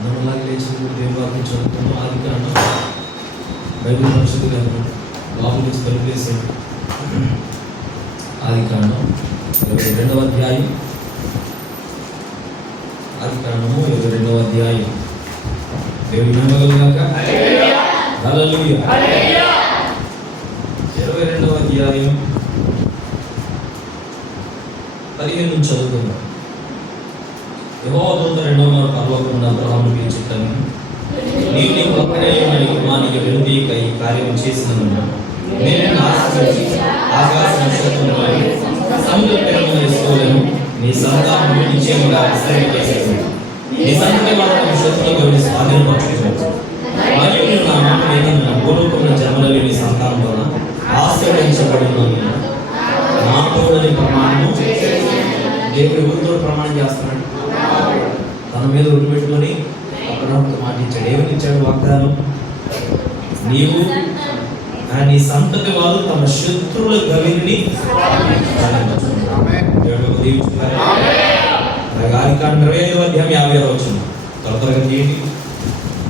నమ్మలాగా లేచినప్పుడు దేవుని వాక్యం చదువుతున్నాం. ఆది కారణం బైబిల్ పరిశుద్ధ గ్రంథం బాబు నుంచి తలుపేసాడు. ఆది కారణం 22వ అధ్యాయం. ఆది కారణము 22వ అధ్యాయం. దేవుని నమ్మగలుగాక. హల్లెలూయా. 22వ అధ్యాయం 15 నుంచి చదువుకుందాం. యెహోవా దూత రెండవ మారు పరలోకమున అబ్రహామును పిలిచి చెప్పాను, నీవు నీ పక్కనే ఉన్న నీ కుమారునికి వెనుదీయక ఈ కార్యం చేసినందున నేను నిన్ను ఆశీర్వదించి ఆకాశ నక్షత్రములను సముద్ర తీరమున వేసుకోలేను. నీ సంతానము నిశ్చయముగా విస్తరింపచేసేది. నీ సంతతి వారు తమ శత్రువులను స్వాధీనపరచుకోవచ్చు. మరియు నేను నా మాట విని భూలోకమున జన్మలలో నీ సంతానం వలన ఆశీర్వదించబడినని నా తోడని ప్రమాణము దేవుడు ఎవరితో ప్రమాణం చేస్తున్నాడు? తన మీద ఒట్టు పెట్టుకొని అబ్రహాముతో మాటించాడు. ఏమని ఇచ్చాడు వాగ్దానం? నీవు నీ సంతతి వారు తమ శత్రువుల గవిని ఆదికాండం 25వ అధ్యాయం 50వ వచనం. త్వరగా చేయండి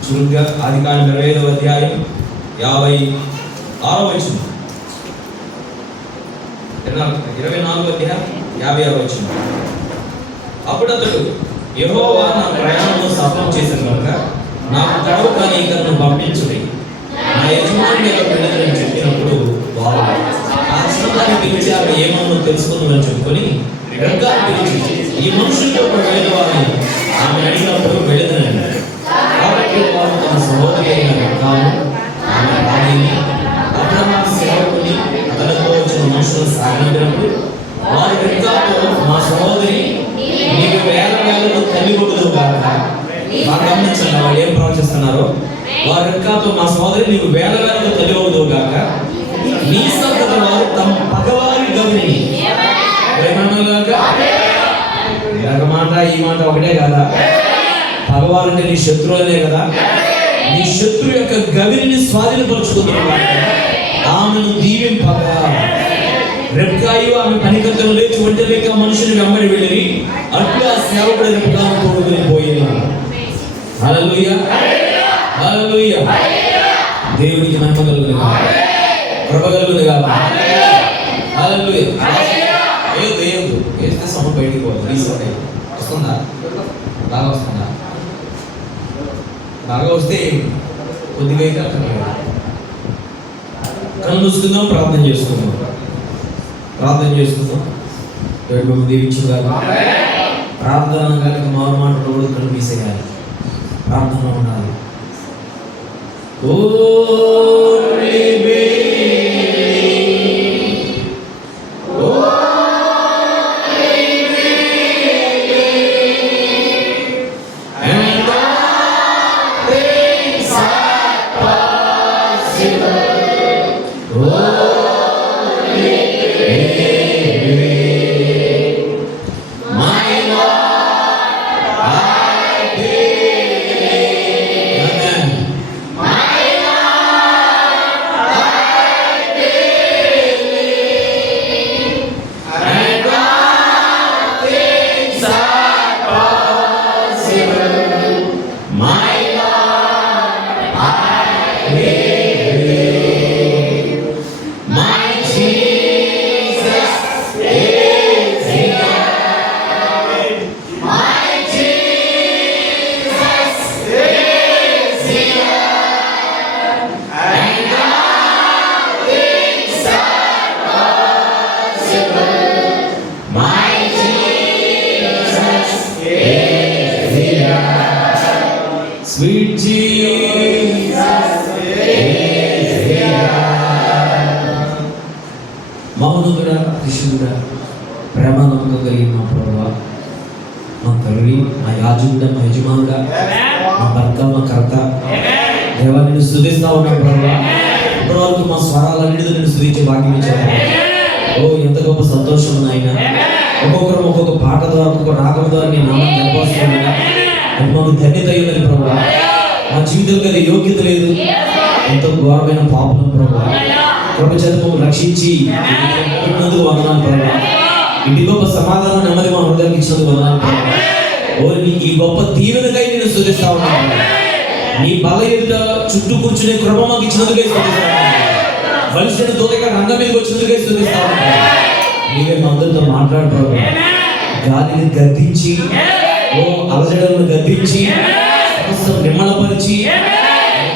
చురుగ్గా. ఆదికాండం 25వ అధ్యాయం 56వ వచనం. 24వ అధ్యాయం 50వ వచనం. అప్పుడు అతడు, యెహోవా నా ప్రయాణమును సఫలం చేసిన కనుక నాకు తడవు కానీ ఇకను పంపించుడి. నా యజమాని వెళ్ళదని చెప్పినప్పుడు వారు ఆ చిన్నదాన్ని పిలిచి ఆమె ఏమన్నా తెలుసుకుందామని చెప్పుకొని ఇంకా పిలిచి ఈ మనుషులతో వెళ్ళేవారిని ఆమె అడిగినప్పుడు వెళ్ళదనండి. కాబట్టి వారు తన సహోదరి అయిన రెబ్కాను ఆమె రాణిని అబ్రహాము సేవకుని అతనితో వచ్చిన మనుషులను సాగినప్పుడు వారు రెబ్కాతో, మా సహోదరి నీకు వేల వేలకు తల్లి కొడుదు కాక. బాగా గమనించండి వాళ్ళు ఏం ప్రవచిస్తున్నారో. వారు రెబ్కాతో, మా సహోదరి నీకు వేల వేలకు తల్లి కొడుదు కాక. నీ సంతతి వారు తమ పగవారి గవిని మాట ఈ మాట ఒకటే కదా. పగవారంటే నీ శత్రువులనే కదా. నీ శత్రువు యొక్క గవిని స్వాధీనపరుచుకుంటున్నావు. ఆమెను దీవింపగా రెబ్కాయు ఆమె పనికత్తెలు లేచి ఒంటరిగా మనుషుని వెంబడి వెళ్ళి అట్లా సేవకుడు రెబ్కాను తోడుకొని పోయినా. హల్లెలూయా, హల్లెలూయా. దేవునికి మహిమ కలుగునుగా, కృప కలుగునుగా. హల్లెలూయా. దేవుడు వేస్తే సమ బయటికి పోతుంది. వస్తుందా? బాగా వస్తుందా? బాగా వస్తే కొద్దిగా అయితే అర్థం కళ్ళు మూసుకుందాం, ప్రార్థన చేసుకుందాం. ప్రార్థన చేసుకుందాం. దేవుడు మిమ్మల్ని దీవించుగా. ప్రార్థన కనుక మారు మాటలు కూడా కళ్ళు తీసేయాలి. ప్రార్థన ఉండాలి. Sweet Jesus is here. మౌనుడా, కృష్ణుడా, ప్రేమ నమ్మకం కలిగిన మా ప్రభువా, మా తండ్రి, మా యాజకుడా, మా యజమానుడా, మా భర్త, మా కర్త, దేవా నిన్ను స్తుతిస్తా ఉన్నాం ప్రభువా. ఇప్పటివరకు మా స్వరాలన్నిటితో నిన్ను స్తుతించే భాగ్యం ఇచ్చారు. ఓ ఎంత గొప్ప సంతోషం నాయన. ఒక్కొక్కరు ఒక్కొక్క పాట ద్వారా, ఒక్కొక్క రాగం ద్వారా నీ నామం గర్భవస్తున్నాయినా మాకు ధన్యత అయ్యిందని ప్రభువా. మా జీవితం కలిగి యోగ్యత లేదు, ఎంతో ఘోరమైన పాపం ప్రభువా. కృప చేత మమ్మల్ని రక్షించి వందనాలు ప్రభువా. ఇంటి గొప్ప సమాధానం నెమ్మది మా హృదయానికి ఇచ్చినందుకు వందనాలు ప్రభువా. ఈ గొప్ప దీవెనకై నేను స్తుతిస్తా ఉన్నాను. నీ బల ఎదుట చుట్టూ కూర్చునే కృప మాకు ఇచ్చినందుకే స్తుతిస్తా ఉన్నాను. బలిసిన దూతగా రంగం మీదకి వచ్చినందుకే స్తుతిస్తా ఉన్నాను. నీవే మా అందరితో మాట్లాడుతావు. గాలిని గద్దించి, అలజడలను గద్దించి, నిమ్మలపరిచి,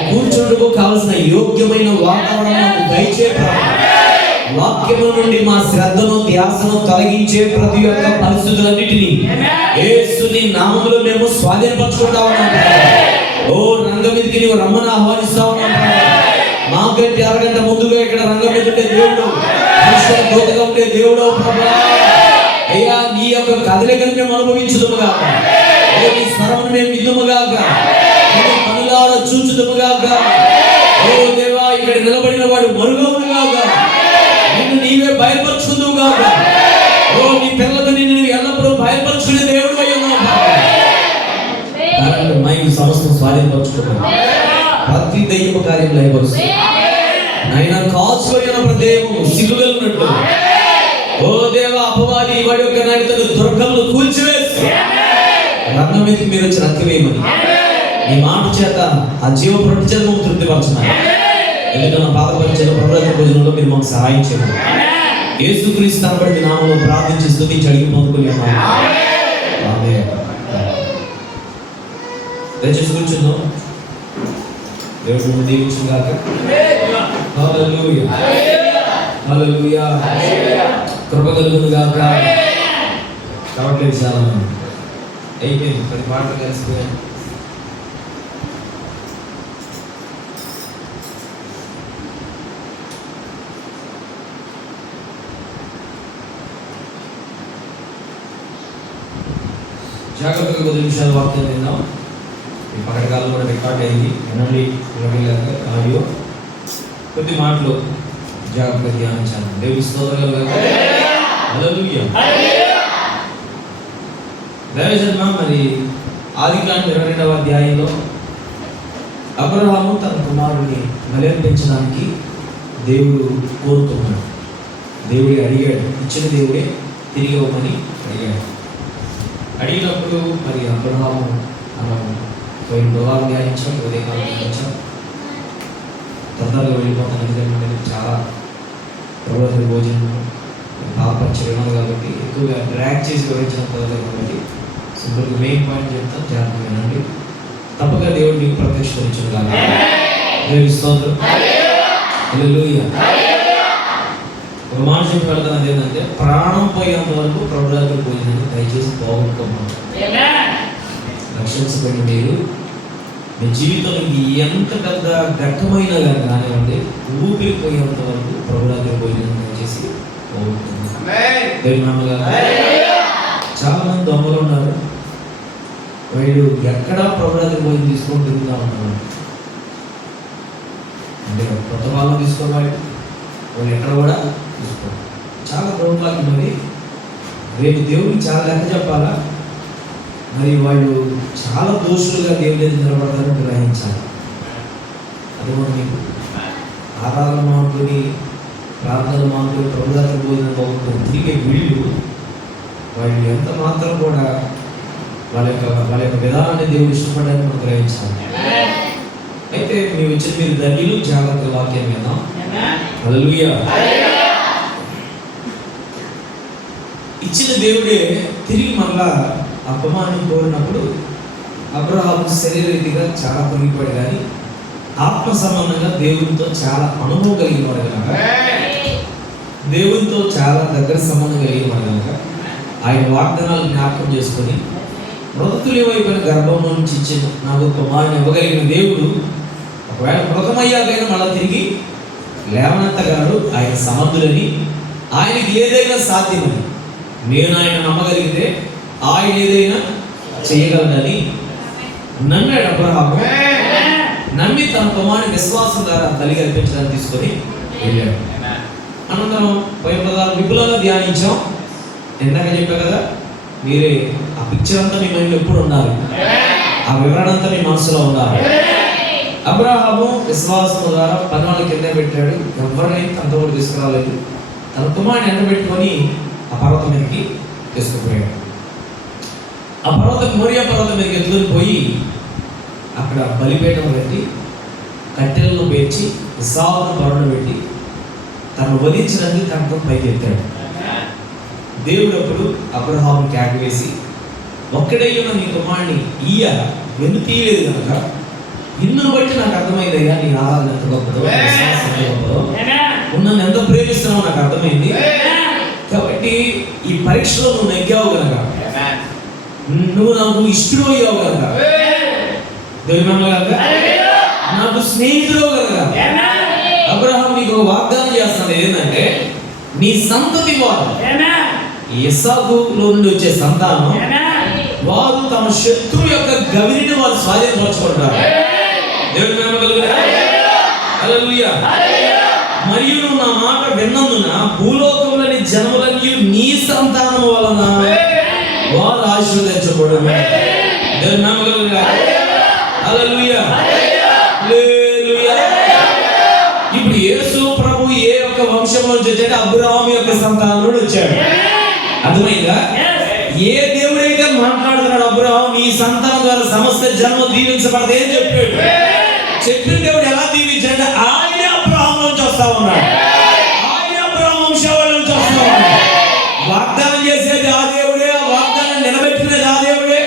కూర్చుంటకు కావలసిన యోగ్యమైన వాతావరణం దయచేయ. వాక్యము నుండి మా శ్రద్ధను, ధ్యాసను తొలగించే ప్రతి ఒక్క పరిస్థితులన్నిటినీ యేసుని నామములో మేము స్వాధీనపరచుకుంటా ఉన్నాం. రంగం మీదకి నీవు రమ్మని ఆహ్వానిస్తా ఉన్నాం. మాకంటే అరగంట ముందుగా ఇక్కడ రంగం మీద ఉండే దేవుడు, దూతగా ఉండే దేవుడు ప్రభువా, అయ్యా నీ యొక్క కదలికను మేము అనుభవించుదుముగా, నీ స్వరమును మేము విందుముగాక, కనులారా చూచుదుముగాక. దేవా, ఇక్కడ నిలబడిన వాడు మరుగవునుగాక, నిన్ను నీవే బయలుపరచుకుందువుగాక. నీ పిల్లలకు నిన్ను ఎల్లప్పుడూ బయలుపరచుకునే దేవుడు అయి ఉన్నావు. మైండ్ సమస్తం స్వాధీనపరచుకున్నాను. ప్రతి దైవ కార్యం లయపరుస్తుంది. ఆయన కాల్చుకున్న ప్రతి దైవము సిగ్గుగలిగినట్లు దేవా, అపవాది వాడి యొక్క నాయకులు దుర్గములు కూల్చివేసి రంగం మీదకి మీరు వచ్చి రక్కివేయమని ఈ మాట చేత ఆ జీవ ప్రతిచర్మం తృప్తిపరచున్నారు. ఎందుకంటే పాదపరిచయం ప్రభుత్వ భోజనంలో మీరు మాకు సహాయం చేయండి. యేసుక్రీస్తు అనబడి నామములో ప్రార్థించి స్తుతించి అడిగి పొందుకున్నాము. ఆమేన్. దయచేసి కూర్చుందాం. దేవుడు దీవించుగాక. హల్లెలూయా, హల్లెలూయా. కృప కలుగునుగాక. కాబట్టి చాలా అయిపోయింది. 10 పాటలు కలిసిపోయాను. జాగ్రత్తగా 10 నిమిషాలు వాక్యం విందాం. ఈ పగటికాలం కూడా రికార్డ్ అయింది. వినండి, ఆడియో కొద్ది మాటలు జాగ్రత్తగా ధ్యానించాను. దేవుని స్తోత్రాలు. హల్లెలూయా. దైవజన్మ మరి ఆదికాండం 22వ అధ్యాయంలో అబ్రహాము తన కుమారుడిని బలిర్పించడానికి దేవుడు కోరుతున్నాడు. దేవుడే అడిగాడు. ఇచ్చిన దేవుడే తిరిగి ఇవ్వమని అడిగాడు. అడిగినప్పుడు మరి అబ్రహాము పోయిన బుధవారం ధ్యానించాం, ఉదయకాలం ధ్యానించాం. తొందరగా వెళ్ళిపోతాను. ఎందుకంటే చాలా ప్రభుత్వ భోజనం పాపరిచయం కాబట్టి ఎక్కువగా డ్రాగ్ చేసి వివరించిన పదాలు కాబట్టి సింపుల్గా మెయిన్ పాయింట్ చెప్తాను. జాగ్రత్తగా వినండి. తప్పగా దేవుడు మీకు ప్రత్యక్షించను కాదు. దేవుని స్తోత్రం. హల్లెలూయా. ఒక మాట చెప్పి వెళ్తాను. ఏంటంటే ప్రాణం పోయేంత వరకు ప్రభుత్వ భోజనాన్ని దయచేసి పోగొట్టుకోమని. రక్షించబడిన మీరు మీ జీవితానికి ఎంత పెద్ద ఘట్టమైనా కానివ్వండి, ఊపిరిపోయేంత వరకు ప్రభుత్వ భోజనం దయచేసి పోగొట్టుకోండి. చాలా మంది దొంగలు ఉన్నారు. వీళ్ళు ఎక్కడా ప్రభుత్వ భోజనం తీసుకొని తిరుగుతూ ఉన్నారు. అంటే కొత్త వాళ్ళు తీసుకోవాలి, వాళ్ళు ఎక్కడ కూడా తీసుకోవాలి. చాలా దొంగలకి మరి రేపు దేవుడికి చాలా లెక్క చెప్పాలా. మరి వాళ్ళు చాలా దోషులుగా దేవుడి దగ్గర నిలబడతారని గ్రహించాలి. అది కూడా మీకు ఆరాధన మానుకొని, ప్రార్థనలు మానుకొని ప్రభుత్వ భోజనం బాగుంటుంది తిరిగే వీళ్ళు వాళ్ళు ఎంత మాత్రం కూడా వాళ్ళ యొక్క విధానాన్ని దేవుడు ఇష్టపడని మనం గ్రహించాలి. అయితే మేము ఇచ్చిన మీరు ధన్యులు. జాగ్రత్త వాక్యం విన్నాం. హల్లెలూయా. ఇచ్చిన దేవుడే తిరిగి మళ్ళా అపమానం కోరినప్పుడు అబ్రహాము శరీరరీతిగా చాలా పొంగిపోయాడు, కానీ ఆత్మ సంబంధంగా దేవునితో చాలా అనుభవం కలిగిన వాడు కనుక, దేవునితో చాలా దగ్గర సంబంధం కలిగిన వాడు కనుక ఆయన వాగ్దానాలు జ్ఞాపకం చేసుకొని మృతులు వైపున గర్భం నుంచి ఇచ్చిన నాకు కుమారుని ఇవ్వగలిగిన దేవుడు ఒకవేళ మృతమయ్యాకైనా మళ్ళీ తిరిగి లేవనెత్తగలడు. ఆయన సమర్థులని, ఆయనకి ఏదైనా సాధ్యమని నేను ఆయన నమ్మగలిగితే ఆయన ఏదైనా చేయగలడని నమ్మాడు అబ్రహాము. నమ్మి తన కుమారుని విశ్వాసం ద్వారా తల్లి కల్పించడానికి తీసుకొని వెళ్ళాడు. అనంతరం పోయిన పదాలు విపులంగా ధ్యానించాం. ఇందాక చెప్పా కదా, మీరే ఆ పిక్చర్ అంతా మీ మైండ్లో ఎప్పుడు ఉన్నారు, ఆ వివరణ అంతా మీ మనసులో ఉన్నారు. అబ్రహాము విశ్వాసం ద్వారా పనులు కింద పెట్టాడు. ఎవరిని తనతో కూడా తీసుకురాలేదు. తన కుమారుని ఎండ పెట్టుకొని ఆ పర్వతం మీదకి తీసుకుపోయాడు. ఆ పర్వతం మోరియా పర్వతం మీదకి ఎత్తుకొని పోయి అక్కడ బలిపీఠం పెట్టి కట్టెలను పేర్చి ఇస్సాకును పొరను పెట్టి తను వధించడానికి తనతో పైకి ఎత్తాడు. దేవుడు అప్పుడు అబ్రహాము కేక వేసి, ఒక్కడై ఉన్న నీ కుమారుని వెన్ను తీయలేదు కనుక ఇందును బట్టి నాకు అర్థమైందయ్యా నీ ఆరాధన ఎంత గొప్పదో, విశ్వాసం ఎంత గొప్పదో, నన్ను ఎంత ప్రేమిస్తున్నావో నాకు అర్థమైంది. కాబట్టి ఈ పరీక్షలో నువ్వు నెగ్గావు కనుక, నువ్వు నాకు ఇష్టడు అయ్యావు కనుక, నాకు స్నేహితుడు కనుక అబ్రహాం నీకు ఒక వాగ్దానం చేస్తాను. ఏంటంటే నీ సంతతి వారు, ఇస్సాకులో నుండి వచ్చే సంతానం వారు తమ శత్రువు యొక్క గవిని వారు స్వాధీనపరచుకుంటారు. దేవుని మహిమ కలుగుగాక. హల్లెలూయా. మరియు నువ్వు నా మాట విన్నందున భూలోకంలోని జనములన్నీ నీ సంతానం వలన వారు ఆశీర్వదించబడును. దేవుని మహిమ కలుగుగాక. హల్లెలూయా. హల్లెలూయా. ఇప్పుడు యేసు ప్రభు ఏ యొక్క వంశంలో నుంచి వచ్చాడు? అబ్రహాము యొక్క సంతానం నుండి వచ్చాడు. అర్థమైందా? ఏ దేవుడైతే మాట్లాడుతున్నాడు అబ్రహాము నీ సంతానం ద్వారా సమస్త జన్మ దీవించబడదు అని చెప్పాడు. చెప్పిన దేవుడు ఎలా దీవించాడు? ఆయన అబ్రహాము నుంచి వస్తా ఉన్నాడు, ఆయన అబ్రహాము వంశావళి నుంచి వస్తా ఉన్నాడు. వాగ్దానం చేసేది ఆ దేవుడే, ఆ వాగ్దానం నిలబెట్టినది ఆ దేవుడే,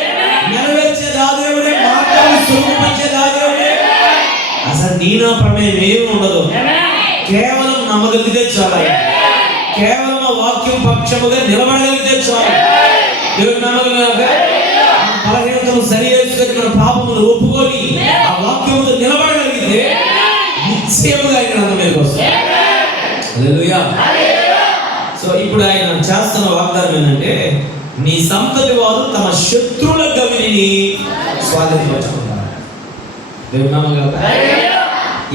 నెరవేర్చేది ఆ దేవుడే, మార్గాన్ని సులభపరిచేది ఆ దేవుడే. అసలు నీనా ప్రమేయం ఏమి ఉండదు. కేవలం నమ్మగలిగితే చాలు, కేవలం ఆ వాక్యం పక్షముగా నిలబడగలిగితే చాలు. దేవుని నమ్మగలిగాక బలహీనతను సరి చేసుకొని మన పాపములు ఒప్పుకొని ఆ వాక్యముతో నిలబడగలిగితే నిశ్చయముగా ఆయన మన మీదకి వస్తాడు. హల్లెలూయా. సో ఇప్పుడు ఆయన చేస్తున్న వాగ్దానం ఏంటంటే నీ సంతతి వారు తమ శత్రువుల గవిని స్వాధీనపరచుకుంటారు. దేవుని నమ్మగలిగాక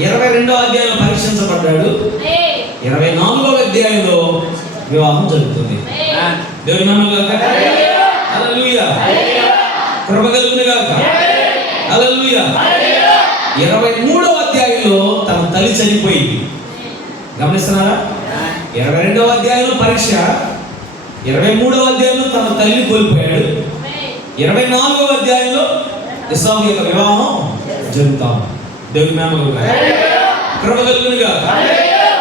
22వ అధ్యాయంలో పరీక్షించబడ్డాడు. 24వ అధ్యాయంలో వివాహం జరుగుతుంది. దేవుని నమ్మగలిగాక. హల్లెలూయా. కృప కలుగునుగాక. హల్లెలూయా. 23వ అధ్యాయంలో తన తల్లి చనిపోయింది. గమనిస్తున్నారా? 22వ అధ్యాయంలో పరీక్ష, 23వ అధ్యాయంలో తన తల్లిని కోల్పోయాడు, 24వ అధ్యాయంలో ఇస్సాకు యొక్క వివాహం జరుగుతాం. దేవుని నామమున కృప కలుగునుగాక.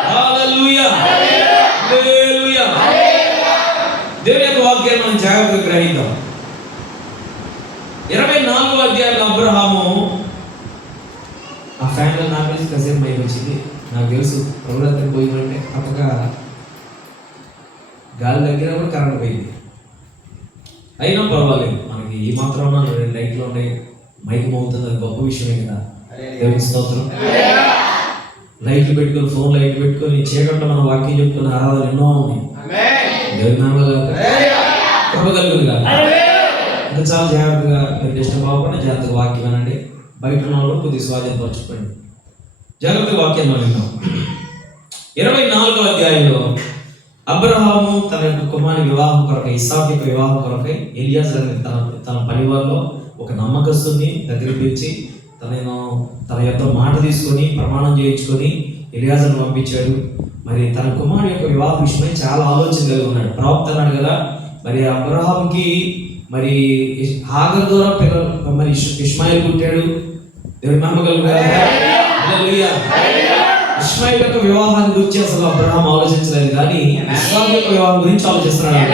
హల్లెలూయా. హల్లెలూయా. దేవుని యొక్క వాక్యాన్ని మనం జాగ్రత్తగా గ్రహిద్దాం. 24వ అధ్యాయంలో అబ్రహాము ఆ ఫ్యాన్లో నాకు తెలిసి కాసేపు మైకి వచ్చింది. నాకు తెలుసు ప్రభుత్వం పోయిందంటే అప్పగా గాలి దగ్గర కరెంట్ పోయింది. అయినా పర్వాలేదు, మనకి ఈ మాత్రం 2 లైట్లు ఉన్నాయి, మైక్ మోగుతుంది, అది గొప్ప విషయమే కదా. దేవుని స్తోత్రం. లైట్లు పెట్టుకొని, ఫోన్ లైట్లు పెట్టుకొని చీకట్లో మనం వాక్యం చెప్పుకుని ఆరాధన ఎన్నో ఉన్నాయి. దేవుని నామమున కృప కలుగునుగాక. ఇంకా చాలా జాగ్రత్తగా మీరు డిస్టర్బ్ అవ్వకుండా జాగ్రత్తగా వాక్యం అనండి. బయట ఉన్న వాళ్ళు కొద్దిగా స్వాధీనపరచుకోండి. జాగ్రత్తగా వాక్యం విందాం. 24వ అధ్యాయంలో అబ్రహాము తన యొక్క కుమారుని వివాహం కొరకై, ఇస్సాకు యొక్క వివాహం కొరకై ఎలియాజర్ తన పనివారిలో ఒక నమ్మకస్తుని దగ్గర పిలిచి తన యొక్క మాట తీసుకొని ప్రమాణం చేయించుకొని ఎలియాజర్ను పంపించాడు. మరి తన కుమారుడు యొక్క వివాహ విషయమై చాలా ఆలోచన కలిగి ఉన్నాడు. ప్రవక్త అన్నాడు కదా, మరి అబ్రహాంకి మరి హాగర్ ద్వారా పిల్లలు మరి ఇష్మాయిల్ పుట్టాడు. దేవుని మహిమ కలుగుగాక. హల్లెలూయా. ఇష్మాయిల్ యొక్క వివాహాన్ని గురించి అసలు అబ్రహాం ఆలోచించలేదు, కానీ ఇస్సాకు యొక్క వివాహం గురించి ఆలోచిస్తున్నాడు.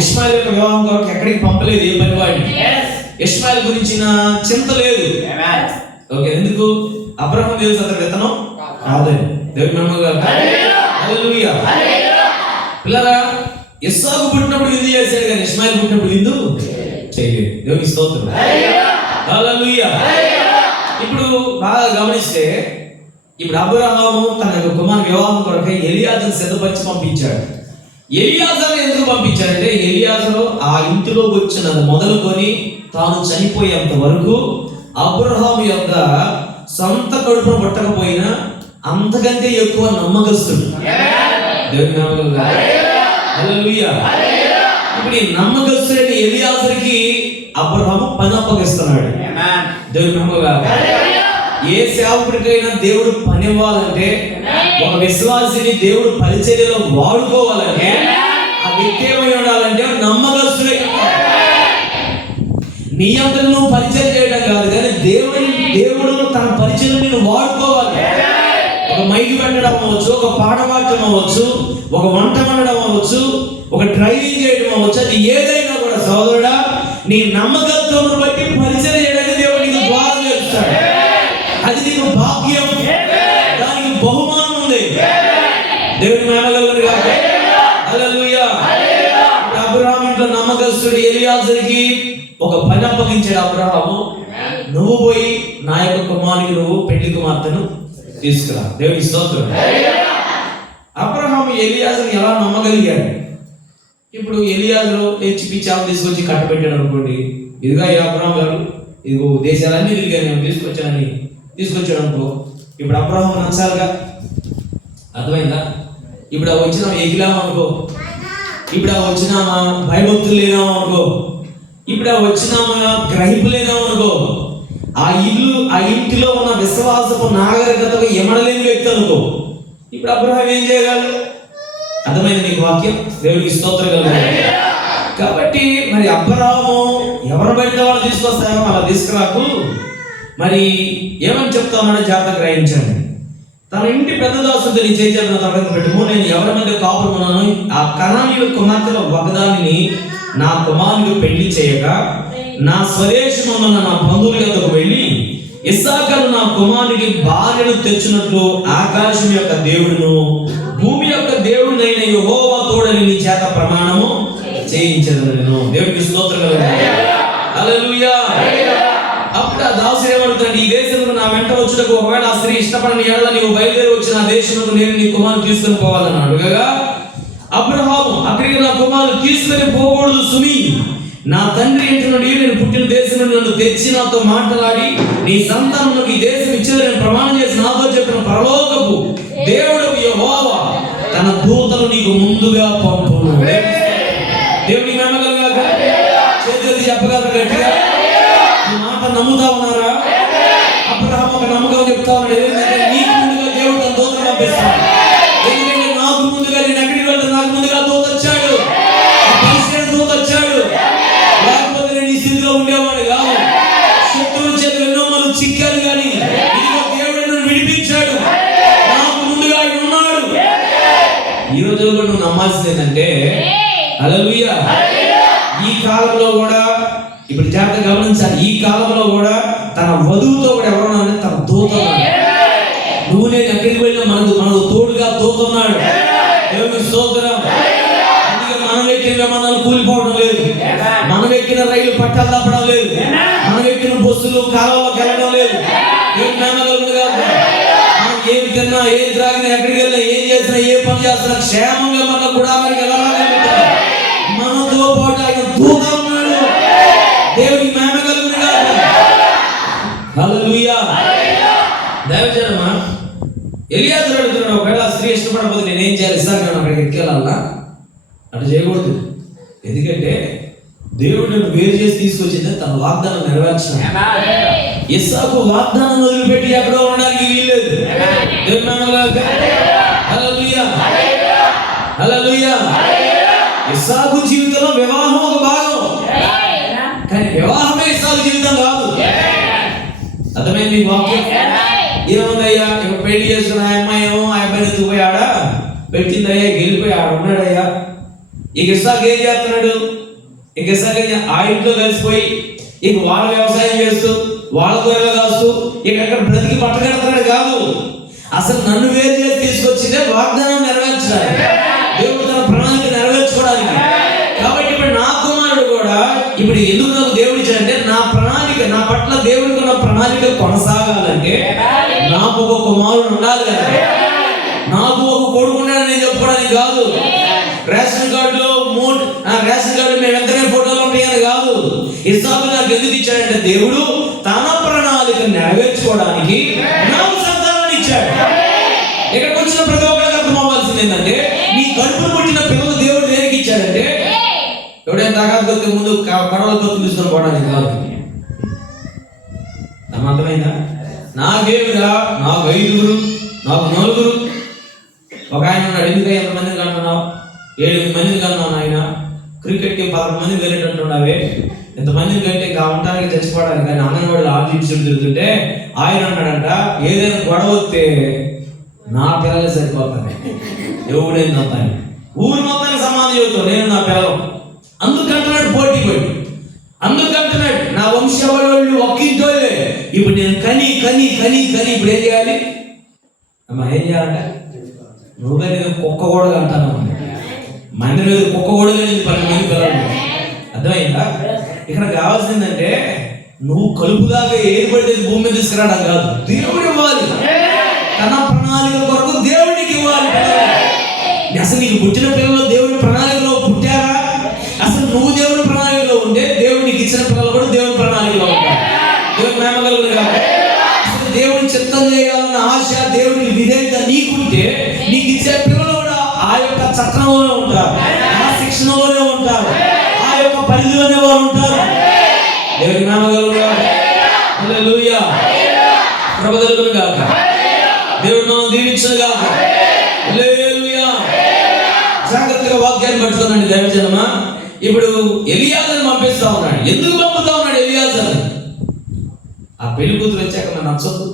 ఇష్మాయిల్ యొక్క వివాహం కొరకు ఎక్కడికి పంపలేదు ఏ పనివాడిని. ఇష్మాయిల్ గురించిన చింత లేదు. ఓకే, ఎందుకు? అబ్రహాం తెలుసు అతని విత్తనం కాదని. దేవుని మహిమ కలుగుగాక. హల్లెలూయా. పిల్లరా, ఇస్సాకు పుట్టినప్పుడు విందు చేశాడు, కానీ ఇష్మాయిల్ పుట్టినప్పుడు విందు చేయలేదు. దేవుని స్తోత్రం. హల్లెలూయా. ఇప్పుడు బాగా గమనిస్తే, ఇప్పుడు అబ్రహాము తన యొక్క కుమారుని వివాహం కొరకై ఎలియాజరును సిద్ధపరిచి పంపించాడు. ఎలియాజరు ఎందుకు పంపించాడంటే, ఎలియాజరు ఆ ఇంటిలోకి వచ్చినది మొదలుకొని తాను చనిపోయేంత వరకు అబ్రహాము యొక్క సొంత కడుపును పుట్టకపోయినా అంతకంటే ఎక్కువ నమ్మకస్తుడు. దేవుని నామమున హల్లెలూయా. ఇప్పుడు ఈ నమ్మకస్తుడైన ఎలియాజరుకి అబ్రహాము పని అప్పగిస్తున్నాడు. దేవుని నామమున ఏ సేవకుడికైనా దేవుడు పని ఇవ్వాలంటే, ఒక విశ్వాసిని దేవుడు పరిచర్యలో వాడుకోవాలంటే, ఆ వ్యక్తి ఏమై ఉండాలంటే నమ్మకస్తుడై. నీ అంతలో నువ్వు పరిచయం చేయడం కాదు, కానీ దేవుడు తన పరిచయం నేను వాడుకోవాలి. ఒక మైకి పెట్టడం అవ్వచ్చు, ఒక పాట పాడటం అవ్వచ్చు, ఒక వంట వండడం అవ్వచ్చు, ఒక డ్రైవింగ్ చేయడం అవ్వచ్చు. అది ఏదైనా కూడా సోదరుడా, నీ నమ్మకత్వం బట్టి పరిచయం చేయడానికి దేవుడు నీకు ద్వారం చేస్తాడు. అది నీకు భాగ్యం, దానికి బహుమానం ఉంది. దేవుని నామగలుగును గాక. హల్లెలూయా. అబ్రహాము ఇంట్లో నమ్మకస్తుడు ఎలియాజరుకి ఒక పని అప్పగించాడు. అబ్రహాము, నువ్వు పోయి నా యొక్క కుమారునికి నువ్వు పెళ్లి కుమార్తెను తీసుకురా. దేవుని స్తోత్రం. అబ్రహాము ఎలియాజరుని ఎలా నమ్మగలిగాడు? ఇప్పుడు ఎలియాజరు పిచ్చాము తీసుకొచ్చి కట్టబెట్టాడు అనుకోండి, ఇదిగా ఈ అబ్రహాం గారు ఇదిగో దేశాలన్నీ తిరిగాను నేను తీసుకొచ్చాడు అనుకో, ఇప్పుడు అబ్రహాం నచ్చాలిగా. అర్థమైందా? ఇప్పుడు ఆ వచ్చిన ఎగిలాము అనుకో, ఇప్పుడు ఆ వచ్చినామా భయభక్తులు లేనాము అనుకో, ఇప్పుడు ఆ వచ్చినామా గ్రహింపు లేనాము అనుకో, ఆ ఇంటిలో ఉన్న విశ్వాసపు నాగరికతకు ఎమడలేని వ్యక్తి అనుకో, ఇప్పుడు అబ్రహాం ఏం చేయగలడు? అర్థమైంది నీకు వాక్యం? దేవునికి స్తోత్రం కలుగుతుంది. కాబట్టి మరి అబ్రహాము ఎవరు బయట వాళ్ళు తీసుకొస్తారో అలా తీసుకురాకు. మరి ఏమని చెప్తా ఉన్నాడో జాగ్రత్తగా గ్రహించండి. తన ఇంటి పెద్ద దాసుతో నీ చేతులను తడక పెట్టుము, నేను ఎవరి మధ్య కాపురం ఉన్నాను, ఆ కనానీయుల కుమార్తెల ఒకదానిని నా కుమారునికి పెళ్లి చేయక నా స్వదేశమున్న నా బంధువుల యొద్దకు వెళ్ళి ఇస్సాకును నా కుమారునికి భార్యను తెచ్చినట్లు ఆకాశం యొక్క దేవుడును భూమి యొక్క దేవుడినైన యెహోవా తోడని నీ చేత ప్రమాణము చేయించదను. దేవునికి స్తోత్రం కలుగును. హల్లెలూయా. అప్పుడు ఆ దాసుడు ఏమడుగుతాడు? ఈ దేశంలో నా వెంట వచ్చుటకు ఒకవేళ ఆ స్త్రీ ఇష్టపడని ఎడల నీవు బయలుదేరి వచ్చిన ఆ దేశంలో నేను నీ కుమారుని తీసుకుని పోవాలని అడుగగా, అబ్రహాము అక్కడికి నా కుమారుని తీసుకుని పోకూడదు సుమి, నా తండ్రి ఇంటి నుండి నేను పుట్టిన దేశం నుండి నన్ను తెచ్చి నాతో మాట్లాడి నీ సంతానంలోకి ఈ దేశం ఇచ్చేది నేను ప్రమాణం చేసి నాతో చెప్పిన పరలోకపు దేవుడు యెహోవా తన దూతను నీకు ముందుగా పంపును. దేవునికి నమ్మగలగాక. చేతులు చెప్పగలరు గట్టిగా. ఈ మాట నమ్ముతా ఉన్నారా? అబ్రహాము ఒక నమ్మకం చెప్తా ఉన్నాడు. ఏంటంటే నీకు ముందుగా దేవుడు తన దూతను పంపిస్తాడు. ఎందుకంటే నాకు ముందుగా నేను ఎక్కడికి వెళ్తాను, నాకు ముందుగా దూత వచ్చాడు, పరిశీలన దూత వచ్చాడు. లేకపోతే నేను ఈ స్థితిలో ఉండేవాడు కాదు. శత్రువుల చేతులు ఎన్నో మనం చిక్కాను, కానీ దేవుడు నన్ను విడిపించాడు. నాకు ముందుగా ఆయన ఉన్నాడు. ఈ రోజు కూడా నువ్వు నమ్మాల్సింది ఏంటంటే, హల్లెలూయా, ఈ కాలంలో కూడా ఇప్పుడు జాగ్రత్తగా గమనించాలి. ఈ కాలంలో కూడా తన వధువుతో కూడా ఎవరున్నాడు? తన దూత ఉన్నాడు. నువ్వు నేను ఎక్కడికి వెళ్ళినా మనకు తోడుగా దూత ఉన్నాడు. దేవునికి స్తోత్రం. అందుకే మనం ఎక్కిన విమానాలు కూలిపోవడం లేదు, మనం ఎక్కిన రైలు పట్టాలు తప్పడం లేదు, మనం ఎక్కిన బస్సులు కాలంలోకి వెళ్ళడం లేదు. మనం ఏమి తిన్నా, ఏం త్రాగినా, ఎక్కడికి వెళ్ళినా, ఏం చేసినా, ఏ పని చేస్తున్నా క్షేమంగా మన గుడారానికి వెళ్ళాలి. మనతో పాటు ఆయన దూత ఉన్నాడు. దేవునికి మహిమ కలుగును గాక. హల్లెలూయా. దైవజనమా, ఎలియాజరు అడుగుతున్నాడు, ఒకవేళ స్త్రీ ఇష్టపడకపోతే నేనేం చేయాలి? ఇస్సాకు అక్కడికి ఎక్కేయాలన్నా? అటు చేయకూడదు. ఎందుకంటే దేవుడు నన్ను వేరు చేసి తీసుకొచ్చింది తన వాగ్దానం నెరవేర్చాడు. ఇస్సాకు వాగ్దానం వదిలిపెట్టి ఎక్కడో ఉండడానికి వీల్లేదు. దేవుని మహిమ కలుగును గాక. హల్లెలూయా. హల్లెలూయా. ఇస్సాకు జీవితంలో వివాహం ఒక భాగం, కానీ వివాహమే ఇస్సాకు జీవితం కాదు. అర్థమైంది వాక్యం? ఏముందయ్యా, ఇక పెళ్లి చేసుకున్న ఆ అమ్మాయి ఏమో ఆ అబ్బాయిని ఎత్తుకుపోయాడా, పెట్టిందయ్యా, గెలిపోయి ఆడ ఉన్నాడయ్యా. ఇక ఇస్సాకు ఏం చేస్తున్నాడు? ఇక ఇస్సాకు ఆ ఇంట్లో కలిసిపోయి ఇక వాళ్ళ వ్యవసాయం చేస్తూ వాళ్ళ కూరలు కాస్తూ ఇక ఎక్కడ బ్రతికి పట్టగలుగుతున్నాడు కాదు. అసలు నన్ను వేరు చేసి తీసుకొచ్చిందే వాగ్దానం నెరవేర్చడానికి, దేవుడు తన ప్రణాళిక నెరవేర్చుకోవడానికి. కాబట్టి ఇప్పుడు నా కుమారుడు కూడా ఇప్పుడు ఎందుకు నాకు దేవుడు ఇచ్చాడంటే, నా ప్రణాళిక, నా పట్ల దేవుడికి ఉన్న ప్రణాళిక కొనసాగాలంటే నాకు ఒక కుమారుడు ఉండాలి కదా. నాకు ఒక కొడుకు ఉన్నాడని నేను చెప్పుకోవడానికి కాదు. రేషన్ కార్డులో రేషన్ కార్డు మేము ఎంతనే ఫోటోలు ఉంటాయని కాదు. ఇస్సాకు నాకు ఎందుకు ఇచ్చాడంటే, దేవుడు తన ప్రణాళిక నెరవేర్చుకోవడానికి నాకు సంతానాన్ని ఇచ్చాడు. ఇక్కడికి వచ్చిన ప్రతి ఒక్కరికి అర్థం అవ్వాల్సింది ఏంటంటే, నీ కడుపును పుట్టిన పిల్లలు దేవుడు దేనికి ఇచ్చాడంటే, ఎవడైనా తాగాది కొద్ది ముందు పడవల కొత్త తీసుకొని పోవడానికి కాదు. అర్థమైందా? నాకేమిరా, నాకు 5, నాకు 4. ఒక ఆయన ఉన్నాడు, ఎందుకు ఎంతమందిని కంటున్నావు? 7 మందిని కన్నావు నాయన. క్రికెట్కి 11 మంది వెళ్ళేటట్టున్నావే, ఎంతమందిని కంటే ఇంకా ఉండడానికి చచ్చిపోవడానికి, కానీ అంగన్వాడీలో ఆర్టిఫిషియల్ తిరుగుతుంటే ఆయన అన్నాడంట, ఏదైనా గొడవ వస్తే నా పిల్లలే సరిపోతాను, ఎవడైనా అవుతాను, ఊరు మొత్తానికి సమాధి చెబుతాను, నేను నా పిల్లలు. అందుకంటున్నాడు పోటీ పడి, అందుకంటున్నాడు నా వంశవాళ్ళు ఒక్కింటోలే. ఇప్పుడు నేను కని కని కని కని ఇప్పుడు ఏం చేయాలి అమ్మా? ఏం చేయాలంట? నువ్వు కానీ కుక్క కూడా అంటాను, మంది మీద కుక్క కూడా కానీ 10 మంది పిల్లలు. అర్థమైందా? ఇక్కడ కావాల్సిందంటే నువ్వు కలుపుదాకా ఏది పడితే భూమి మీద తీసుకురావడం కాదు, దేవుడు ఇవ్వాలి. తన ప్రణాళిక కొరకు దేవుడికి ఇవ్వాలి. అసలు నీకు పుట్టిన పిల్లలు దేవుడి ప్రణాళికలో పుట్టారా? అసలు నువ్వు దేవుడి ప్రణాళికలో ఉంటే దేవుడికి ఇచ్చిన పిల్లలు కూడా దేవుడి ప్రణాళికలో ఉంటారు. దేవుడి మేమగలు కాదు. అసలు దేవుడి చిత్తం చేయాలన్న ఆశ, దేవుడికి విధేయత నీకుంటే నీకు ఇచ్చే పిల్లలు కూడా ఆ యొక్క చక్రంలోనే ఉంటారు, ఆ శిక్షణలోనే ఉంటారు, ఆ యొక్క పరిధిలోనే వారు ఉంటారు. దేవుడి మేమగలు కాదు. హల్లెలూయా. కృప కలుగును గాక. దేవుడు మనం దీవించును గాక. హల్లెలూయా. జాగ్రత్తగా వాక్యాన్ని పట్టుకోనండి దైవజనమా. ఇప్పుడు ఎలియాజరుని పంపిస్తా ఉన్నాడు. ఎందుకు పంపుతా ఉన్నాడు ఎలియాజరు? ఆ పెళ్లి కూతురు వచ్చాక మనం నచ్చదు.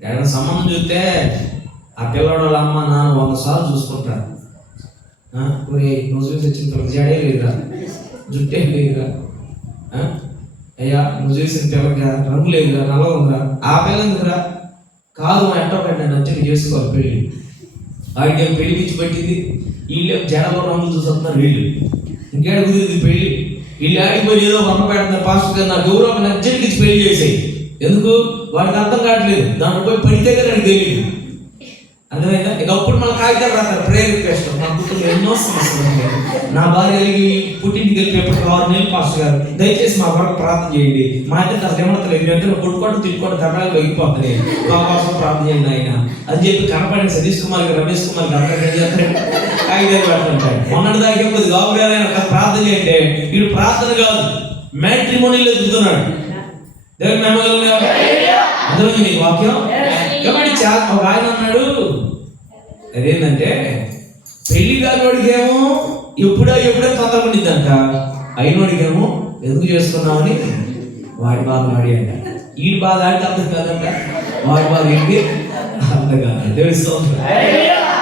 ఏదైనా సంబంధం చూస్తే ఆ పిల్లవాడు వాళ్ళ అమ్మ నాన్న 100 సార్లు చూసుకుంటారు. నువ్వు చూసి వచ్చిన పిల్లలు జడే లేదురా, జుట్టే లేదురా, అయ్యా నువ్వు చూసిన పిల్లకి రంగు లేదురా, నల్ల ఉందిరా, ఆ పిల్ల ఎందుకురా? కాదు మా ఎట్టో కంటే నచ్చి చేసుకోవాలి పెళ్ళి. ఆడికి పెళ్లికి ఇచ్చి పెట్టింది, వీళ్ళే జడలో రంగులు చూస్తున్నారు. వీళ్ళు ఇంకేడ కుదిరింది పెళ్లి. వీళ్ళు ఆడిపోయి ఏదో వర్మ పెడుతున్నారు, పాస్టర్ గారు నాకు ఎవరో ఒక నచ్చడికి ఇచ్చి పెళ్లి చేసేయి. ఎందుకు? వాడికి అర్థం కావట్లేదు, దాంట్లో పోయి పడితే కానీ నాకు తెలియదు. అర్థమైందా? ఇక అప్పుడు మన కాగితాలు రాస్తారు, ప్రేయర్ రిక్వెస్ట్. నా కుటుంబంలో ఎన్నో సమస్యలు ఉన్నాయి, నా భార్య కలిగి పుట్టింటికి వెళ్ళిపోయేప్పుడు 6 నెలలు పాస్టర్ గారు దయచేసి మా కొరకు ప్రార్థన చేయండి. మా అయితే తన ఏమవుతలేదు, మేము కొట్టుకోవడం తిట్టుకోవడం తమిళాలు వెళ్ళిపోతుంది, మా కోసం ప్రార్థన చేయండి ఆయన అని చెప్పి కనపడిన సతీష్ కుమార్ గారు, రమేష్ కుమార్ గారు కాగితాలు పెడుతుంటాడు. మొన్నటి దాకా కొద్ది గాబురాలైన ప్రార్థన చేయండి. వీడు ప్రార్థన కాదు, మ్యాట్రిమోనీలో ఎదుగుతున్నాడు. దేవుని నమ్మగలను అర్థమైంది మీకు వాక్యం? కాబట్టి ఒక ఆయన అన్నాడు, అదేంటంటే పెళ్లి కానివాడికేమో ఎప్పుడో తొందర ఉండిద్దంట, అయినోడికేమో ఎందుకు చేస్తున్నామని వాడి బాధ వాడి అంట. వీడి బాధ అంటే అర్థం కాదంట, వాడి బాధ ఏంటి అర్థం కాదు. తెలుస్తుంది.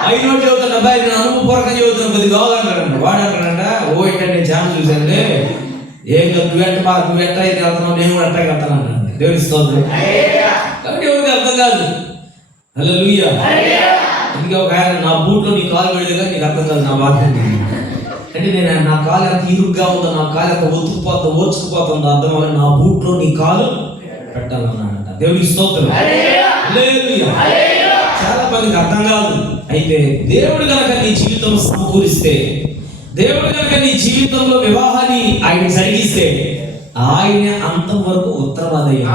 అయినోడు చదువుతున్న అబ్బాయి నేను అనుభవపూర్వకంగా చదువుతున్నా, కొద్ది కావాలంటాడంట. వాడు అంటాడంట, ఓ ఏంటంటే నేను ఛాన్స్ చూశానంటే ఏం నువ్వెట్ట అయితే వెళ్తున్నావు, నేను కూడా ఎట్టాకి వెళ్తాను అంటాడు. దేవుడి స్తోత్రం. కాబట్టి ఎవరికి అర్థం కాదు. హల్లెలూయా. ఇంకా ఒక ఆయన, నా బూట్లో నీ కాలు పెడితే నీకు అర్థం కాదు నా బాధ అంటే, నేను నా కాలు ఎంత ఇరుగ్గా ఉందో, నా కాలు ఎంత ఓర్చుకుపోతుందో అర్థం అవ్వాలి, నా బూట్లో నీ కాలు పెట్టాలన్నాడంట. దేవుడికి స్తోత్రం. హల్లెలూయా. చాలా మందికి అర్థం కాదు. అయితే దేవుడు కనుక నీ జీవితం సమకూరిస్తే, దేవుడు కనుక నీ జీవితంలో వివాహాన్ని ఆయన జరిగిస్తే, ఆయన అంతం వరకు ఉత్తరవాదయ్య,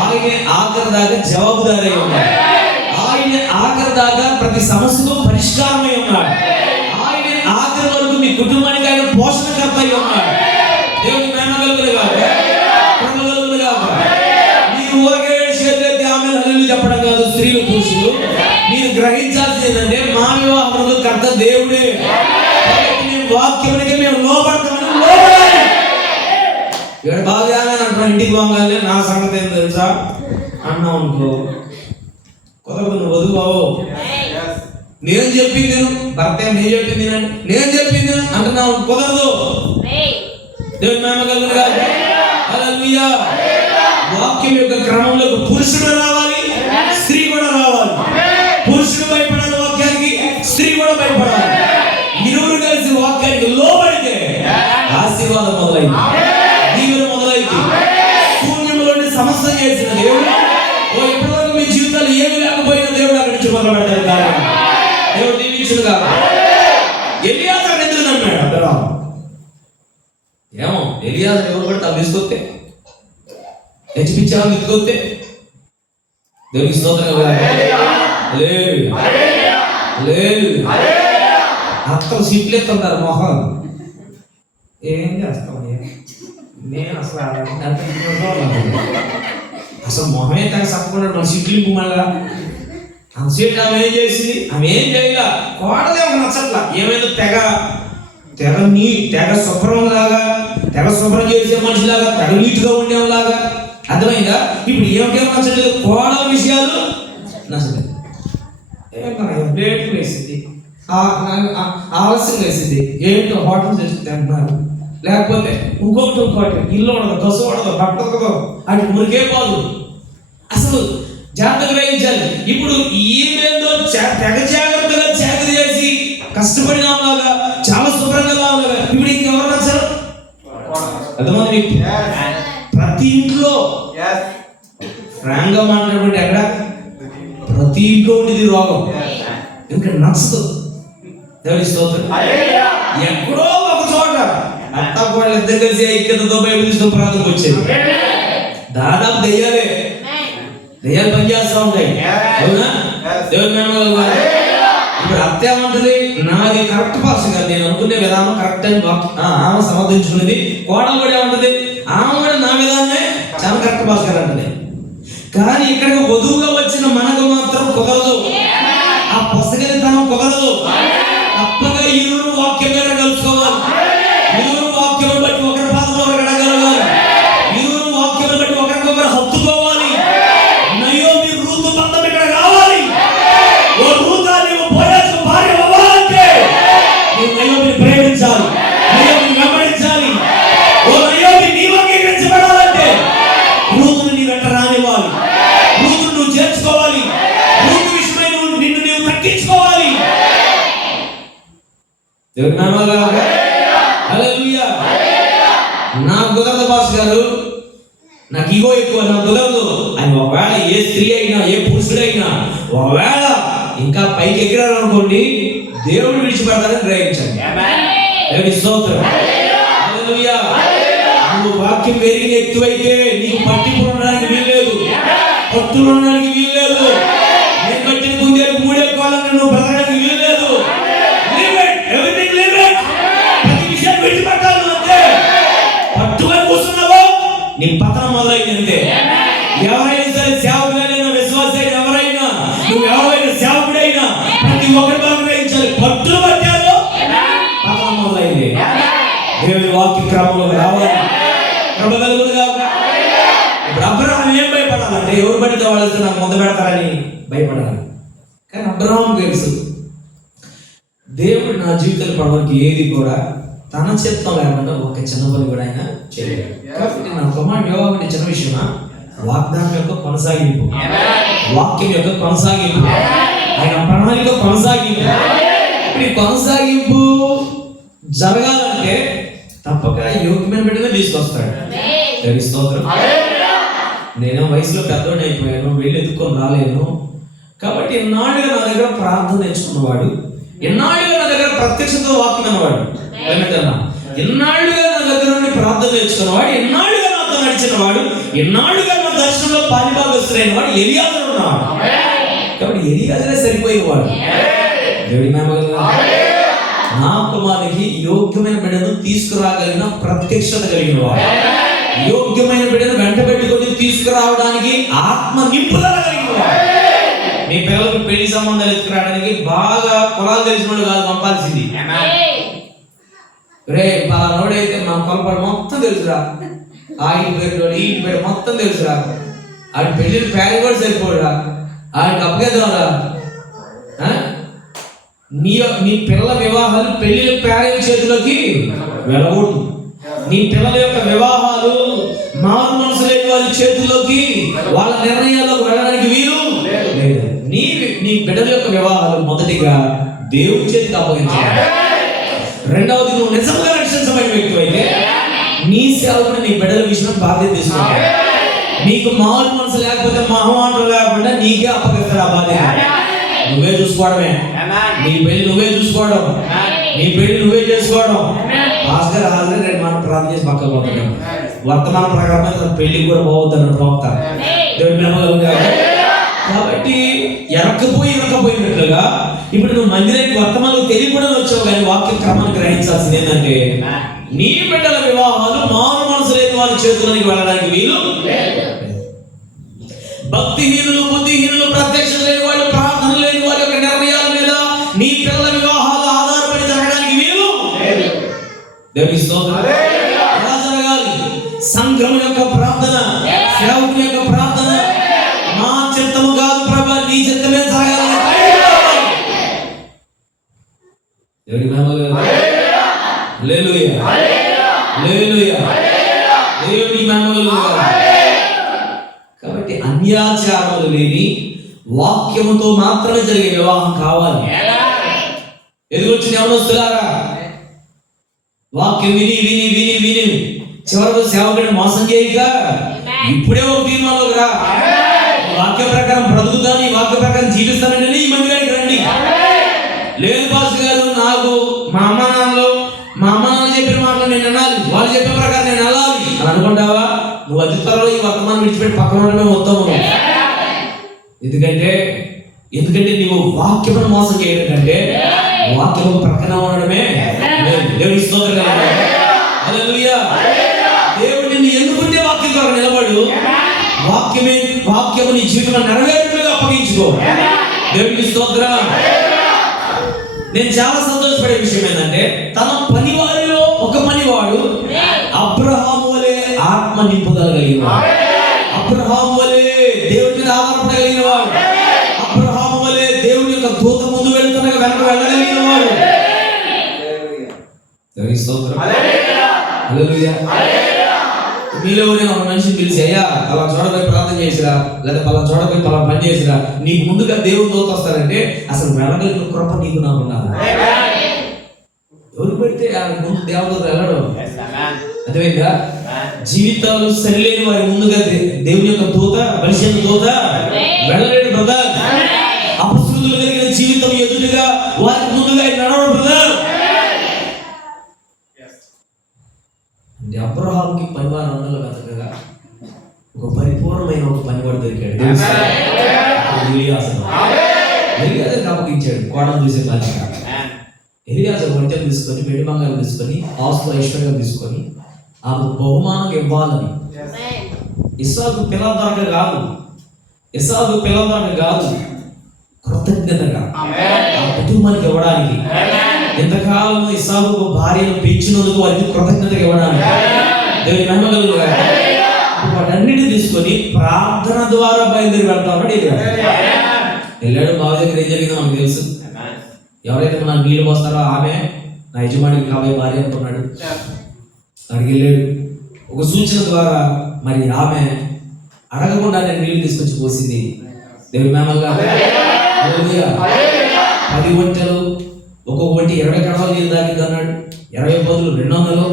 ఆయన ఆఖరి దాకా జవాబుదారీ ఉన్నాడు, ఆయన ఆఖరి దాకా ప్రతి సమస్యకు పరిష్కారమై ఉన్నాడు, ఆయన ఆఖరి వరకు మీ కుటుంబానికి ఆయన పోషణకర్త అయి ఉన్నాడు. దేవుని మేనగలుగులు కాదు, కుటుంబగలుగులు కాదు. మీరు ఊరకే చేతులైతే ఆమె హల్లెలూయా చెప్పడం కాదు. స్త్రీలు పురుషులు మీరు గ్రహించాల్సింది ఏంటంటే, మా వివాహములకు కర్త దేవుడే. వాక్యానికి మేము లోబడతామని లోబడాలి. ఇక్కడ బాగా అంటున్నా, ఇంటికి పోగానే నా సంగతి ఏం తెలుసా అన్నావు అనుకో, కుదరదు. నువ్వు వదువు బాబు, నేను చెప్పింది భర్త, నేను చెప్పింది నేను చెప్పింది అంటున్నావు, కుదరదు. దేవుని మహిమ కలుగును గాక. హల్లెలూయా. వాక్యం యొక్క క్రమంలోకి పురుషుడు రావాలి, స్త్రీ కూడా రావాలి. పురుషుడు భయపడాలి వాక్యానికి, స్త్రీ కూడా భయపడాలి. ఇరువురు కలిసి వాక్యానికి లోబడితే ఆశీర్వాదం మొదలైంది, దీవెన మొదలైంది. శూన్యంలోని సమస్య చేసిన దేవుడు ఇప్పటివరకు మీ జీవితాలు ఏమి లేకపోయినా దేవుడు అక్కడి నుంచి మొదలు పెడతాడు. దేవుడు దీవించును గాక. ఎలియాజరు ఎందుకు నమ్మాడు? అందరూ ఏమో ఎలియాజరు ఎవరు పడితే అవి తీసుకొస్తే, హెచ్చిపించాలని ఎత్తుకొస్తే దేవుడికి స్తోత్రం లేదు. అత్తలు సీట్లు ఎత్తుంటారు మొహం. ఏం చేస్తాం? నేను అసలు మొహమే తగ్గ సప్పకుండా మన సీట్లు మళ్ళా అంత సీట్లు ఆమె ఏం చేసింది? ఆమె ఏం చేయలే. కోడలే ఒక నచ్చట్లా, ఏమైందో తెగ తెగ శుభ్రం లాగా, తెగ శుభ్రం చేసే మనిషిలాగా, తెగ నీట్గా ఉండేలాగా. అర్థమైందా? ఇప్పుడు ఏమిటేమో నచ్చలేదు, కోడల విషయాలు నచ్చలేదు. లేట్ వేసింది, ఆలస్యం వేసింది, ఏంటో హోటల్ తెచ్చుకుంటే అంటున్నారు, లేకపోతే ఇంకోటి ఇల్లు ఉండదు, దశ ఉండదు, బట్ట ఉండదు, అటు మురికే పోదు. అసలు జాగ్రత్తగా గ్రహించాలి. ఇప్పుడు ఈమెలో తెగ జాగ్రత్తగా చాకరీ చేసి కష్టపడినాలాగా, చాలా శుభ్రంగా లాగా, ఇప్పుడు ఇంకెవరు నచ్చారు? అర్థమైంది? ప్రతి ఇంట్లో ఫ్రాంక్ గా మాట్లాడుకుంటే ఎక్కడ ప్రతి ఇంట్లో ఉండేది రోగం, ఇంకా నచ్చదు. దేవుని స్తోత్రం. ఎక్కడో ఒక చోట అత్త కోడలు ఇద్దరు కలిసి ఐక్యతతో బైబిల్ తీసుకుని ప్రాంతంకి వచ్చేది. దాదాపు దెయ్యాలు పనిచేస్తూ ఉంటాయి. అవునా? దేవుని ఇప్పుడు అత్త ఏమంటది, నాది కరెక్ట్ పాస్ కాదు, నేను అనుకునే విధానం కరెక్ట్ అని ఆమె సమర్థించుకునేది. కోడలు కూడా ఏమంటది, ఆమె కూడా నా విధానమే చాలా కరెక్ట్ పాస్ గారు అంటది. కానీ ఇక్కడికి వధువుగా వచ్చిన మనకు మాత్రం కుదరదు, ఆ పుస్తకతనం కుదరదు. తప్పగా ఇరువురు వాక్యం మీద కలుసుకోవాలి, ఇరువురు వాక్యం బట్టి ఒకరి పాత్రలో ఒకరు అడగలగాలి, ఇరువురు వాక్యం బట్టి ఒకరికొకరు హత్తుకోవాలి. నయ్యో మీరు రూతు బంధం ఇక్కడ కావాలి. ఓ రూతా, నీవు బోయాజు భార్య అవ్వాలంటే నయ్యో మీరు ప్రేమించాలి, నయ్యో మీరు వెంబడించాలి. ఓ నయ్యో నీవు అంగీకరించబడాలంటే రూతుని నీ వెంట రానివ్వాలి, రూతుని నువ్వు చేర్చుకోవాలి, రూతు విషయమై నిన్ను నీవు తగ్గించుకోవాలి. దేవుని నామములో హల్లెలూయా. నాకు కుదరదు బాస్ గారు, నాకు ఈగో ఎక్కువ, నాకు కుదరదు అని ఒకవేళ ఏ స్త్రీ అయినా ఏ పురుషుడైనా ఒకవేళ ఇంకా పైకి ఎగిరారు అనుకోండి, దేవుడు విడిచిపెడతారని గ్రహించండి. దేవుని స్తోత్రం. హల్లెలూయా. నువ్వు వాక్యం పెరిగిన ఎక్కువైతే నీకు పట్టింపు ఉండడానికి వీల్లేదు, పట్టులు ఉండడానికి వీల్లేదు, నేను కట్టిన కుందేలు మూడే కాలం నువ్వు బ్రతకడానికి వీల్లేదు. ప్రతి విషయాన్ని విడిచిపెట్టాలి. అంతే పట్టుకొని కూర్చున్నావో నీ పతనం మొదలైంది. అంతే. ఎవరైనా సరే సేవకుడైనా విశ్వాసైనా ఎవరైనా, నువ్వు ఎవరైనా సేవకుడైనా ప్రతి ఒక్కరి బాగా గ్రహించాలి, పట్టులు పట్టారో పతనం మొదలైంది. దేవుని వాక్య క్రమంలో రావాలి. ఇప్పుడు అబ్రహాం ఏం భయపడాలంటే, ఎవరు పడితే వాళ్ళు నాకు మొదలు పెడతారని భయపడాలి. కానీ అబ్రహాం తెలుసు, దేవుడు నా జీవితంలో పడవరకు ఏది కూడా తన చిత్తం లేకుండా ఒక చిన్న పని కూడా ఆయన చేయలేదు. కాబట్టి నా కుమారుడు యోగం చిన్న విషయమా, వాగ్దానం యొక్క కొనసాగింపు, వాక్యం యొక్క కొనసాగింపు, ఆయన ప్రణాళిక కొనసాగింపు. ఇప్పుడు ఈ కొనసాగింపు జరగాలంటే తప్పక యోగ్యమైన బిడ్డనే తీసుకొస్తాడు. స్తోత్రం. నేను వయసులో పెద్దోడు అయిపోయాను, వెళ్ళి ఎత్తుకొని రాలేను. కాబట్టి ఎన్నాళ్ళుగా నా దగ్గర ప్రార్థన నేర్చుకున్నవాడు, ఎన్నాళ్ళుగా నా దగ్గర ప్రత్యక్షతో వాక్యం అన్నవాడు, ఎన్నాళ్ళుగా నా దగ్గర నుండి ప్రార్థన నేర్చుకున్నవాడు, ఎన్నాళ్ళుగా నాతో నడిచిన వాడు, ఎన్నాళ్ళుగా నా దర్శనంలో పాలిభాగస్తులైన వాడు ఎలియాజరు ఉన్నవాడు. కాబట్టి ఎలియాజరే సరిపోయేవాడు. దేవుడి నా కుమారునికి యోగ్యమైన బిడ్డను తీసుకురాగలిగిన ప్రత్యక్షత కలిగిన వాడు, యోగ్యమైన బిడ్డను వెంట పెట్టుకొని తీసుకురావడానికి ఆత్మ నింపుదల కలిగిన వాడు. మీ పిల్లలకు పెళ్లి సంబంధాలు ఎత్తుకురావడానికి బాగా కులాలు తెలిసిన వాడు కాదు పంపాల్సింది. రే నోడైతే మా కొలపాడు మొత్తం తెలుసురా, ఆ ఇంటి పేరు ఈ ఇంటి పేరు మొత్తం తెలుసురా, ఆడి పెళ్లి పేరు కూడా సరిపోడురా, ఆడికి అప్పగేద్దాంరా. నీ పిల్లల వివాహాలు పెళ్లి పేరెంట్ చేతిలోకి వెళ్ళకూడదు. నీ పిల్లల యొక్క వివాహాలు మారు మనసు లేని వారి చేతుల్లోకి, వాళ్ళ నిర్ణయాల్లోకి వెళ్ళడానికి వీలు లేదు. నీ బిడ్డల యొక్క వివాహాలు మొదటిగా దేవుడి చేతికి అప్పగించాలి. రెండవది, నువ్వు నిజంగా రక్షించబడిన వ్యక్తి అయితే నీ సేవకుడు నీ బిడ్డల విషయం బాధ్యత తీసుకుంటాడు. నీకు మారు మనసు లేకపోతే మహమాటలు లేకుండా నీకే అప్పగిస్తాడు ఆ బాధ్యత. నువ్వే చూసుకోవడమే, నీ పెళ్లి నువ్వే చూసుకోవడం, నీ పెళ్లి నువ్వే చేసుకోవడం. భాస్కర్ హాజరు నేను మనం ప్రార్థన చేసి పక్కకు పోతున్నాం. వర్తమాన ప్రకారం పెళ్లికి కూడా పోవద్దు అన్నట్టు పోతారు. కాబట్టి ఇరకపోయినట్లుగా ఇప్పుడు నువ్వు మందిరానికి వర్తమానం తెలియకుండా వచ్చావు, కానీ వాక్య క్రమాన్ని గ్రహించాల్సింది ఏంటంటే నీ బిడ్డల వివాహాలు మారు మనసు లేని వారి చేతుల్లోకి వెళ్ళడానికి వీలు. భక్తిహీనులు, బుద్ధిహీనులు, ప్రత్యక్షత లేని వాళ్ళు, ప్రార్థన లేని వారి యొక్క నిర్ణయాల మీద నీ పిల్లల వివాహాలు ఆధారపడి జరగడానికి వీలు. సేవకుని యొక్క ప్రార్థన, మా చిత్తము కాదు ప్రభా, నీ చిత్తమే జరగాలని. దేవుడి మహిమలు. హల్లెలూయా, హల్లెలూయా, దేవుడి మహిమలు. కాబట్టి అన్యాచారములు లేని వాక్యముతో మాత్రమే జరిగే వివాహం కావాలి. ఎదుగొచ్చిన యవనస్తులారా, వాక్యం విని విని విని విని చివరకు సేవకుడిని మోసం చేయక ఇప్పుడే ఒక తీర్మానంలోకి రా. వాక్య ప్రకారం బ్రతుకుతాను, ఈ వాక్య ప్రకారం జీవిస్తానంటే ఈ మందిరానికి రండి. లేదు పాస్టర్ గారు, నాకు మా అమ్మ నాన్న చెప్పిన మాటలు నేను అనాలి, వాళ్ళు చెప్పిన ప్రకారం నేను అనాలి అని అనుకుంటావా? నువ్వు అతి త్వరలో ఈ వర్తమానం విడిచిపెట్టి పక్కన ఉండడమే ఉత్తమం. ఎందుకంటే నువ్వు వాక్యమును మోసం చేయడం కంటే వాక్యము ప్రక్కన ఉండడమే. దేవుని స్తోత్రం. హల్లెలూయా. దేవుడు నిన్ను ఎన్నుకుంటే వాక్యం ద్వారా నిలబడు. వాక్యము నీ జీవితంలో నెరవేరుగా అప్పగించుకో. దేవునికి స్తోత్రం. నేను చాలా సంతోషపడే విషయం ఏంటంటే, తన పనివారిలో ఒక పనివాడు అబ్రహాము వలె ఆత్మ నింపుదల కలిగిన వాడు, అబ్రహాము వలె దేవుడి మీద ఆధారపడగలిగిన వాడు, అబ్రహాము వలె దేవుడి యొక్క దూత ముందు వెళ్తుండగా వెనక వెళ్ళగలిగిన వాడు. దేవునికి స్తోత్రం. హల్లెలూయా. మీలో నేను ఒక మనిషిని పిలిచి, అయ్యా అలా చోడపోయి ప్రార్థన చేసిరా, లేదా అలా చోడపోయి అలా పని చేసిరా, నీకు ముందుగా దేవుడు దూత వస్తారంటే అసలు వెళ్ళగలిగిన కృప నీకు నాకు ఉండాలి. ఎవరు పెడితే ముందు దేవదూత వెళ్ళడం. అర్థమైందా? జీవితాలు సరిలేని వారి ముందుగా దేవుని యొక్క దూత, బలిసిన దూత వెళ్ళలేడు బ్రదర్. అపశృతులు కలిగిన జీవితం ఎదుటిగా వారికి ముందుగా నడవడం బ్రదర్. అబ్రహాముకి పనివారు అందరూ వెతకగా ఒక పరిపూర్ణమైన ఒక పనివాడు దొరికాడు. ఎలియాజరుకి అప్పగించాడు కోడలు చూసే బాధ్యత. ఎలియాజరు వంటలు తీసుకొని, వెండి బంగారం తీసుకొని, ఆస్తుల ఐశ్వర్యం తీసుకొని ఆమె బహుమానం ఇవ్వాలని. ఇస్సాకు పిల్లదొరక కాదు, కృతజ్ఞతగా ఆ కుటుంబానికి ఇవ్వడానికి. ఎంతకాలం ఇస్సాకు భార్యను పెంచినందుకు వారికి కృతజ్ఞతగా ఇవ్వడానికి. దేవుని మహిమగలుగుగా వాటన్నిటిని తీసుకొని ప్రార్థన ద్వారా బయలుదేరి వెళ్తా ఉన్నాడు. వెళ్ళాడు. బావి దగ్గర ఏం జరిగిందో మనకు తెలుసు. ఎవరైతే మన నీళ్ళు పోస్తారో ఆమె నా యజమానికి కాబోయే భార్య అనుకున్నాడు. అక్కడికి వెళ్ళాడు. ఒక సూచన ద్వారా మరి ఆమె అడగకుండా నేను నీళ్ళు తీసుకొచ్చి పోసింది. దేవుని మహిమగా 10 ఒంటెలు, ఒక్కొక్క ఒంటి 20 కడవల నీళ్ళు తాగింది అన్నాడు. 20 బదులు 200,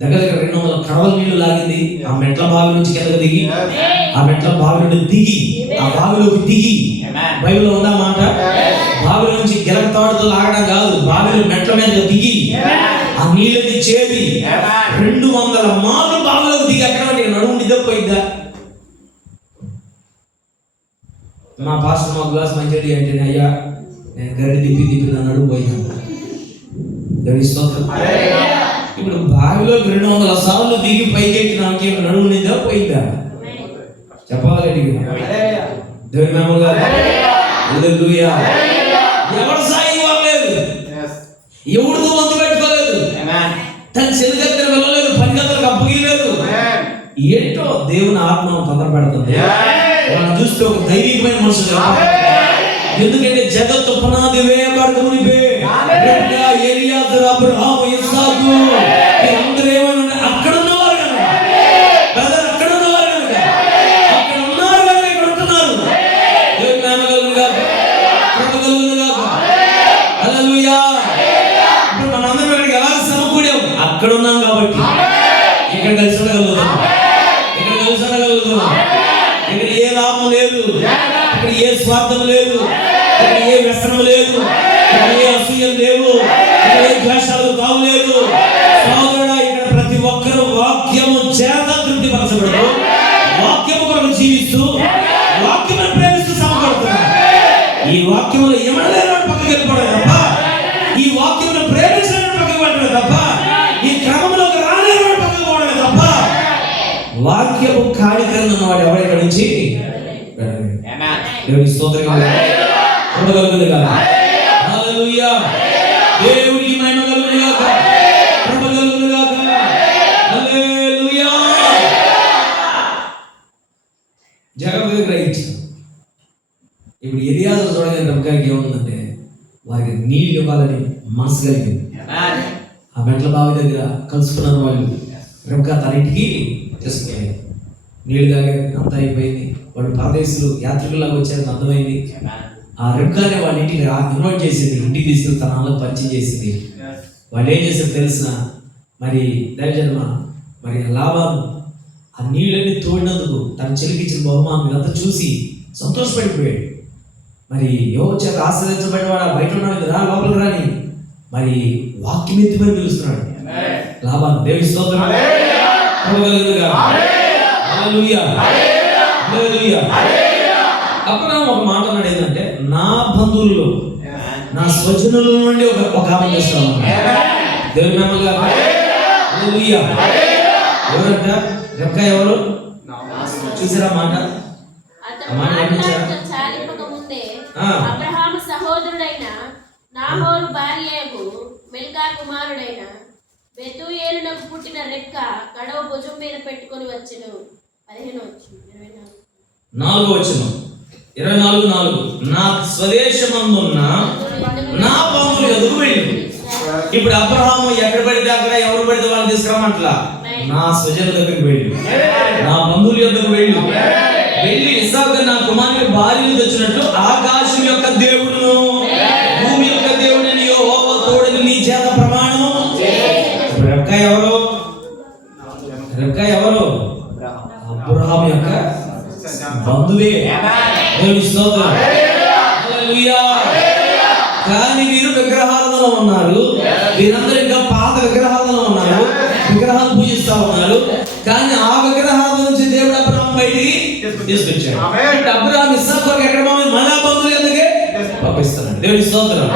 దగ్గర 200 కడవల నీళ్లు లాగింది. ఆ మెట్ల బావి నుంచి కిందకు దిగి, ఆ మెట్ల బావి నుండి దిగి, ఆ బావిలోకి దిగి, బైబిల్లో ఉందా మాట, బావిలో నుంచి గిలక తాడుతో లాగడం కాదు, బావిలో మెట్ల మీద దిగి ఆ నీళ్ళని చేది 200 మార్లు బావిలోకి దిగి. అక్కడ నడుము నిద్రపోయిందా? మా పాస్టర్ మా గ్లాస్ మంచిది అంటే, అయ్యా నేను గడ్డి తిప్పి నా నడుము పోయినాను. ఇప్పుడు బావిలో 200 సార్లు దిగి పైకి నాకే నడుము నిద్ర పోయిందా? చెప్పాలి. దేవుని నామములో హల్లెలూయా. ఎవరు సాయం ఇవ్వలేదు, ఎవరితో వంతు పెట్టుకోలేదు, తన చెల్లి దగ్గర వెళ్ళలేదు, పని దగ్గరకు అప్పగలేదు. ఏంటో దేవుని ఆత్మ తొందరపెడుతుంది. వాళ్ళని చూస్తే ఒక ధైర్యమైన మనుషులు. ఎందుకంటే జగత్తు పునాది వేయబడక మునిపే ఎలియాజరు, అబ్రహాము, ఇస్సాకు అందరూ ఏమన్నా అక్కడ ఉన్నవారు కనుక, బ్రదర్ అక్కడ ఉన్నవారు కనుక, అక్కడ ఉన్నారు కనుక ఇక్కడ ఉంటున్నారు. దేవుని నామములో హల్లెలూయా. ఇప్పుడు మనందరం ఇక్కడికి ఎలా సమకూడాం? అక్కడ ఉన్నాం కాబట్టి ఇక్కడ కలిసి ఉండగలుగుతాం. ఇక్కడ ఏ లాభం లేదు, ఇక్కడ ఏ స్వార్థం లేదు, ఇక్కడ ఏ వ్యసనం లేదు, ఇక్కడ ఏ అసూయం లేవు, ఇక్కడ ఏ ద్వేషాలు కావులేదు. సోదరుడా, ఇక్కడ ప్రతి ఒక్కరూ వాక్యము చేత తృప్తిపరచబడుతూ, వాక్యము కొరకు జీవిస్తూ, వాక్యమును ప్రేమిస్తూ సమకూడుతున్నారు. ఈ వాక్యములో ఏమనలేని పక్కకి వెళ్ళిపోవడం తప్ప, ఈ వాక్యమును ప్రేమించిన పక్కకి వెళ్ళడం తప్ప, ఈ క్రమంలోకి రాలేని పక్కకి పోవడమే తప్ప, వాక్యము కార్యక్రమం ఉన్నవాడు ఎవరు ఇక్కడ నుంచి దేవుని స్తోత్రం కలుగునుగాక. హల్లెలూయా. దేవునికి మహిమ కలుగునుగాక, కృప కలుగునుగాక. హల్లెలూయా. జాగ్రత్తగా గ్రహించారు. ఇప్పుడు ఎలియాజరు చూడగానే రెబెక్కాకి ఏముందంటే వారికి నీళ్ళు ఇవ్వాలని మనసు కలిగింది. ఆ మెట్ల బావి దగ్గర కలుసుకున్నారు వాళ్ళు. రెబెక్కా తన ఇంటికి చేసుకున్నారు. నీళ్ళు తాగే అంతా అయిపోయింది. వాళ్ళు పరదేశులు యాత్రికుల్లాగా వచ్చారని అర్థమైంది. ఆ రెబెక్కానే వాళ్ళ ఇంటికి ఇన్వైట్ చేసింది, ఇంటికి తీసుకెళ్ళి తన వాళ్ళకి పరిచయం చేసింది. వాళ్ళు ఏం చేశారు తెలిసిన, మరి దైవజన్మ మరి లాభాలు ఆ నీళ్ళని తోడినందుకు తన చెల్లికి ఇచ్చిన బహుమానం ఇదంతా చూసి సంతోషపడిపోయాడు. మరి ఎవరు చేత ఆశ్రయించబడినవాడు బయట ఉన్నాడు కదా, లోపలికి రాని మరి వాక్యం ఎత్తి మరి పిలుస్తున్నాడు లాభాలు. దేవుని స్తోత్రం. అప్పుడు ఒక మాట అన్నాడు ఏంటంటే, నా బంధువుల్లో నా స్వజనుల నుండి ఒక ఆమె చేస్తాను. దేవుని నామములో ఎవరంట? రెబెక్కా ఎవరు చూసారా మాట? అబ్రహాము సహోదరుడైన నాహోరు భార్యకు మిల్కా కుమారుడైన బెతూయేలునకు పుట్టిన రెబెక్కా కడవ భుజం మీద పెట్టుకొని వచ్చెను. 15 నా స్వదేశమందున్న నా బంధువులు ఎదుగు వెళ్ళి. ఇప్పుడు అబ్రహాము ఎక్కడ పడితే అక్కడ ఎవరు పడితే వాళ్ళు తీసుకురామంటలా, నా స్వజనుల దగ్గరికి వెళ్ళి, నా బంధువుల యొద్దకు వెళ్ళి ఇస్సాకు నా కుమారుని భార్యను తెచ్చినట్లు ఆకాశం యొక్క దేవుడును భూమి యొక్క దేవుడిని యెహోవా తోడని నీ చేత ప్రమాణము. రెబెక్కా ఎవరు? అబ్రహాం యొక్క బంధువే. దేవుని స్తోత్రం. హల్లెలూయా. కానీ వీరు విగ్రహాలలో ఉన్నారు. వీరందరూ ఇంకా పాత విగ్రహాలలో ఉన్నారు, విగ్రహాలు పూజిస్తా ఉన్నారు. కానీ ఆ విగ్రహాల నుంచి దేవుడు అబ్రహాం బయటికి తీసుకొచ్చాడు. అబ్రహాం ఇస్సాకు ఎక్కడ మళ్ళా బంధువులు ఎందుకే పంపిస్తున్నాడు. దేవుని స్తోత్రం.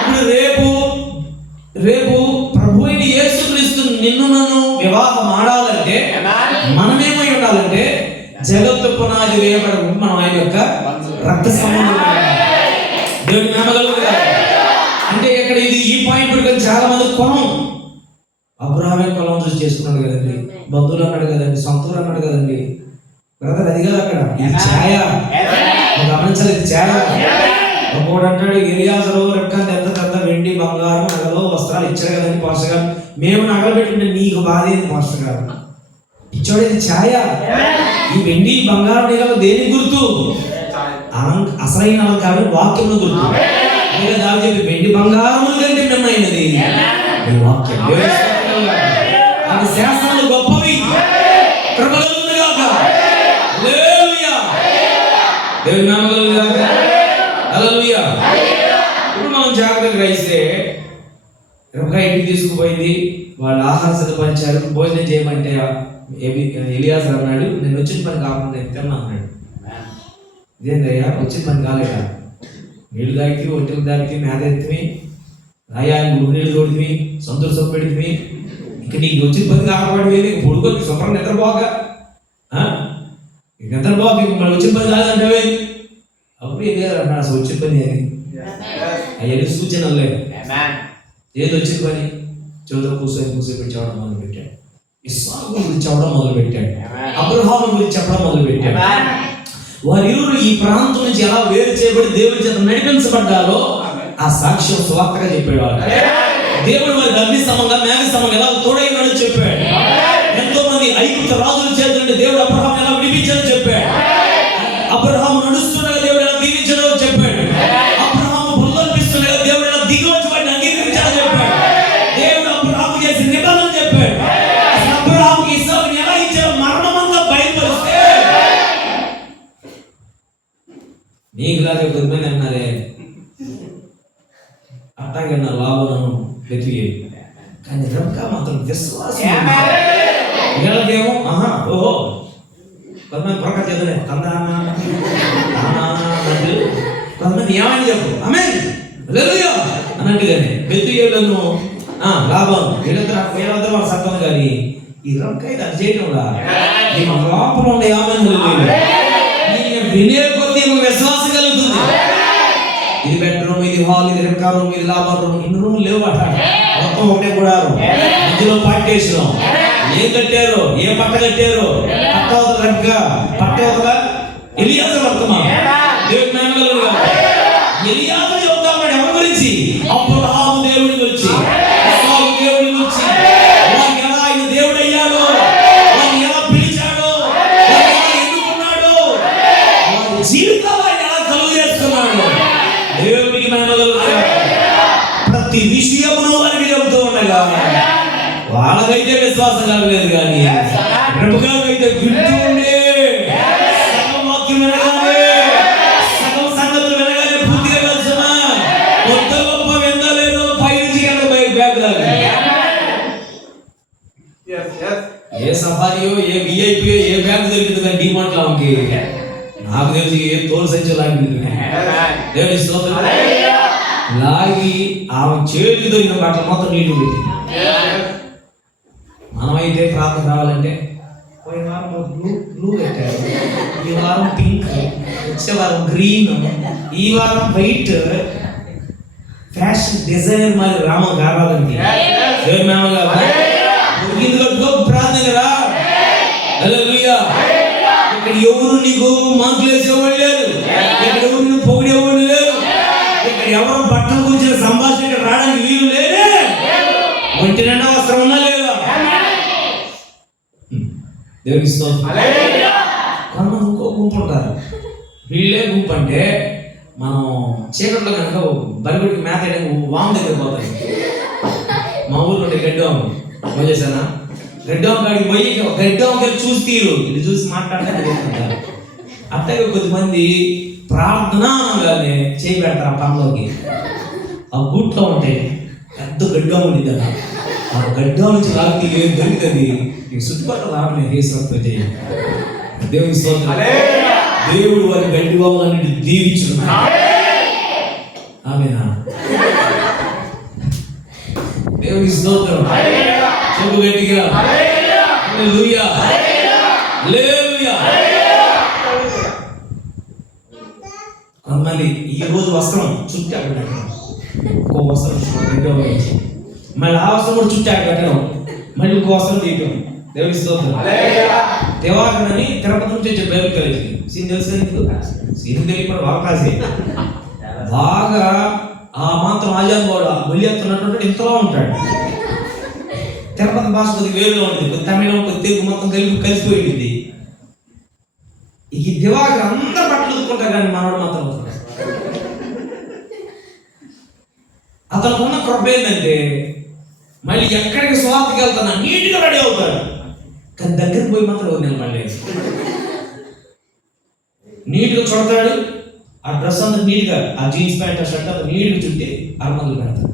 ఇప్పుడు రేపు ప్రభు అయిన యేసుక్రీస్తు నిన్ను నన్ను వివాహం ఆడాలంటే మనమేమై ఉండాలంటే జగత్తు పునాది వేయబడము మనం ఆయన యొక్క రక్త సంబంధం. దేవుని నమ్మగలుగుతా అంటే ఇక్కడ ఈ పాయింట్ పెట్టుకొని చాలా మంది కులం, అబ్రహామే కులం చూసి చేసుకున్నాడు కదండి, బంధువులు అన్నాడు కదండి, సొంతూరు అన్నాడు కదండి. బ్రదర్ అది కాదు, అక్కడ ఇది ఛాయ గమనించాలి. ఇది ఛాయ. ఒకడు అంటాడు ఎలియాజరు రెబెక్కా ఎంత వెండి బంగారం నగలు వస్త్రాలు ఇచ్చాడు కదండి పాస్టర్ గారు, మేము నగలు పెట్టుకుంటే నీకు బాధ ఏంది పాస్టర్ గారు? ఇచ్చాడు. ఇది ఛాయ. ఈ వెండి బంగారం నగలు దేని గుర్తు? అసలైన అలంకారం వాక్యంలో గుర్తు. చెప్పి వెండి బంగారముల కంటే మిన్నమైనది వాక్యం. అది శాస్త్రాలు గొప్పవి. కృపగలుగునుగాక. హల్లెలూయా. దేవుని నామములో హల్లెలూయా. ఇప్పుడు మనం జాగ్రత్తగా గ్రహిస్తే రెబెక్కా ఇంటికి తీసుకుపోయింది, వాళ్ళు ఆహార సిద్ధపరిచారు, భోజనం చేయమంటే ఎలియాజరు అన్నాడు, నేను వచ్చిన పని కాకుండా తిన్నా అన్నాడు. ఇదేందయ్యా వచ్చిన పని కాలేదా? నీళ్ళు తాగితే, ఒంటెలు తాగితే, మేత ఎత్తివి, రాయాలి నీళ్ళు తోడివి, సంతోష పెడితే, ఇక నీకు వచ్చిన పని కాకపోవడం పొడుకొని శుభ్రం నిద్రపోక మళ్ళీ వచ్చిన పని కాదంటే అప్పుడు ఎలియాజరు అన్నాడు అసలు వచ్చిన పని అని. అవన్నీ సూచనలే. ఏది వచ్చిన పని? చదువు కూర్చొని చెప్పడం మొదలు పెట్టాడు. ఇస్సాకు గురించి చెప్పడం మొదలు పెట్టాడు. అబ్రహాము గురించి చెప్పడం మొదలు పెట్టాడు. వారిరువురు ఈ ప్రాంతం నుంచి ఎలా వేరు చేయబడి దేవుని చేత నడిపించబడ్డారో ఆ సాక్ష్యం సువార్తగా చెప్పాడు. దేవుడు వారి అగ్ని సమంగా మేఘ సమంగా ఎలా తోడైనాడో చెప్పాడు. ఎంతో మంది ఐగుప్తు రాజుల చేత నుండి దేవుడు అబ్రహాం ఎలా విడిపించాడో చెప్పాడు. అబ్రహాము నడుస్తుండగా దేవుడు ఎలా దీవించాడో చెప్పాడు. అబ్రహాము బుల్లనిపిస్తుండగా దేవుడు ఎలా దిగివచ్చి వాడిని అంగీకరించాడో చెప్పాడు. దేవుడు అబ్రహాము చేసిన నిబంధన చెప్పాడు. అసలు అబ్రహాముకి ఇస్సాకుని ఎలా ఇచ్చారో మరణమంతా బయలుపరిస్తే నీకులాగే కొద్దిమంది అన్నారే అట్టాగే నా లాభను వెతికేది. కానీ రెబెక్కా మాత్రం విశ్వాసం. వీళ్ళకేమో ఓహో కొంతమంది ప్రొక్క చేతులే కొంతమంది ఏమని చెప్పు ఆమేన్ హల్లెలూయా అన్నట్టుగానే బెతూయేలును లాభం వీళ్ళందరూ వాళ్ళ సత్వం. కానీ ఈ రెబెక్కా ఇది అది చేయడం ఈ మన లోపల ఉండే ఆమేన్ హల్లెలూయా వినే కొద్దీ విశ్వాసం కలుగుతుంది. ఇది బెడ్రూమ్, ఇది హాల్, ఇది రెబెక్కా రూమ్, ఇది లాభం రూమ్, ఇన్ని రూములు లేవు అట. మొత్తం ఒకటే గుడారం, మధ్యలో పార్టీషన్. ఏం కట్టారు? ఏ పట్ట కట్టారు? పట్టవతల రెబెక్కా, పట్టవతల ఎలియాజరు వర్తమానం. దేవుని నామములో ఎలియాజరు చెబుతా ఉన్నాడు ఎవరి గురించి? అబ్రహాము దేవుని గురించి, ఇస్సాకు దేవుని గురించి, వారికి ఎలా ఆయన దేవుడు అయ్యాడు, వారిని ఎలా పిలిచాడు, వారిని ఎలా ఎన్నుకున్నాడు, వారి జీవితాలు ఆయన ఎలా కలుగు చేసుకున్నాడు. దేవునికి మహిమ. ప్రతి విషయమును వారికి చెబుతూ ఉండగా వాళ్ళకైతే విశ్వాసం కలగలేదు, కానీ ప్రభుగారికైతే వింటూ ఉండే సగం వాక్యం వినగానే, సగం సంగతులు వినగానే పూర్తిగా కలుసుమా కొత్త గొప్ప విందలేదో పైనుంచి బ్యాగ్ ఏ సఫారియో ఏ విఐపి ఏ బ్యాగ్ దొరికింది కానీ డిమాండ్ లాంటి నాకు తెలిసి ఏ తోలు సంచి లాగింది. దేవుని స్తోత్రం. లాగి ఆమె చేతికి దొరికిన బట్టలు మొత్తం నీళ్లు పెట్టి. మనమైతే ప్రార్థన రావాలంటే పోయిన వారం బ్లూ పెట్టారు, ఈ వారం పింక్, వచ్చే వారం గ్రీన్, ఈ వారం వైట్, ఫ్యాషన్ డిజైనర్ మరి రామ కావాలండి. దొరికింది కట్టుకో ప్రార్థన రా. హల్లెలూయా. ఇక్కడ ఎవరు నీకు మార్కులు వేసేవాళ్ళు లేరు, ఇక్కడ ఎవరు నువ్వు పొగిడేవాళ్ళు లేరు, ఇక్కడ ఎవరు బట్టల గురించి సంభాషణ రావడానికి వీలు లేదే. ఒంటి నిండా వస్త్రం ఉన్నా లేదా? దేవునికి స్తోత్రం. కొంతమంది ఇంకో గుంపు ఉంటారు. వీళ్ళే గుంపు అంటే మనం చీకట్లో కనుక బరిగొడికి మేత వాము దగ్గర పోతాయి. మా ఊర్లో గడ్డవాము చేశానా, గడ్డవాము కాడికి పోయి గడ్డవాము గారు చూసి తీరు ఇది చూసి మాట్లాడతారు. అట్లాగే కొద్దిమంది ప్రార్థన అనగానే చేయి పెడతారు ఆ పనిలోకి. ఆ గూట్లో ఉంటాయి పెద్ద గడ్డం ఉండిద్ది అన్న. ఆ గడ్డం నుంచి లాగి ఏం దొరుకుతుంది నీకు చుట్టుపక్కల రావడం హేసంతో చేయి. దేవుని స్తోత్రం. దేవుడు వారి గడ్డి వాములన్నిటి దీవించున్నాడు. ఆమేనా. దేవుని స్తోత్రం. చెప్పు గట్టిగా హల్లెలూయా. హల్లెలూయా. కొంతమంది ఈ రోజు వస్త్రం చుట్టూ పెట్టడం, ఇంకో వస్త్రం రెండో వేసి మళ్ళీ ఆ వస్త్రం కూడా చుట్టూ పెట్టడం, మళ్ళీ ఇంకో వస్త్రం తీయటం. దేవుని స్తోత్రం. దేవాకర్ అని తిరుపతి నుంచి వచ్చే బైబిల్ కాలేజ్ సీన్ తెలుసు నీకు? సీన్ తెలియకుండా అవకాశం బాగా ఆ మాత్రం ఆజాన్ కూడా మళ్ళీ ఎత్తున్నట్టు ఇంతలో ఉంటాడు. తిరుపతి భాష కొద్దిగా వేరుగా ఉంటుంది, తమిళం కొద్ది తెలుగు మొత్తం కలిసిపోయింది. ఈ దివాకర్ అందరు బట్టలు ఉతుక్కుంటారు కానీ మనవాడు మాత్రం అతనికి ఉన్న కృప ఏంటంటే మళ్ళీ ఎక్కడికి స్వార్థకి వెళ్తానా నీట్గా రెడీ అవుతాడు, కానీ దగ్గరికి పోయి మాత్రం నిలబడలేదు. నీట్గా చుడతాడు, ఆ డ్రెస్ అంతా నీట్గా ఆ జీన్స్ ప్యాంట్ ఆ షర్ట్ అంతా నీట్గా చుట్టి అరమందులు పెడతాడు,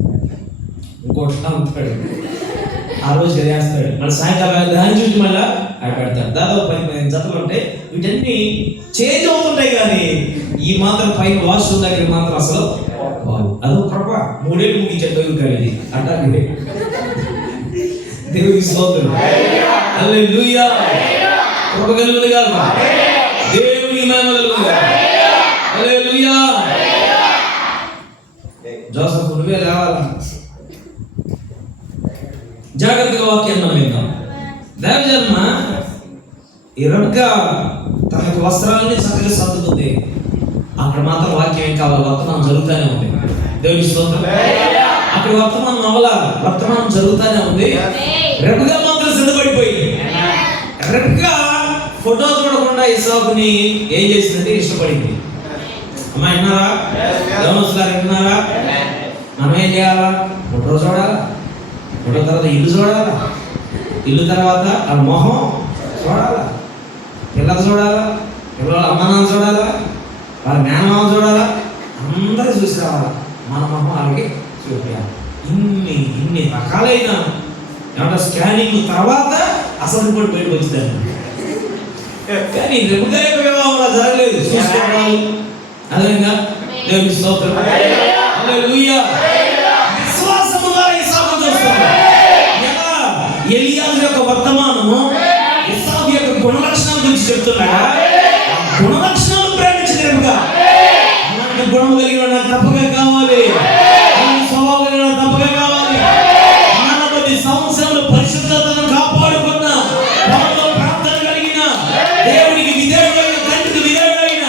ఇంకోటి ఉంటాడు, ఆ రోజు వేస్తాడు, మళ్ళీ సాయంకాలం దాని చుట్టి మళ్ళీ అక్కడ పెడతాడు. దాదాపు 10 జతలు ఉంటాయి. వీటన్ని చేంజ్ అవుతుంటాయి, కానీ ఈ మాత్రం పైన వాష్రూమ్ దగ్గర మాత్రం అసలు అదో కృప. 3 ఏళ్ళు ముగించే ఇది అట్లాగే. దేవుని స్తోత్రం. హల్లెలూయా. కృప కలుగును గాక. దేవుని మహిమ కలుగును గాక. హల్లెలూయా. జోసెఫ్ నువ్వే రావాలా. జాగ్రత్తగా వాక్యాన్ని మనం విందాం. దైవజన్మ ఈ రెబెకా తనకు వస్త్రాలని చక్కగా సర్దుతుంది. అక్కడ మాత్రం వాక్యం ఏం కావాలి, వర్తమానం జరుగుతూనే ఉంది. దేవుని స్తోత్రం. అక్కడ వర్తమానం అవలా, వర్తమానం జరుగుతూనే ఉంది. రెబెకా మాత్రం సిద్ధపడిపోయింది. రెబెకా ఫోటో చూడకుండా ఇస్సాకుని ఏం చేసిందంటే ఇష్టపడింది. అమ్మా విన్నారా? యవనస్తులారా విన్నారా? మనం ఏం చేయాలా? ఫోటో చూడాలా, ఫోటో తర్వాత ఇల్లు చూడాలా, ఇల్లు తర్వాత ఆ మొహం చూడాలా, పిల్లలు చూడాలా, పిల్లల అమ్మ నాన్న చూడాలా, వాళ్ళ మేనమామ చూడాలా, అందరూ చూసి రావాలా. మన మొహం అలాగే చూడాలి. ఇన్ని రకాలైన ఏమంటారు స్కానింగ్ తర్వాత అసలు రిపోర్ట్ బయటకు వచ్చిందండి. కానీ రెబెకా వివాహం జరగలేదు, చూసుకోవాలి. అదేవిధంగా దేవుని స్తోత్రం. హల్లెలూయా. విశ్వాసము ద్వారా ఇస్సాకు చూస్తాడు. ఎలా ఎలియాజరు యొక్క వర్తమానము ఇస్సాకు యొక్క గుణలక్షణాల గురించి చెప్తున్నాడా? గుణలక్షణాలు ప్రేమించిన రెబెకా అలాంటి గుణం కలిగిన నాకు తప్పగా కావాలి, అలాంటి స్వభావం కలిగిన తప్పగా కావాలి. 40 సంవత్సరాలు పరిశుద్ధతను కాపాడుకున్న ప్రార్థన కలిగిన దేవునికి విధేయుడైన తండ్రికి విధేయుడైన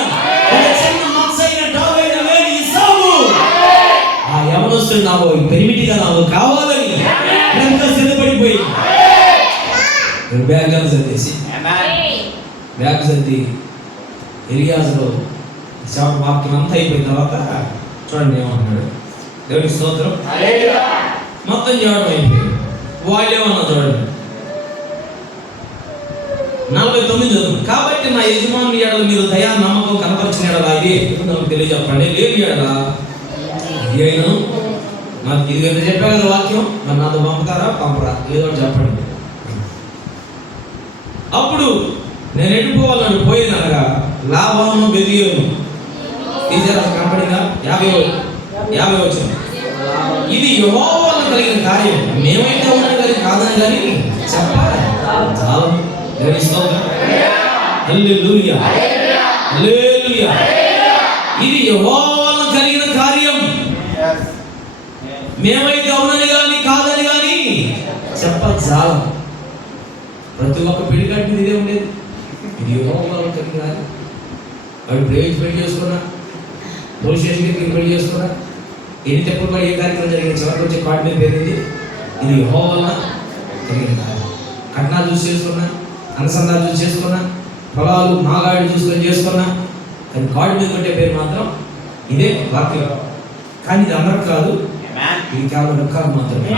నాకు పెరిమిటిగా నాకు కావాలని ఎంత సిద్ధపడిపోయి బ్యాగ్ సర్దేసి బ్యాగ్ సర్ది ఎలియాజులో వాక్యం అంతా అయిపోయిన తర్వాత చూడండి ఏమంటున్నాడు. దేవుడికి స్తోత్రం. మొత్తం చేయడం అయిపోయింది. వాళ్ళు ఏమన్నా చూడండి 49 చదువు. కాబట్టి నా యజమాని ఎడల మీరు దయా నమ్మకం కనపరిచిన ఎడల ఇది నాకు తెలియజెప్పండి, లేని ఎడల అయినా నాకు ఇది ఎంత చెప్పా కదా వాక్యం, మరి నాతో పంపుతారా పంపరా ఏదో చెప్పండి. అప్పుడు నేను ఎటుపోవాలని పోయినగా లాభాను బెదియోను తీసారా కంపెనీగా 50 వచ్చింది. ఇది యెహోవా వలన కలిగిన కార్యం, మేమైతే ఉన్నది కానీ కాదని కానీ చెప్పాలి. చాలా హల్లెలూయా హల్లెలూయా. ఇది యెహోవా వలన కలిగిన కార్యం, మేమైతే అవునని కానీ కాదని కానీ చెప్పాలి. ప్రతి ఒక్క పెళ్లి కట్టింది ఇదే ఉండేది. ఇది యెహోవా వలన కలిగిన కార్యం. వాడు ప్రేమించి పెళ్లి చేసుకున్నా, పోలీస్ స్టేషన్కి పెళ్లి చేసుకున్నా, ఎన్ని తెప్పులు కూడా ఏ కార్యక్రమం జరిగింది చివరికి వచ్చే కార్డు మీద పేరుంది ఇది యెహోవా వలన కలిగిన కార్యం. కట్నాలు చూసి చేసుకున్నా, అనుసంధానం చూసి చేసుకున్నా, పొలాలు మాగాడు చూసుకొని చేసుకున్నా, కానీ కార్డు మీద కొట్టే పేరు మాత్రం ఇదే వాక్యం. కానీ ఇది అందరూ కాదు, ఇది కేవలం రెక్కలు మాత్రమే.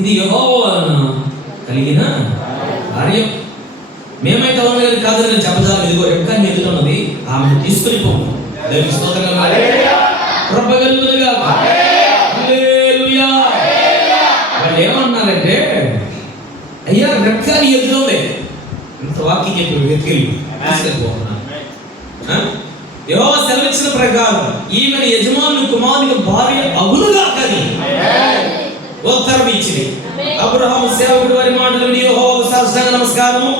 ఇది యెహోవా వలన కలిగిన కార్యం, మేమైతే అవును కానీ కాదని నేను చెప్పజాలి. ఇదిగో రెక్కని ఎదుగుతున్నది, ఆమెను తీసుకుని పోము. దేవుని స్తోత్రం. వాళ్ళు ఏమన్నారంటే అయ్యా రెక్కని ఎదుగుతుంది, ఇంత వాక్యం చెప్పి వెతికి యెహోవా సెలవిచ్చిన ప్రకారం ఈమెను యజమానుని కుమారునికి భార్య అగునుగా కానీ ఉత్తరం ఇచ్చింది. అబ్రహాము సేవకుడు వారి మాటలు విని యెహోవాకు సాష్టాంగ నమస్కారము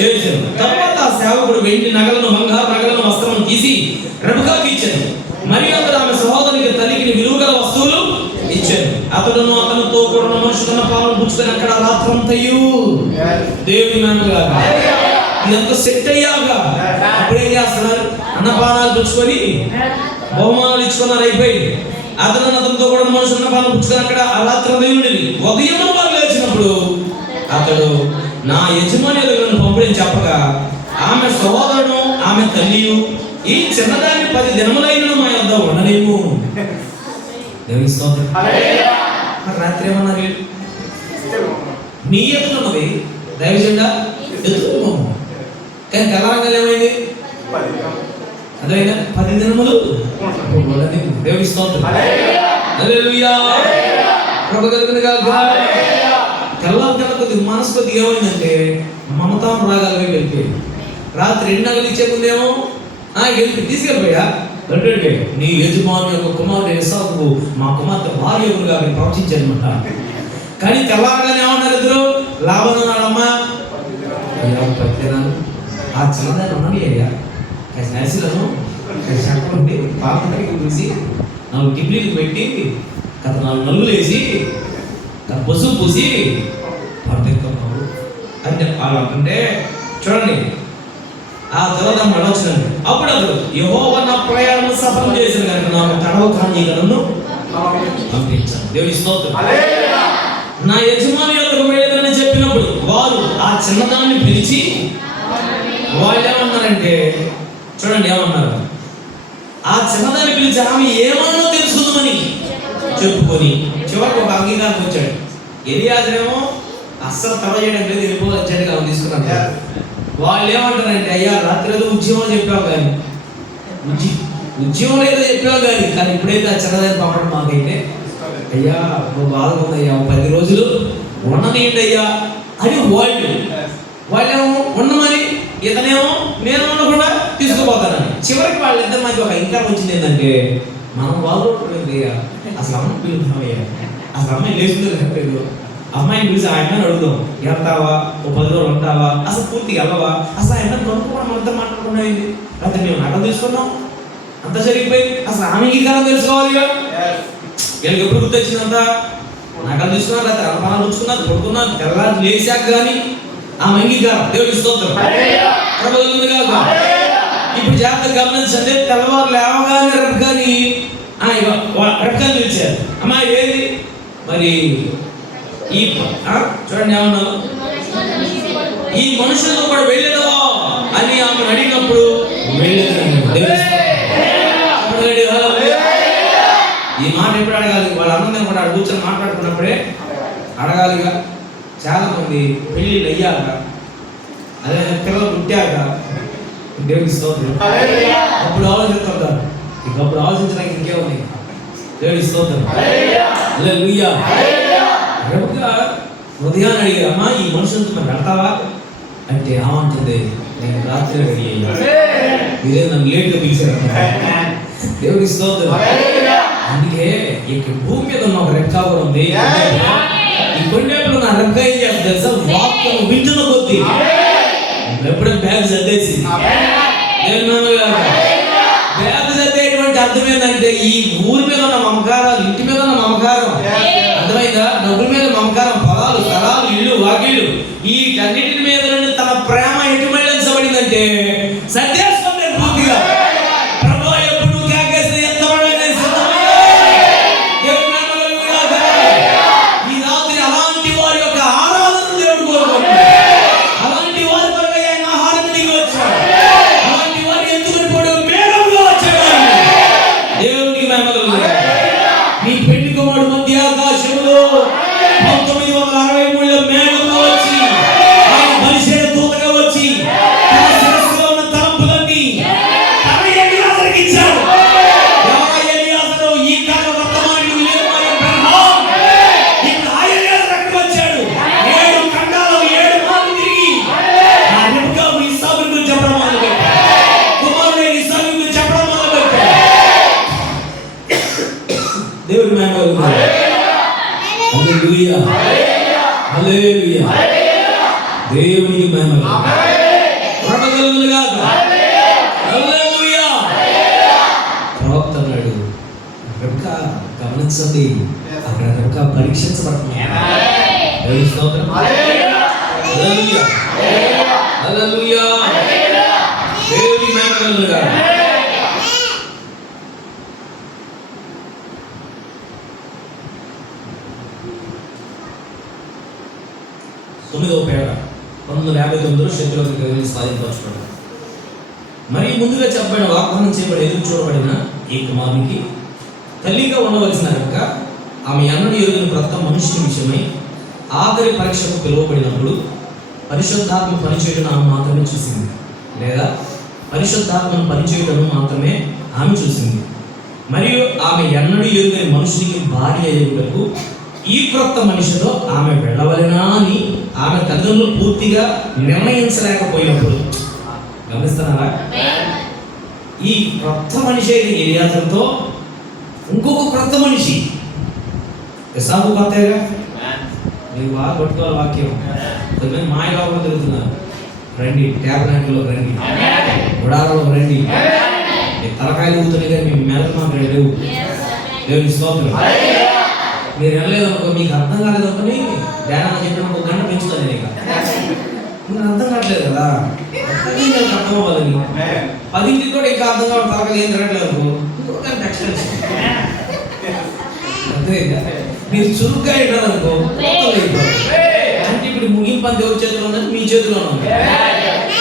చేశాను. తర్వాత ఆ సేవకుడు వెండి నగలను బంగారు నగలను వస్త్రం తీసి రెబెకాకు ఇచ్చాను. మరియు అతడు ఆమె సహోదరికి తల్లికి విలువగల వస్తువులు ఇచ్చాను. అతడును అతనితో కూడా మనుషుల పాలు పుచ్చుకొని అక్కడ రాత్రంతయు దేవుని మనగా ఇదంతా సెట్ అయ్యాక అప్పుడు ఏం చేస్తున్నారు, అన్నపానాలు పుచ్చుకొని బహుమానాలు ఇచ్చుకున్నారు. అయిపోయింది. అతనితో కూడా మనుషుల పాలు పుచ్చుకొని అక్కడ ఆ రాత్రంతయు ఉండేది. ఉదయం వారు లేచినప్పుడు అతడు నా యజమాని దగ్గర పంపుడని చెప్పగా ఆమె సహోదరుడు ఆమె తల్లియు ఈ చిన్నదాన్ని 10 దినములైన మా యొద్ద ఉండలేము. దేవుని స్తోత్రం. రాత్రి ఏమన్నారు, నీ ఎత్తున్నది దైవజెండా ఎత్తుకోము, కానీ తెల్లరంగా ఏమైంది అదైనా 10 దినములు ఉండలేము. దేవుని స్తోత్రం. హల్లెలూయా. ప్రభు కలుగునుగా. తెల్లారి కొద్దిగా మనసు కొద్దిగా ఏమైందంటే మమతాం రాగాలు వెళ్ళిపోయింది. రాత్రి 2 నగలు ఇచ్చే ముందేమో వెళ్ళి తీసుకెళ్ళిపోయా అంటే నీ యజమాని యొక్క కుమారుడు ఇస్సాకు మా కుమార్తె భార్యగా ప్రవచించారనమాట. కానీ తెల్లారగానే ఏమన్నారు ఇద్దరు, లాభం అమ్మా పత్తినాను ఆ చిన్నదాన్ని ఉన్నది అయ్యా నర్సులను చెప్పండి పాపకి చూసి 4 టిబ్లీలు పెట్టి 4 నలుగులు వేసి పసుపు పూసి పడుతున్నావు అంటే వాళ్ళు అంటుంటే చూడండి. ఆ తర్వాత నడవచ్చునండి. అప్పుడు అతడు యెహోవా నా ప్రయాణం సఫలం చేసిన కనుక నాకు తడవ కానీ నన్ను పంపించాను. దేవుని స్తోత్రం. నా యజమాని యొక్కకు వెళ్ళదని చెప్పినప్పుడు వారు ఆ చిన్నదాన్ని పిలిచి వాళ్ళు ఏమన్నారంటే చూడండి ఏమన్నారు, ఆ చిన్నదాన్ని పిలిచి ఆమె ఏమన్నా తెలుసుకుందామని చెప్పుకొని చివరికి ఒక అంగీకారం వచ్చాడు. ఎలియాజరేమో అస్సలు తడ చేయడం లేదు, వెళ్ళిపోవచ్చాడుగా తీసుకున్నాడు. వాళ్ళు ఏమంటారంటే అయ్యా రాత్రి ఏదో ఉద్యమం చెప్పావు కానీ ఉద్యమం ఏదో చెప్పావు కానీ ఇప్పుడైతే ఆ చిన్నదాన్ని పంపడం మాకైతే అయ్యా నువ్వు బాధకుందయ్యా 10 రోజులు ఉండనీయండి అయ్యా అని వాళ్ళేమో ఉండమని ఇతనేమో నేను ఉండకుండా తీసుకుపోతానని. చివరికి వాళ్ళిద్దరి మధ్య ఒక ఇంకా వచ్చింది ఏంటంటే మనం వాళ్ళు అయ్యా అసలు అమ్మ పిలుస్తామయ్యా, అసలు అమ్మాయి లేచిందో లేదు, అమ్మాయిని పిలిచి ఆ అమ్మాయిని అడుగుదాం వెళ్తావా, 10 రోజులు ఉంటావా, అసలు పూర్తిగా వెళ్ళవా, అసలు ఆ అమ్మాయిని కొనుక్కోవడం మనతో మాట్లాడుకున్నాయింది, అయితే మేము నగలు తీసుకున్నాం అంత జరిగిపోయింది. అసలు ఆమె అంగీకారం తెలుసుకోవాలి. వీళ్ళకి ఎప్పుడు గుర్తొచ్చిందంత నగలు తీసుకున్నారు, లేకపోతే అల్పానాలు ఉంచుకున్నారు, కొడుకున్నారు, తెల్లారి లేచాక కానీ ఆమె అంగీకారం. దేవుడి స్తోత్రం. ఇప్పుడు జాగ్రత్త గమనించండి. తెల్లవారు లేవగానే రేపు కానీ ఇగో రెక్కలు పిలిచారు. అమ్మా ఏది మరి ఈ చూడండి ఏమన్నారు, ఈ మనుషులతో కూడా వెళ్ళేదా అని ఆమె అడిగినప్పుడు ఈ మాట ఎప్పుడు అడగాలి? వాళ్ళందరినీ కూడా కూర్చొని మాట్లాడుకున్నప్పుడే అడగాలిగా. చాలా మంది పెళ్ళిళ్ళు అయ్యాక, అదే పిల్లలు పుట్టాక దేవుడికి స్తోత్రం అప్పుడు ఆలోచిస్తుంటారు. ఇంకప్పుడు ఆలోచించడానికి ఇంకేముంది? దేవుడికి స్తోత్రం. హల్లెలూయా. రెబెక్కా హృదయాన్ని అడిగారు, అమ్మా ఈ మనుషులతో మరి వెళ్తావా అంటే ఏమంటుంది, నేను రాత్రి రెడీ అయ్యా, మీరే నన్ను లేట్గా పిలిచారు. దేవుడికి స్తోత్రం. అందుకే ఇక భూమి మీద ఉన్న ఒక రెక్క కూడా ఉంది. ఈ కొండేపులో నా రెక్క ఏం చేస్తుంది తెలుసా? వాక్యం వింటున్న కొద్దీ ఎప్పుడైనా బ్యాగ్ సర్దేసి బ్యాగ్ సర్దేటువంటి అర్థం ఏంటంటే ఈ ఊరి మీద ఉన్న మమకారాలు, ఇంటి మీద ఉన్న మమకారం, అర్థమైందా? డబ్బుల మీద మమకారం, పొలాలు, స్థలాలు, ఇల్లు, వాకిళ్ళు, వీటన్నిటి మీద నుండి తన ప్రేమ ఎటు మళ్ళించబడిందంటే సత్యాస్వం పూర్తిగా ప్రభు ఎప్పుడు కేకేసి ఈ రాత్రి అలాంటి వారి యొక్క ఆరాధన దేవుడు కోరుకుంటున్నాడు. అలాంటి వారి కొరకు ఆయన ఆహారం దిగి వచ్చాడు. అలాంటి వారి ఎందుకు కూడా మేఘంలో వచ్చాడు. దేవునికి మహిమ. నీ పెళ్లి కుమారుడు మధ్య ఆకాశంలో 1963లో మేఘంలో వచ్చి ఆయన పరిశీలన దూతగా వచ్చి తన శిరస్సులో ఉన్న తలంపులన్నీ తన ఎలియాజరుకి ఇచ్చాడు. ఈ కాల వర్తమానుడు అబ్రహాం ఇప్పుడు ఆ ఎలియాజరు అక్కడికి వచ్చాడు. 7 ఖండాలు 7 మార్లు తిరిగి ఆ రెబెక్కా ఇస్సాకు గురించి చెప్పడం మొదలుపెట్టాడు. కుమారుడైన ఇస్సాకు గురించి చెప్పడం మొదలుపెట్టాడు. దేవుడి మహిమ కలుగును. హల్లెలూయా. హల్లెలూయా. దేవునికి మహిమ కలుగును గాక. హల్లెలూయా. ప్రవక్త అన్నాడు, రెబెక్కా గమనించండి, అక్కడ రెబెక్కా పరీక్షించబడుతుంది. దేవుని స్తోత్రం. హల్లెలూయా. హల్లెలూయా. దేవునికి మహిమ కలుగును గాక. తొమ్మిదవ పేర 1959లో శత్రువులకు సాధింపబడ్డాడు. మరి ముందుగా చెప్పబడిన వాగ్దానం చేయబడి ఎదురు చూడబడిన ఈ కుమారునికి తల్లిగా ఉండవలసిన కనుక ఆమె అన్నను ఎరుగిన ప్రతి మనుషుని విషయమై ఆఖరి పరీక్షకు పిలువబడినప్పుడు పరిశుద్ధాత్మ పనిచేయడం ఆమె మాత్రమే చూసింది, లేదా పరిశుద్ధాత్మను పనిచేయడం మాత్రమే ఆమె చూసింది. మరియు ఆమె ఎన్నడూ ఎరుగని మనుషునికి భార్య అయ్యేటకు ఈ క్రొత్త మనిషితో ఆమె వెళ్ళవలెనా అని ఆమె తల్లిదండ్రులు పూర్తిగా నిర్ణయించలేకపోయినప్పుడు, గమనిస్తున్నారా? ఈ క్రొత్త మనిషి అయిన ఎలియాజరుతో ఇంకొక క్రొత్త మనిషి ఎసాకు కొత్తగా, మీరు బాగా పట్టుకోవాలి వాక్యం. కొంతమంది మాయలోకంలో తిరుగుతున్నారు. రండి, ట్యాబర్నాకిల్లో రండి, గుడారంలో రండి. మీ తలకాయలు ఊగుతున్నాయి కానీ మీ మేరకు మాత్రం లేవు. దేవుని స్తోత్రం. మీరు వెళ్ళలేదనుకో, మీకు అర్థం కాలేదనుకోని ధ్యానం చెప్పిన 1 గంట పెంచుతాను నేను. మీకు అర్థం కావట్లేదు కదా, అర్థం అవ్వాలని 10ంటికి కూడా ఇంకా అర్థం కావడం తలకాయలు ఏం తిరగట్లేదు అనుకో, ఇంకొక గంట ఎక్స్టెన్షన్. అర్థమైందా? మీరు చురుగ్గా అయినారనుకో అంటే ఇప్పుడు ముగింపు అంత ఎవరి చేతిలో ఉందంటే మీ చేతిలో ఉంది.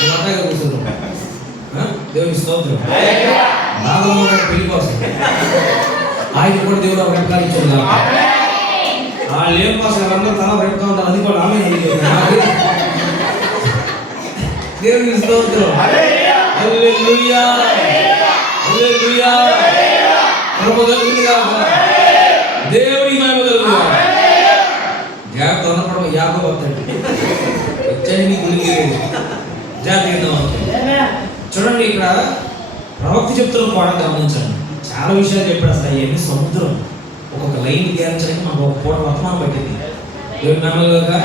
మాటగా కూర్చున్నాం. దేవుని స్తోత్రం. బాగా పెళ్లి కోసం ఆయన కూడా దేవుడు రెక్కలు ఇచ్చాడు. వాళ్ళు ఏం కోసం అందరూ తల రెక్క ఉంటారు, అది కూడా ఆమె దేవుని స్తోత్రం. హల్లెలూయా. హల్లెలూయా. దేవుని మహిమ కలుగును. జాగ్రత్త ఉన్నప్పుడు యాకోబు వస్తాడు, వచ్చాయి గురిగిరేది జాగ్రత్త. చూడండి, ఇక్కడ ప్రవక్త చెప్తున్న కూడా గమనించండి. చాలా విషయాలు చెప్పాడు. అసలు అవన్నీ సముద్రం ఒక్కొక్క లైన్ ధ్యానించడానికి మనకు ఒక పూట వర్తమానం పట్టింది. దేవుని నమ్మలుగా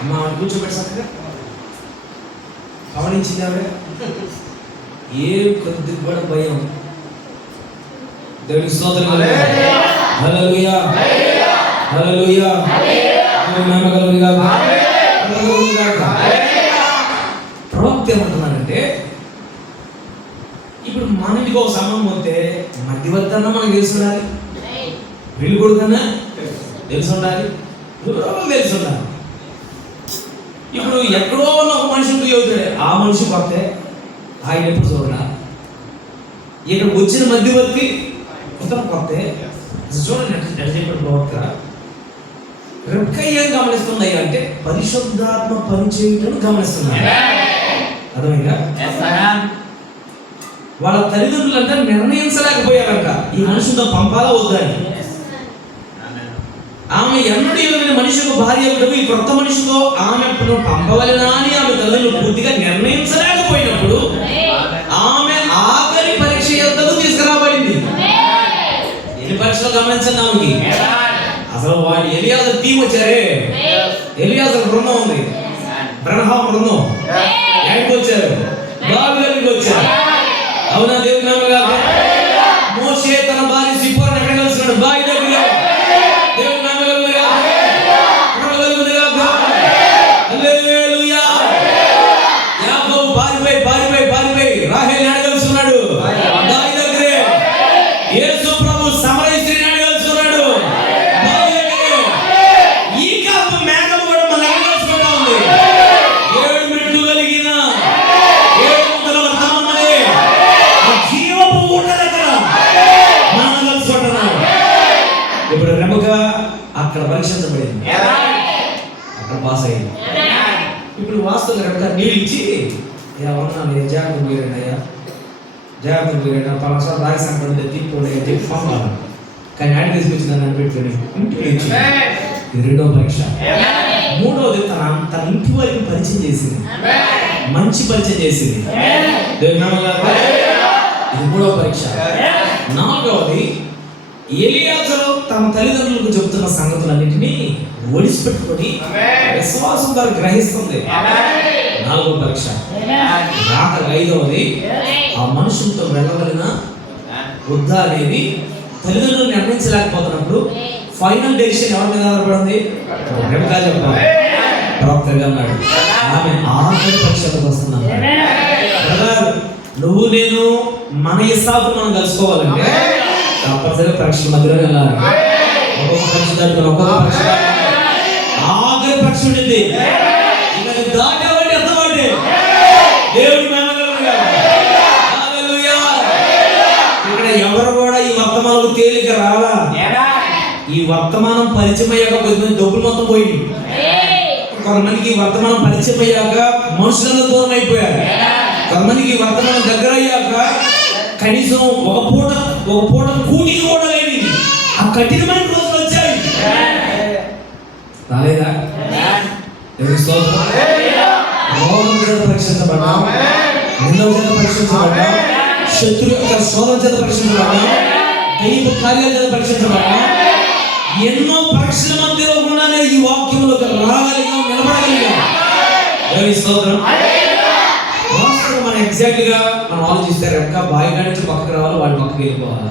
అమ్మ కూర్చోబెట్టి చక్కగా గమనించింది ఆవిడ. ఏ కొద్ది కూడా భయం. దేవుని స్తోత్రం. హల్లెలూయా. హల్లెలూయా. ప్రవక్త ఏమంటున్నాడంటే ఇప్పుడు మన ఇంటికి ఒక సంబంధం వస్తే మధ్యవర్తి అన్నా మనకు తెలిసి ఉండాలి, వీళ్ళు కొడుకన్నా తెలిసి ఉండాలి, తెలిసి ఉండాలి. ఇప్పుడు ఎక్కడో ఉన్న ఒక మనిషి చదువుతాడు, ఆ మనిషి కొత్తే ఆయన ఎప్పుడు చూడాలి. ఇక్కడికి వచ్చిన మధ్యవర్తి ఇతను కొత్తే. చూడండి ఎట్లా చెప్పాడు ప్రవక్త. రెబ్కా ఏం గమనిస్తుంది అంటే పరిశుద్ధాత్మ పనిచేయటం గమనిస్తున్నాడు. అర్థమైందా? వాళ్ళ తల్లిదండ్రులు అంటే నిర్ణయించలేకపోయారంట ఈ మనుషులతో పంపాలా వద్దని. ఆమె ఎన్నడూ ఎవరైనా మనిషికి భార్య అవ్వడం, ఈ కొత్త మనిషితో ఆమె పంపవలనా అని ఆమె తల్లిదండ్రులు పూర్తిగా నిర్ణయించలేకపోయినప్పుడు ఆమె ఆఖరి పరీక్ష యొద్దకు తీసుకురాబడింది. ఎన్ని పరీక్షలు గమనించండి ఆమెకి. అసలు వాడి ఎలియాజరు టీం వచ్చారే, ఎలియాజరు బృందం ఉంది, బ్రహ్మ బృందం ఎక్కడికి వచ్చారు? బాబిలోనికి వచ్చారు. అవునా? దేవుని నామములో మోషే తన భార్య సిప్పోరాను ఎక్కడ కలిసినాడు? బావి దగ్గర. దేవుని నామములో హల్లెలూయా. యాకోబు పారిపోయి రాహేలు ఎక్కడ కలుసుకున్నాడు? బావి దగ్గరే. యేసు ప్రభు సమరయ స్త్రీని ఎక్కడ కలుసుకున్నాడు? బావి దగ్గరే. ఈ కాపు మేఘం కూడా మన ఎక్కడ కలుసుకుంటా ఉంది? 7 మెట్లు కలిగిన 7 ముద్దల వర్తమానమని ఆ జీవపు ఊట దగ్గర మనం కలుసుకుంటున్నాం. ఇప్పుడు రెబెకా అక్కడ పరీక్షించబడింది, అక్కడ పాస్ అయింది. ఇప్పుడు వాస్తవంగా రెబెకా నీళ్ళు ఇచ్చి ఏమన్నా మీరు జాగ్రత్త మీరండి అయ్యా, జాగ్రత్త మీరైనా పలాసా రాగి సంపద తిప్పుకోండి అని చెప్పి పంపాలి. కానీ ఆడి తీసుకొచ్చిందని అనిపెట్టుకొని ఇంటికి ఇచ్చి ఇది 2వ పరీక్ష. 3వది తన ఇంటి వారికి పరిచయం చేసింది, మంచి పరిచయం చేసింది. దేవుని నామములో ఇది 3వ పరీక్ష. 4వది ఎలియాజరు తమ తల్లిదండ్రులకు చెబుతున్న సంగతులన్నింటినీ ఒడిసిపెట్టుకొని విశ్వాసం ద్వారా గ్రహిస్తుంది. 4వ పరీక్ష. 5వది ఆ మనుషులతో వెళ్ళవలన వద్దా అనేది తల్లిదండ్రులు నిర్ణయించలేకపోతున్నప్పుడు ఫైనల్ డెసిషన్ ఎవరి మీద ఆధారపడింది? రెబెకా చెప్పాలి. ప్రవక్తగా అన్నాడు ఆమె ఆఖరి పరీక్షకు వస్తున్నాను. నువ్వు నేను మన ఇస్సాకు మనం కలుసుకోవాలంటే తప్పనిసరిగా పరీక్షల మధ్యలో వెళ్ళాలి. ఒక్కొక్క పరీక్ష దాటుకుని ఒక్కొక్క పరీక్ష ఆఖరి పరీక్ష ఉండింది. ఇక దాటేవాడి అర్థమండి దేవుడి నామములో హల్లెలూయా. ఇక్కడ ఎవరు కూడా ఈ వర్తమానం తేలిక రాలా. ఈ వర్తమానం పరిచయం అయ్యాక కొద్దిమంది డబ్బులు మొత్తం పోయింది. కొంతమందికి ఈ వర్తమానం పరిచయం అయ్యాక మనుషులందరూ దూరం అయిపోయారు. కొంతమందికి ఈ వర్తమానం దగ్గర అయ్యాక కనీసం ఒక పూట కూటి కూడా లేదు. ఆ కఠినమైన రోజులు వచ్చాయి. రాలేదా? రోగం చేత పరీక్షించబడ్డా, నిందల చేత పరీక్షించబడ్డా, శత్రు యొక్క శోధన చేత పరీక్షించబడ్డా, దైవ కార్యాల చేత పరీక్షించబడ్డా, ఎన్నో పరీక్షల మధ్యలో ఉన్నానే ఈ వాక్యంలోకి రాగలిగాం, నిలబడగలిగాం. వాస్తవం మనం ఎగ్జాక్ట్ గా మనం ఆలోచిస్తే రెబెకా బావి నుంచి పక్కకు రావాలి, వాడి పక్కకి వెళ్ళిపోవాలి.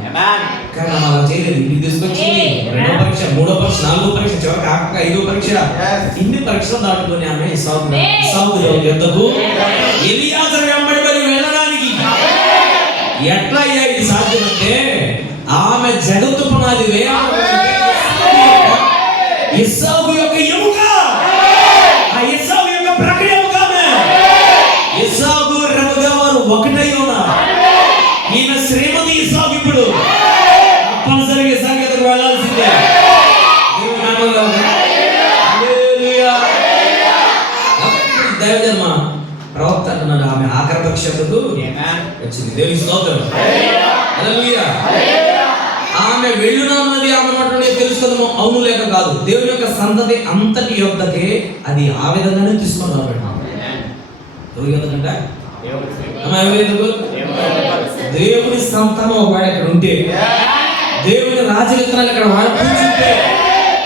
కానీ మనం అలా చేయలేదు. ఇంటికి తీసుకొచ్చింది 2వ పరీక్ష, 3వ పరీక్ష, 4వ పరీక్ష, చివరికి ఆఖరిగా 5వ పరీక్ష. ఇన్ని పరీక్షలు దాటుకొని ఆమె ఇస్సాకు యొద్దకు ఎలియాజరు వెంబడి వెళ్ళడానికి ఎట్లా అయ్యా ఇది సాధ్యమంటే ఆమె జగత్తు పునాది వేయాలంటే ఇస్సాకు యొక్క ఎముక, ఆ ఇస్సాకు యొక్క ప్రక్రియ ఇస్సాకు రెబెకా వారు ఒకటై ఉన్నారు. ఈమె శ్రీమతి ఇస్సాకు ఇప్పుడు తప్పనిసరిగా ఇస్సాకు ఎదురు వెళ్ళాల్సిందే. దైవజన్మ ప్రవక్త అంటున్నాడు ఆమె ఆఖరి పరీక్షకు వచ్చింది. దేవుని స్తోత్రం. హల్లెలూయా. ఆమె వెళ్ళునన్నది ఆమె మాటనే తెలుసుకుందాము, అవును లేక కాదు. దేవుని యొక్క సంతతి అంతటి యొద్దకే అది ఆ విధంగానే తీసుకొని రాబడి. ఎందుకంటే దేవుని సంతానం ఒకవేళ ఇక్కడ ఉంటే, దేవుని రాజవిత్తనాలు ఇక్కడ వాడుకుంటే,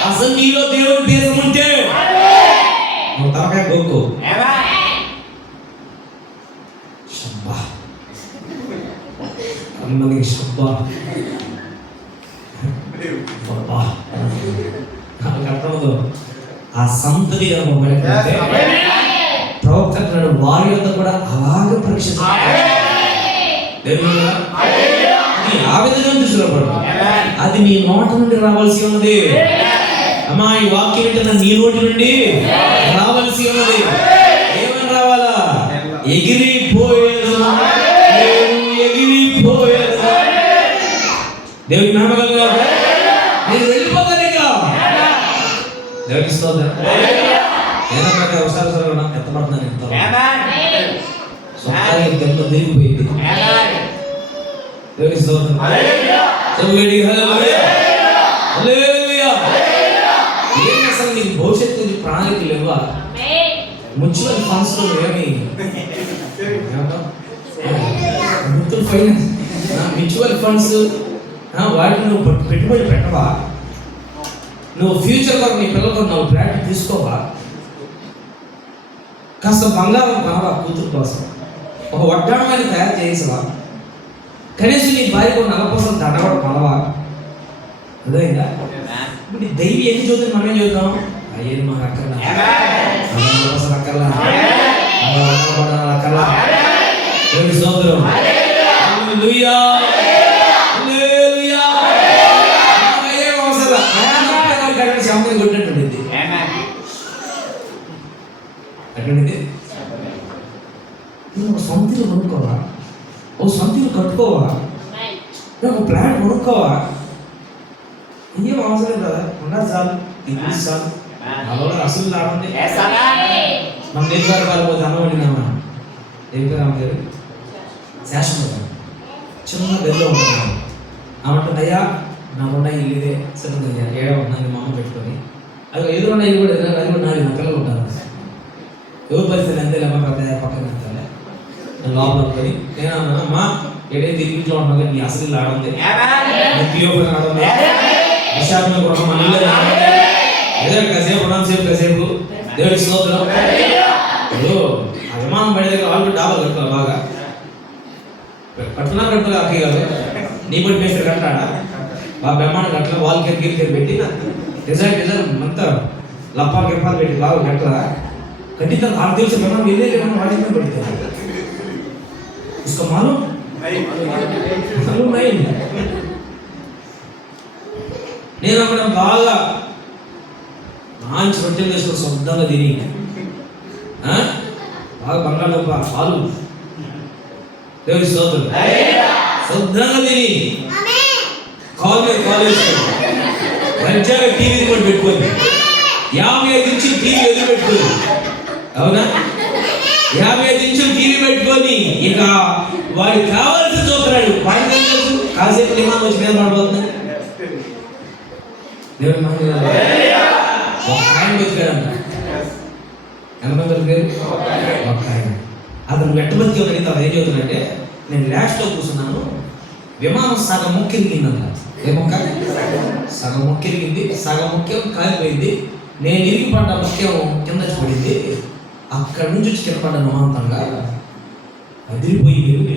అసలు నీలో దేవుని దేశం ఉంటే నువ్వు తలకాయ గొక్కు. మందికి షబ్బా అర్థమవుతో ఆ సంతతి ప్రవక్త వారి యొక్క కూడా అలాగే పరీక్షించాలి. ఆ విధంగా చూసినప్పుడు అది నీ నోట నుండి రావాల్సి ఉన్నది. అమ్మా, ఈ వాక్యం ఏంటన్నా నీ నోటి నుండి రావాల్సి ఉన్నది. ఏమని రావాలా? ఎగిరిపోయేదు, ఎగిరిపోయేదు. దేవుడికి నమ్మకంగా నేను వెళ్ళిపోతాను. ఇక దేవుడికి స్తోత్రం. ఏదన్నా అవసరం ఎత్తపడుతున్నాను, ఎంత సొంతంగా దెబ్బ తిరిగిపోయింది. దేవుడికి స్తోత్రం. ఏం అసలు నీకు భవిష్యత్తు ప్రణాళిక లేవా? మ్యూచువల్ ఫండ్స్ లో ఏమి మ్యూచువల్ ఫండ్స్ వాటిని నువ్వు పెట్టుబడి పెట్టవా? నువ్వు ఫ్యూచర్ కొరకు నీ పిల్లలకు నువ్వు ప్లాన్ తీసుకోవా? కాస్త బంగారం కొనవా కూతురు కోసం? ఒక వడ్డాణమైన తయారు చేసేవా? కనీసం నీ భార్యకు 40% దండ కూడా కొనవా? అదేందా? ఇప్పుడు దైవం ఎన్ని చూద్దాం, మనమేం చూద్దాం? అయ్యేది మాకు అక్కర్లా, అక్కర్లా, అక్కర్లా. సోదరం కొట్టినట్టుండి అటువంటిది. నువ్వు సొంత ఇల్లు కొనుక్కోవా? ఓ సొంత ఇల్లు కట్టుకోవా? ఒక ప్లాన్ కొనుక్కోవా? ఏం అవసరం కదా, ఉన్నది చాలు, ఇది చాలు. అలా అసలు రావండి. మన నిర్ధారణ పారిపోతే అన్నం వండినామా? ఏం పేరు ఆమె పేరు? శాశ్వత. చిన్న గదిలో ఉంటున్నాను. ఆమంటుంది, అయ్యా నాకున్న ఇల్లు ఇదే, సరే ఏడా ఉంటున్నాను మా అమ్మ పెట్టుకొని. అది ఎదురున్న ఇల్లు కూడా అది కూడా నాలుగు నక్కలు ఉంటాను. ఎవరి పరిస్థితి అంతే లేమా? పక్కన అంతే లోపల ఉంటుంది. నేను అన్నా, అమ్మా ఏడైతే ఇంట్లో ఉంటుందో నీ అసలు ఇల్లు ఆడుంది, ఆడుంది, విశాఖలో కూడా మన ఇల్లు ఏదో కాసేపు ఉన్నంతసేపు కాసేపు. దేవుడి స్తోత్రం. ఇప్పుడు ఆ విమానం బయట దగ్గర వాళ్ళు డాబాలు కట్టుకోవాలి, బాగా కట్టుకున్నా కట్టుకోలే అక్కయ్య కాదు, నీ పట్టి మేస్త్రి కట్టాడా? బాగా బ్రహ్మాండ కట్టలే, వాళ్ళకి గిరికేరు పెట్టి డిజైన్ అంతా లప్పాలు గిప్పాలు పెట్టి బాగా కట్టలా కట్టి నాకు తెలిసి బ్రహ్మాండ వెళ్ళే వాడి పెడతారు. इसका मालूम नहीं. నేను అక్కడ బాగా మంచి రొట్టెలు వేసుకొని శుద్ధంగా తిని బాగా బంగాళదుంప పాలు, దేవుడి స్తోత్రం, శుద్ధంగా తిని కాలు మీద కాలు వేసుకొని మంచిగా టీవీ రిమోట్ పెట్టుకొని 55 ఇంచులు టీవీ ఎదురు పెట్టుకొని, అవునా 55 ఇంచులు టీవీ పెట్టుకొని ఇక వాడికి కావాల్సి చూస్తున్నాడు. కాసేపు విమానం వచ్చి మీద పడిపోతుంది. దేవుడి మహిమ. ఒక ఆయన బతికాడంట. ఎంతమంది బతికారు? ఒక ఆయన. అతను వెంట బతికి అడిగితే అతను ఏం చదువుతున్నాడంటే, నేను ల్యాష్లో కూర్చున్నాను, విమానం సగం మొక్కిరిగిందంట. ఏ మొక్క? సగం మొక్కిరిగింది, సగం ముఖ్యం కాలిపోయింది. నేను ఇరిగి పడ్డ ముఖ్యం కింద పడింది. అక్కడి నుంచి వచ్చి కింద పడ్డాను అమాంతంగా, అదిరిపోయింది.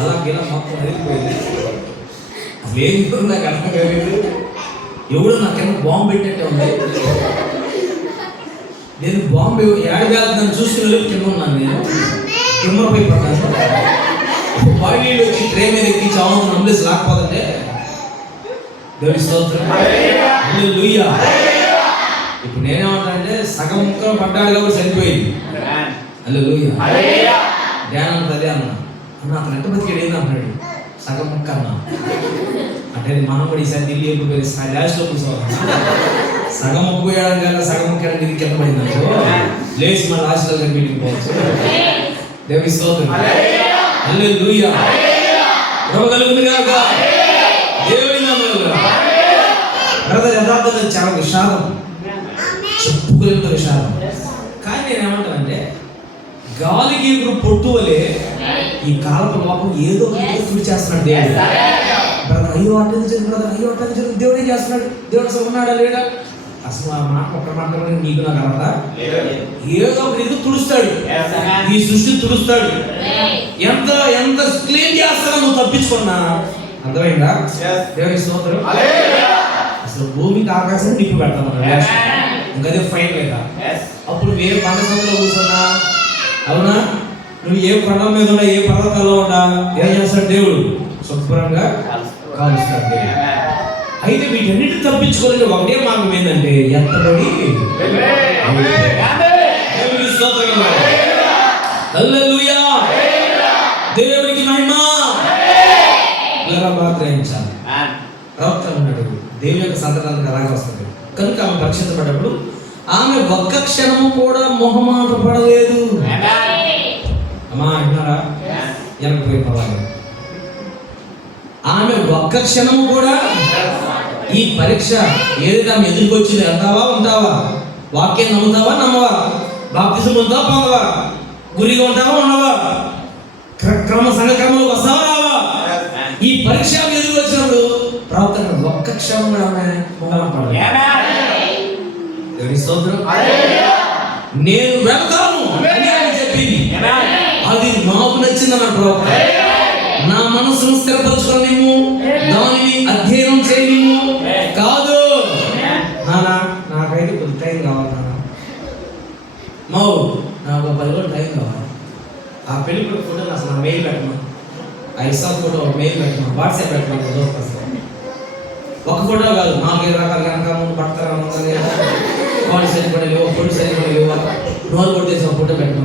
అలా గిలా మొత్తం అదిరిపోయింది. అసలు ఏం నాకు అర్థం కాలేదు. ఎవడో నా కింద బాంబు పెట్టేట్టే ఉంది. నేను బాంబు ఏడవేళ్తాను చూసుకుని కింద ఉన్నాను. నేను కింద పోయి పడ్డాను. బాడీలో వచ్చి ట్రైన్ మీద ఎక్కించి అవును అంబులెన్స్ లాకపోతుంటే, దేవుడి స్తోత్రం, హల్లెలూయా. ఇప్పుడు నేనేమంటానంటే సగం ముక్కలు పడ్డాడు కాబట్టి సరిపోయింది. హల్లెలూయా. ధ్యానం అదే అన్నా అన్న అతను ఎంత బతికాడు ఏంది అంటున్నాడు. సగం ముక్క అన్నా అంటే మనం కూడా ఈసారి ఢిల్లీ వెళ్ళిపోయి లాస్ట్లో కూర్చోవాలి. సగం ముక్కు వేయడం కానీ సగం ముక్క ఇది కింద పడింది అనుకో, లేచి మన లాస్ట్లో మీటింగ్ పోవచ్చు. దేవుడి స్తోత్రం, హల్లెలూయా. ఇవ్వగలుగుతుంది కాక దేవుడి నామములో. బ్రదర్ యథార్థంగా చాలా విషాదం, చెప్పుకోలేంత విషాదం. కానీ నేను ఏమంటానంటే గాలికి ఎగురు పొట్టు వలే ఈ కాలపు లోపం ఏదో ఫుడ్ చేస్తున్నాడు దేవుడు. బ్రదర్ అయ్యో అట్లా జరిగింది, బ్రదర్ అయ్యో అట్లా జరిగింది, దేవుడు ఏం చేస్తున్నాడు? దేవుడు అసలు ఉన్నాడా లేడా? అసలు ఆ మాట ఒక్క మాట నీకు నాకు అర్థా? ఏదో ఒక ఇది తుడుస్తాడు, ఈ సృష్టి తుడుస్తాడు. ఎంత ఎంత క్లీన్ చేస్తానో నువ్వు తప్పించుకున్నా, అర్థమైందా? దేవుని స్తోత్రం. అసలు భూమికి ఆకాశం నిప్పు పెడతాను, ఇంకదే ఫైన్ లేదా? అప్పుడు వేరే పంట సందులో కూర్చున్నా అవునా? నువ్వు ఏ పర్వతం మీద ఉన్నా, ఏ పర్వతాల్లో ఉన్నా ఏం చేస్తాడు దేవుడు? శుభ్రంగా కాలుస్తాడు దేవుడు. అయితే వీటన్నిటి తప్పించుకోవాలంటే ఒకటే మార్గం ఏంటంటే ఎత్తబడి దేవునికి స్తోత్రం. హల్లెలూయా, దేవునికి మహిమ. బాగా గ్రహించాలి. ప్రవక్త ఉన్నాడు, దేవుని యొక్క సంతకానికి అలాగే వస్తుంది. కనుక ఆమె పరీక్షించబడ్డప్పుడు ఆమె ఒక్క క్షణము కూడా మొహమాట పడలేదు. అమ్మా అంటున్నారా? వెనకపోయి పర్వాలేదు. ఆమె ఒక్క క్షణము కూడా ఈ పరీక్ష ఏదైతే ఆమె ఎదుర్కొచ్చింది, వెళ్తావా ఉంటావా, వాక్యం నమ్ముతావా నమ్మవా, బాప్తిజం పొందుతావా పొందవా, గురిగా ఉంటావా ఉండవా, సంఘక్రమంలో వస్తావా రావా, ఈ పరీక్ష ఎదుర్కొచ్చినప్పుడు ప్రవక్త ఒక్క క్షణం కూడా ఆమె మొహమాట పడలేదు. నేను వెళ్తాను అని చెప్పింది. అది నాకు నచ్చిందన్న ప్రవక్త. నా మనసును స్థిరపరచుకోలేము, దానిని అధ్యయనం చేయలేము కాదు. నానా నాకైతే కొద్ది టైం కావాలి నాన్న, మావు నాకు 10 రోజులు టైం కావాలి. ఆ పెళ్లి ఫోటో అసలు నా మెయిల్ పెట్టను, ఆ ఇస్తా ఫోటో మెయిల్ పెట్టను, వాట్సాప్ పెట్టను. ఒక ఫోటో కాదు, 4 రకాల కనుక ముందు పడతారా వాడు సరిపడలేవు, పొడి సరిపడలేవు, నోరు కొట్టేసి ఒక ఫోటో పెట్టను.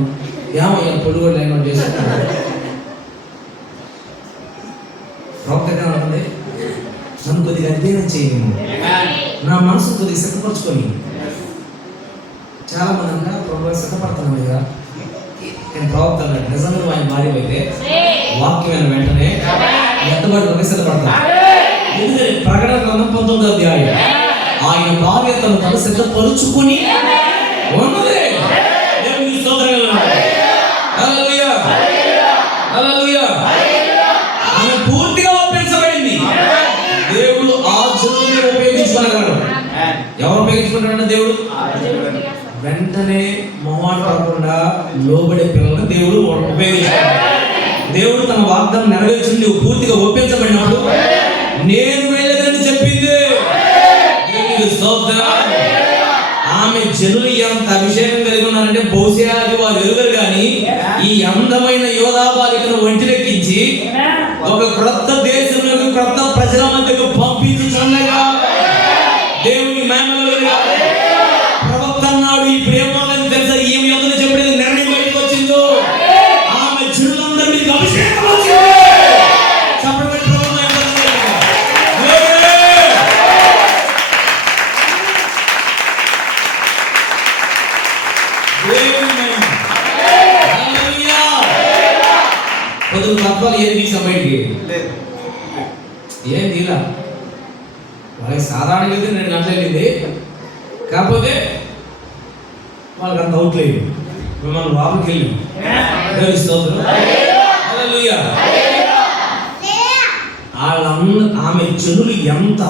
ఏమయ్యా పొడి కూడా లేకుండా చేస్తున్నాను. ప్రవక్తగా ఉంటుంది, నన్ను కొద్దిగా అధ్యయనం చేయను, నా మనసు కొద్దిగా సిద్ధపరచుకొని. చాలా మంది అంతా ప్రభు సిద్ధపడుతున్నాను కదా. నేను ప్రవక్త నిజంగా ఆయన భార్య అయితే వాక్యమైన వెంటనే ఎత్తబడి సిద్ధపడతాను. ఎందుకంటే ప్రకటన గ్రంథం 19వ అధ్యాయం ఆయన భార్య తను సిద్ధపరుచుకొని ఉన్నదే. దేవునికి స్తోత్రం. హల్లెలూయా, హల్లెలూయా. ఆమె పూర్తిగా ఒప్పించబడింది. దేవుడు ఆ జనులను ఉపయోగించుకున్నాడు. ఎవరు ఉపయోగించుకుంటాడంటే దేవుడు వెంటనే మొహమాట పడకుండా లోబడే పిల్లలను దేవుడు ఉపయోగించుకున్నాడు. దేవుడు తన వాగ్దానం నెరవేర్చి నువ్వు పూర్తిగా ఒప్పించబడినప్పుడు నేను వెళ్ళదని చెప్పింది. ఆమె జనులు ఎంత అభిషేకం కలిగి ఉన్నారంటే బహుశా అది వారు ఎరుగరు కానీ ఈ అందమైన యోధా బాలికను ఒంటిరెక్కించి ఒక క్రొత్త దేశంలోకి క్రొత్త ప్రజల మధ్యకు పంపించుచుండగా దేవుని మహిమగా ప్రవక్త అన్నాడు, ఈ ప్రేమ తెలుసా ఈమె యొక్క చెప్పేది నిర్ణయం బయటకు వచ్చిందో ఆమె జనులందరూ అభిషేకం వచ్చింది. తత్వాలు ఏది తీసాం బయటికి ఏం తీలా. వాళ్ళకి సాధారణ అయితే 2 గంటలు వెళ్ళింది, కాకపోతే వాళ్ళకి అంత అవుట్లేదు. మిమ్మల్ని లోపలికి వెళ్ళి ఆమె జనులు ఎంత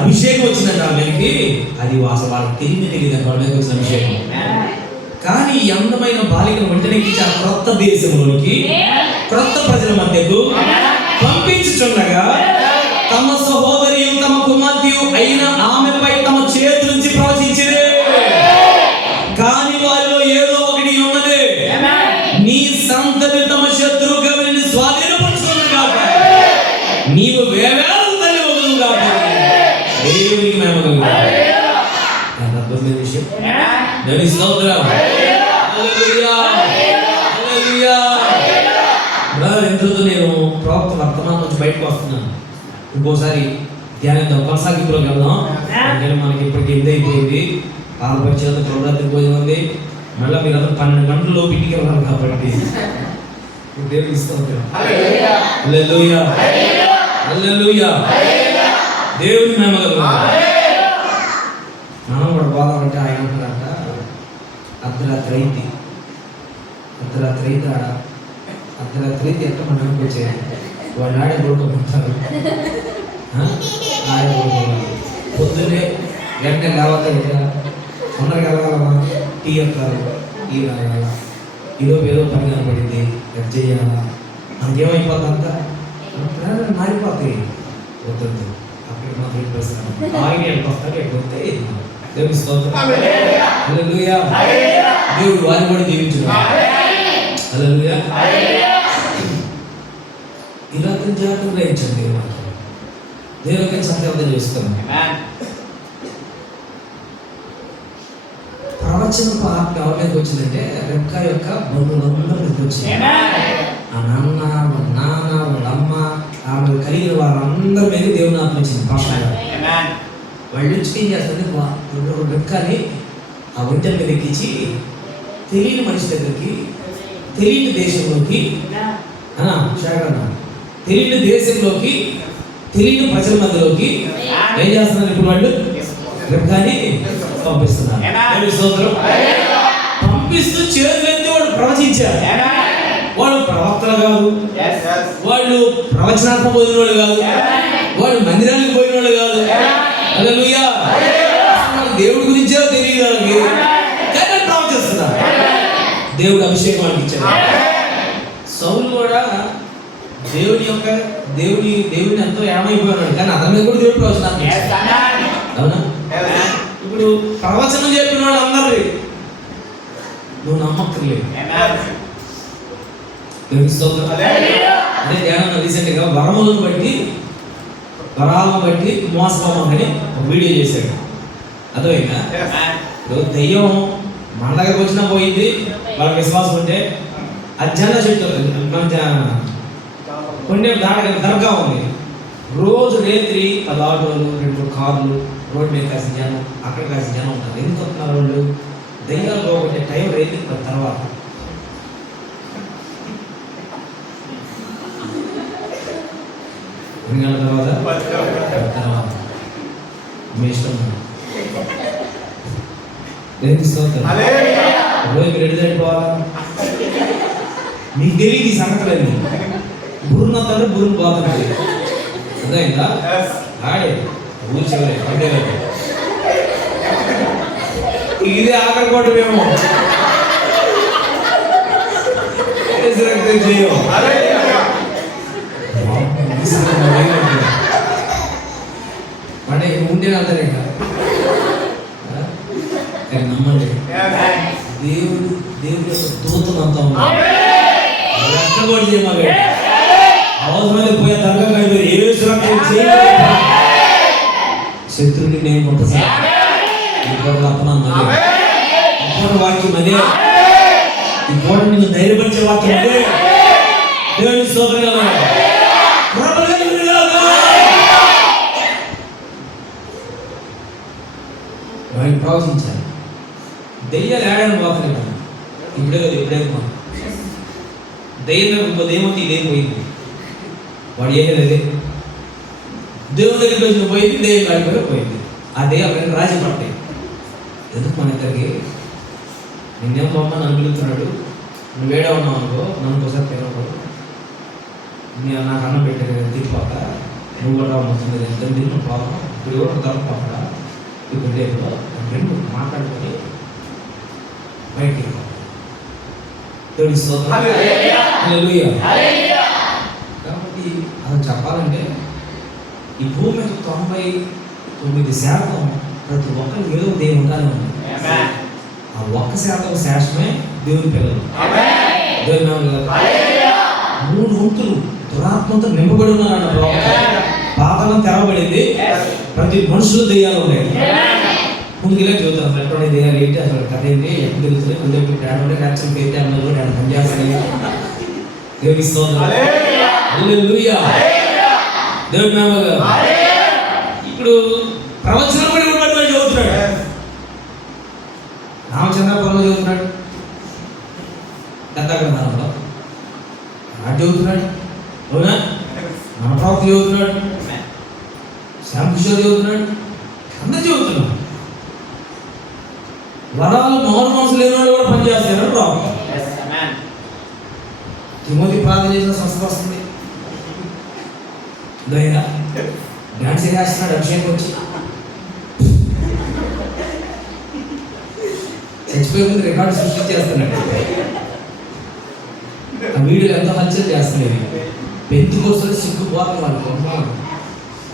అభిషేకం వచ్చిందంటే ఆమెకి అది అసలు వాళ్ళకి తెలియదు వాళ్ళ మీద వచ్చిన అభిషేకం. కానీ ఈ అందమైన బాలికను ఒంటెనెక్కించి ఆ క్రొత్త దేశంలోనికి క్రొత్త ప్రజల మధ్యకు పంపించుచుండగా తమ సహోదరి తమ కుమార్తె అయిన ఆమెపై తమ చేతులుంచి ప్రవచించిరే. కానీ వారిలో ఏదో ఒకటి ఉన్నది, నీ సంతతి తమ శత్రువుగా నిన్ను స్వాధీనపరుచుకున్నాగాక, నీవు వేవేల తల్లి వదులుగాక. దేవునికి మహిమ కలుగుగాక. అద్భుతమైన విషయం. దేవునికి స్తోత్రం. హల్లెలూయా, హల్లెలూయా. ఇంతతో నేను ప్రవక్త వర్తమానం నుంచి బయటకు వస్తున్నాను. ఇంకోసారి ధ్యానిద్దాం, కొనసాగింపులోకి వెళ్దాం. మనకి ఇప్పటికి 8 అయిపోయింది. పాలపరిచేత ప్రభుత్వం భోజనం ఉంది. మళ్ళీ మీరు అందరూ 12 గంటల్లో ఇంటికి వెళ్ళాలి కాబట్టి దేవునికి స్తోత్రం. హల్లెలూయా, హల్లెలూయా. దేవుని మహిమ కలుగుగాక. మనం కూడా పోదామంటే ఆయన అంటారంట, అర్ధరాత్రి అయితే ఎట్లా మనం వచ్చేది వాళ్ళు ఆడే పడుకుంటారు. ఆడే పడుకోవాలి. పొద్దున్నే వెంటనే లేవాలి, తొందరగా వెళ్ళగలమా, టీ ఎత్తాలి, టీ రాయాల, ఈరోజు ఏదో పని కనపడింది, ఎట్ చేయాలా, మనకేమైపోతుందంతా మారిపోతాయి. వద్దు అక్కడికి మాత్రం వెళ్ళిపోతాను, ఆగి వెళ్ళిపోతారు, వెళ్ళిపోతే దేవుని స్తోత్రం. హల్లెలూయా. దేవుడు వారిని కూడా దీవించుగాక. హల్లెలూయా. ఇలా జాగ్రత్తగా గ్రహించండి. దేవుడికి సంకల్పం చేస్తున్నాం. ప్రవచనపు ఆత్మ ఎవరికి వచ్చిందంటే రెక్క యొక్క బంధువులందరికీ వచ్చింది. ఆ నాన్న, వాళ్ళ నాన్న, వాళ్ళ అమ్మ, ఆమె కలిగిన వారందరి మీద దేవుని ఆత్మ వచ్చింది. వాళ్ళు వచ్చి ఏం చేస్తుంది, రెక్కని ఆ ఒంటెల మీద ఎక్కించి తెలియని మనిషి దగ్గరికి, తెలియని దేశంలోకి, తెలియని దేశంలోకి, తెలియని ప్రజల మధ్యలోకి ఏం చేస్తున్నారు ఇప్పుడు వాళ్ళు? రెక్కని పంపిస్తున్నారు. పంపిస్తూ చేతులెత్తి వాళ్ళు ప్రవచించారు. వాళ్ళు ప్రవక్తలు కాదు, వాళ్ళు ప్రవచనాత్మక పోయిన వాళ్ళు కాదు, వాళ్ళు మందిరానికి పోయిన వాళ్ళు కాదు. హల్లెలూయా. దేవుడి గురించే తెలియదు వాళ్ళకి, కానీ ప్రవచిస్తున్నారు. దేవుడు అభిషేకం వాళ్ళకి ఇచ్చాడు. సౌలు కూడా దేవుడిని ఎంతో ఏమైపోయినాడు, కానీ అతని మీద కూడా దేవుడు ప్రవచనాత్మక ఇచ్చాడు. అవునా? ఇప్పుడు ప్రవచనం చెప్పిన వాళ్ళు అందరూ నువ్వు నమ్మక్కర్లేదు. అదే ధ్యానం రీసెంట్ గా వరాలను బట్టి మోసపోమని ఒక వీడియో చేశాడు. అర్థమైందా? ఇప్పుడు దెయ్యం మన దగ్గరకు వచ్చినా పోయింది, వాళ్ళకి విశ్వాసం ఉంటే అజ్జాన చెట్టు మన కొండే దర్గా ఉంది. రోజు రేత్రి 10 ఆటోలు, 2 కార్లు రోడ్డు మీద కాసిన జనం, అక్కడ కాసిన జనం ఉంటారు. ఎందుకు వస్తున్నారు వాళ్ళు? దెయ్యాలు పోగొట్టే టైం రేత్రి 10 తర్వాత. తర్వాత మీ ఇష్టం. రోజు రెడీ అయిపోవాలా? మీకు తెలియదు ఈ సంగతులన్నీ. బుర్రున తండ్రి బుర్రును పోతుంది. అర్థమైందా? ఆడే ఊరు చివరి పండే ఇదే ఆఖరి కోట మేము చేయం. అంటే ఉంటే అంటారే నమ్మండి. దేవుడి యొక్క దూతలంతా ఉన్నారు. అవసరమైతే పోయే దర్గా శత్రుని నేను వాక్యం అదే, ఇంకోటి నీకు ధైర్యపరిచే వాక్యం అదే. దేవుని స్తోత్రం. వాడిని ప్రవచించాలి. దెయ్యాలు ఏడాది పోతున్నాయి కదా, ఇప్పుడే దెయ్యం ఇంకో దేవతి ఇదే పోయింది. వాడు ఏదైతే దేవుని దగ్గరికి వచ్చిన పోయింది, దెయ్యం కాడిపోయి పోయింది. ఆ దెయ్యం రాజీ పడతాయి. ఎందుకు మన ఇద్దరికి నిన్నేం బొమ్మ నన్ను పిలుస్తున్నాడు, నువ్వు వేడే ఉన్నావు అనుకో, నన్ను ఒకసారి తినకూడదు, నేను నాకు అన్నం పెట్టాను తిరిగిపోక, నువ్వు కూడా వస్తుంది ఎంత తిన్న పోతాం, ఇప్పుడు కూడా దొరకపోక ఇప్పుడు రేపు రెండు మాట్లాడుకొని బయటికి కాబట్టి అది చెప్పాలంటే ఈ భూమి మీద 99% ప్రతి ఒక్కరు ఏదో దేవుడు ఉంటానే ఉంది. ఆ 1% శాశ్వమే దేవుని పిల్లలు. దేవుని 3 వంతులు దురాత్మతో నింపబడి ఉన్నారన్న పాపం తెరవబడింది. ప్రతి మనుషులు దెయ్యాలు ఉన్నాయి. ముందుకు ఇలా చూద్దాం ఎక్కడ దెయ్యాలు ఏంటి, అసలు కథ ఏంటి, ఎప్పుడు తెలుస్తుంది, పనిచేస్తాయి. దేవుని స్తోత్రం. హల్లెలూయా. దేవుని నామములో ఇప్పుడు ప్రవచనం కూడా ఇవ్వబడి చదువుతున్నాడు. రామచంద్రపురంలో చదువుతున్నాడు, దత్తగ్రంథంలో ఆడు చదువుతున్నాడు. అవునా? మన ప్రవక్త చదువుతున్నాడు, శ్యామకిషోర్ చదువుతున్నాడు, అందరు చదువుతున్నాడు. వరాలు మామూలు మనసు లేని వాళ్ళు కూడా పనిచేస్తారని ప్రవక్త. తిమోతి ప్రార్థన చేసిన సంస్థ వస్తుంది. డాన్స్ చేస్తున్నాడు, అభిషేకం వచ్చి చచ్చిపోయే ముందు రికార్డు సృష్టించేస్తున్నాడు. ఆ వీడియోలు ఎంతో హల్చల్ చేస్తున్నాయి. పెంచుకొస్తే సిగ్గుపోతుంది వాళ్ళు.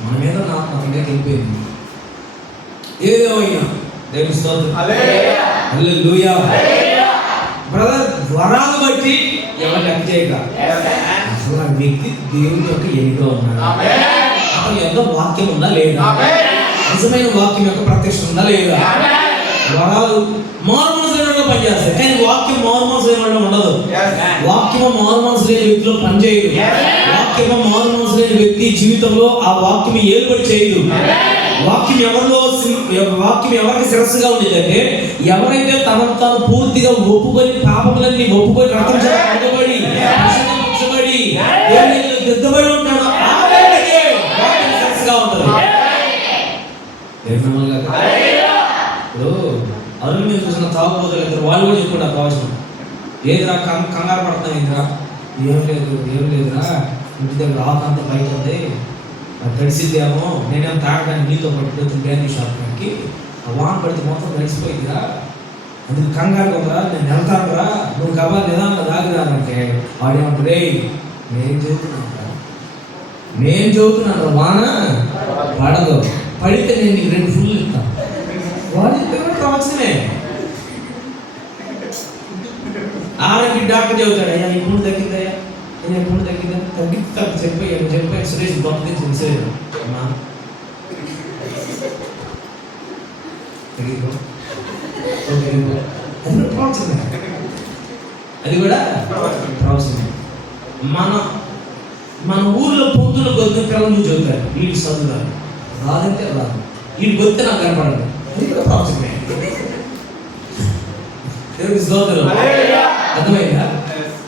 మన మీద నా అతనిగా వెళ్ళిపోయింది. ఏదేమైనా దేవుని స్తోత్రం. హల్లెలూయా. బ్రదర్, వరాలు బట్టి ఎవరు లెక్క చేయక అసలు ఆ వ్యక్తి దేవుని యొక్క ఎన్నికలో ఉన్నాడు. అతని యొక్క వాక్యం ఉందా లేదా, నిజమైన వాక్యం యొక్క ప్రత్యక్ష ఉందా లేదా. వరాలు మారు మనసు లేని పనిచేస్తాయి, కానీ వాక్యం మారు మనసు లేని ఉండదు. వాక్యము మారు మనసు లేని వ్యక్తిలో పనిచేయదు. వాక్యము మారు మనసు లేని వ్యక్తి జీవితంలో ఆ వాక్యం ఏలుబడి చేయదు. వాక్యం ఎవరికి శిరస్సుగా ఉండేదంటే ఎవరైతే తనను తాను పూర్తిగా ఒప్పుకొని పాపములన్నీ ఒప్పుకొని రక్తం చేతబడి పక్షబడి దిద్దబడి ఉంటాడో ఆ వ్యక్తికే వాక్యం శిరస్సుగా ఉంటుంది. ఇప్పుడు అరుణ మీద చూసిన తాగుబోతులు ఇద్దరు వాళ్ళు కూడా చెప్పుకుంటారు ప్రవచనం. ఏదిరా కంగారు పడుతున్నావు, ఏందిరా, ఏం లేదురా, ఇంటి దగ్గర ఆకంతా బయట ఉంది, గడిసిద్దేమో, నేనేమో తాగడానికి నీతో పట్టుకుని బ్యాండీ షాప్కి ఆ వాన పడితే మొత్తం గడిచిపోయిందిరా, అందుకు కంగారు ఉందిరా, నేను వెళ్తానురా, నువ్వు కబా నిదానంగా తాగిరానంటే వాడేమంటారే, నేను చదువుతున్నాను వాన పడదు, పడితే నేను నీకు 2 ఫుల్ ఇస్తాను. వాడు ప్రవచనమే. ఆరోగ్య డాక్టర్ చెబుతాడు, అయ్యా నీ పుండు తగ్గిందయ్యా, పుండు తగ్గిందా, తగ్గితే చెప్పాను సురేష్ గొప్ప తెలిసేది అమ్మా అది ప్రవచనమే. అది కూడా ప్రవచనమే. మన ఊర్లో పొద్దున కొద్ది పిల్లలు చదువుతారు, వీళ్ళు చదువుతారు, రాదంటే రాదు, వీళ్ళు కొద్ది నాకు కనపడదు, అది కూడా ప్రవచనమే. అర్థమైందా?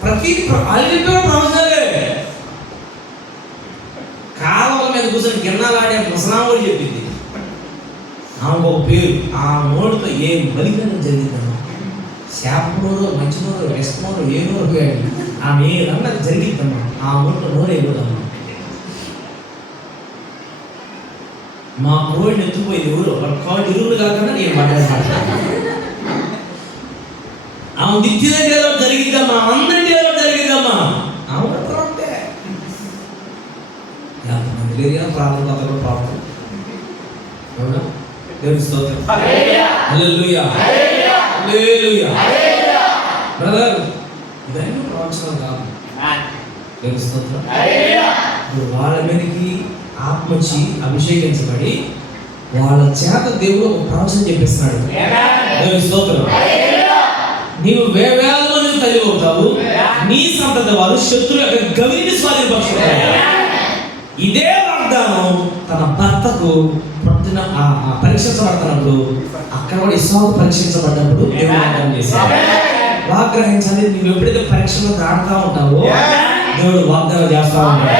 ప్రతి అల్లి ప్రవచనాలే. కాలువల మీద కూర్చొని గిన్నెలాడే ముసలాముడు చెప్పింది, ఆమెకు ఒక పేరు, ఆ నోటితో ఏ బలిగ్రహం జరిగిందమ్మా, శాపనోరో మంచినోరో వెస్టనోరో ఏ నోరు పోయాడు, ఆమె ఏదన్నా జరిగిద్దమ్మా, ఆ నోట్లో నోరు అయిపోదమ్మా. మా కోడిని ఎత్తుపోయింది ఎవరు, కాళ్ళు ఇరువులు కాకుండా నేను మాట్లాడతాను. ఆమె దిచ్చినట్టు ఏదో జరిగిద్దమ్మా, అందరికీ ఏదో జరిగిద్దమ్మా. ఆమె అంటే ప్రార్థన ప్రార్థన దేవుని స్తోత్రం. హల్లెలూయా హల్లెలూయా. బ్రదర్, ఇవన్నీ ప్రవచనం కాదు. దేవుని స్తోత్రం. వాళ్ళ మీదకి ఆత్మచి అభిషేకించబడి వాళ్ళ చేత దేవుడు ఒక ప్రవచనం చెప్పిస్తున్నాడు. దేవుని స్తోత్రం. నీవు వేవేల మంది తల్లి అవుతావు, నీ సంతతి వారు శత్రువు యొక్క గవిని స్వాధీనపరుచుకుంటారు. ఇదే వాగ్దానం తన భర్తకు పొద్దున పరీక్షించబడుతున్నప్పుడు, అక్కడ కూడా ఇస్సాకు పరీక్షించబడ్డప్పుడు దేవుడు వాగ్దానం చేశాడు. వాగ్రహించాలి. నువ్వు ఎప్పుడైతే పరీక్షలో దాటుతా ఉంటావో దేవుడు వాగ్దానం చేస్తా ఉంటాడు.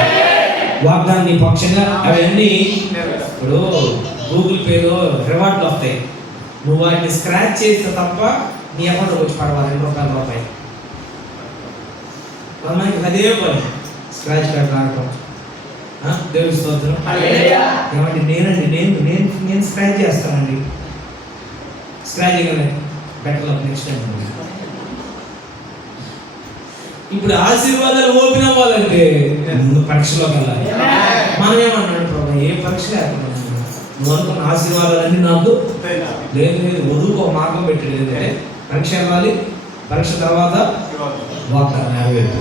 వాగ్దానం నీ పక్షంగా అవన్నీ ఇప్పుడు గూగుల్ పేలో రివార్డులు వస్తాయి, నువ్వు వాటిని స్క్రాచ్ చేస్తే తప్ప నీ అకౌంట్లో వచ్చి పడవాలి ₹2. మనకి అదే పని స్క్రాచ్ కార్డ్ రావటం. దేవుని స్తోత్రం. ఏమంటే నేను స్క్రాచ్ చేస్తానండి, స్క్రాచ్ చేయగలే బెటర్ నెక్స్ట్ టైం. ఇప్పుడు ఆశీర్వాదాలు ఓపెన్ అవ్వాలంటే ముందు పరీక్షలోకి వెళ్ళాలి. మనం ఏమన్నాడు ప్రభు, ఏ పరీక్ష లేకుండా నువ్వు అనుకున్న ఆశీర్వాదాలన్నీ నాకు లేదు వదువుకు ఒక మార్గం పెట్టాడు. ఏంటంటే పరీక్ష వెళ్ళాలి, పరీక్ష తర్వాత వాగ్దానం నెరవేర్పు,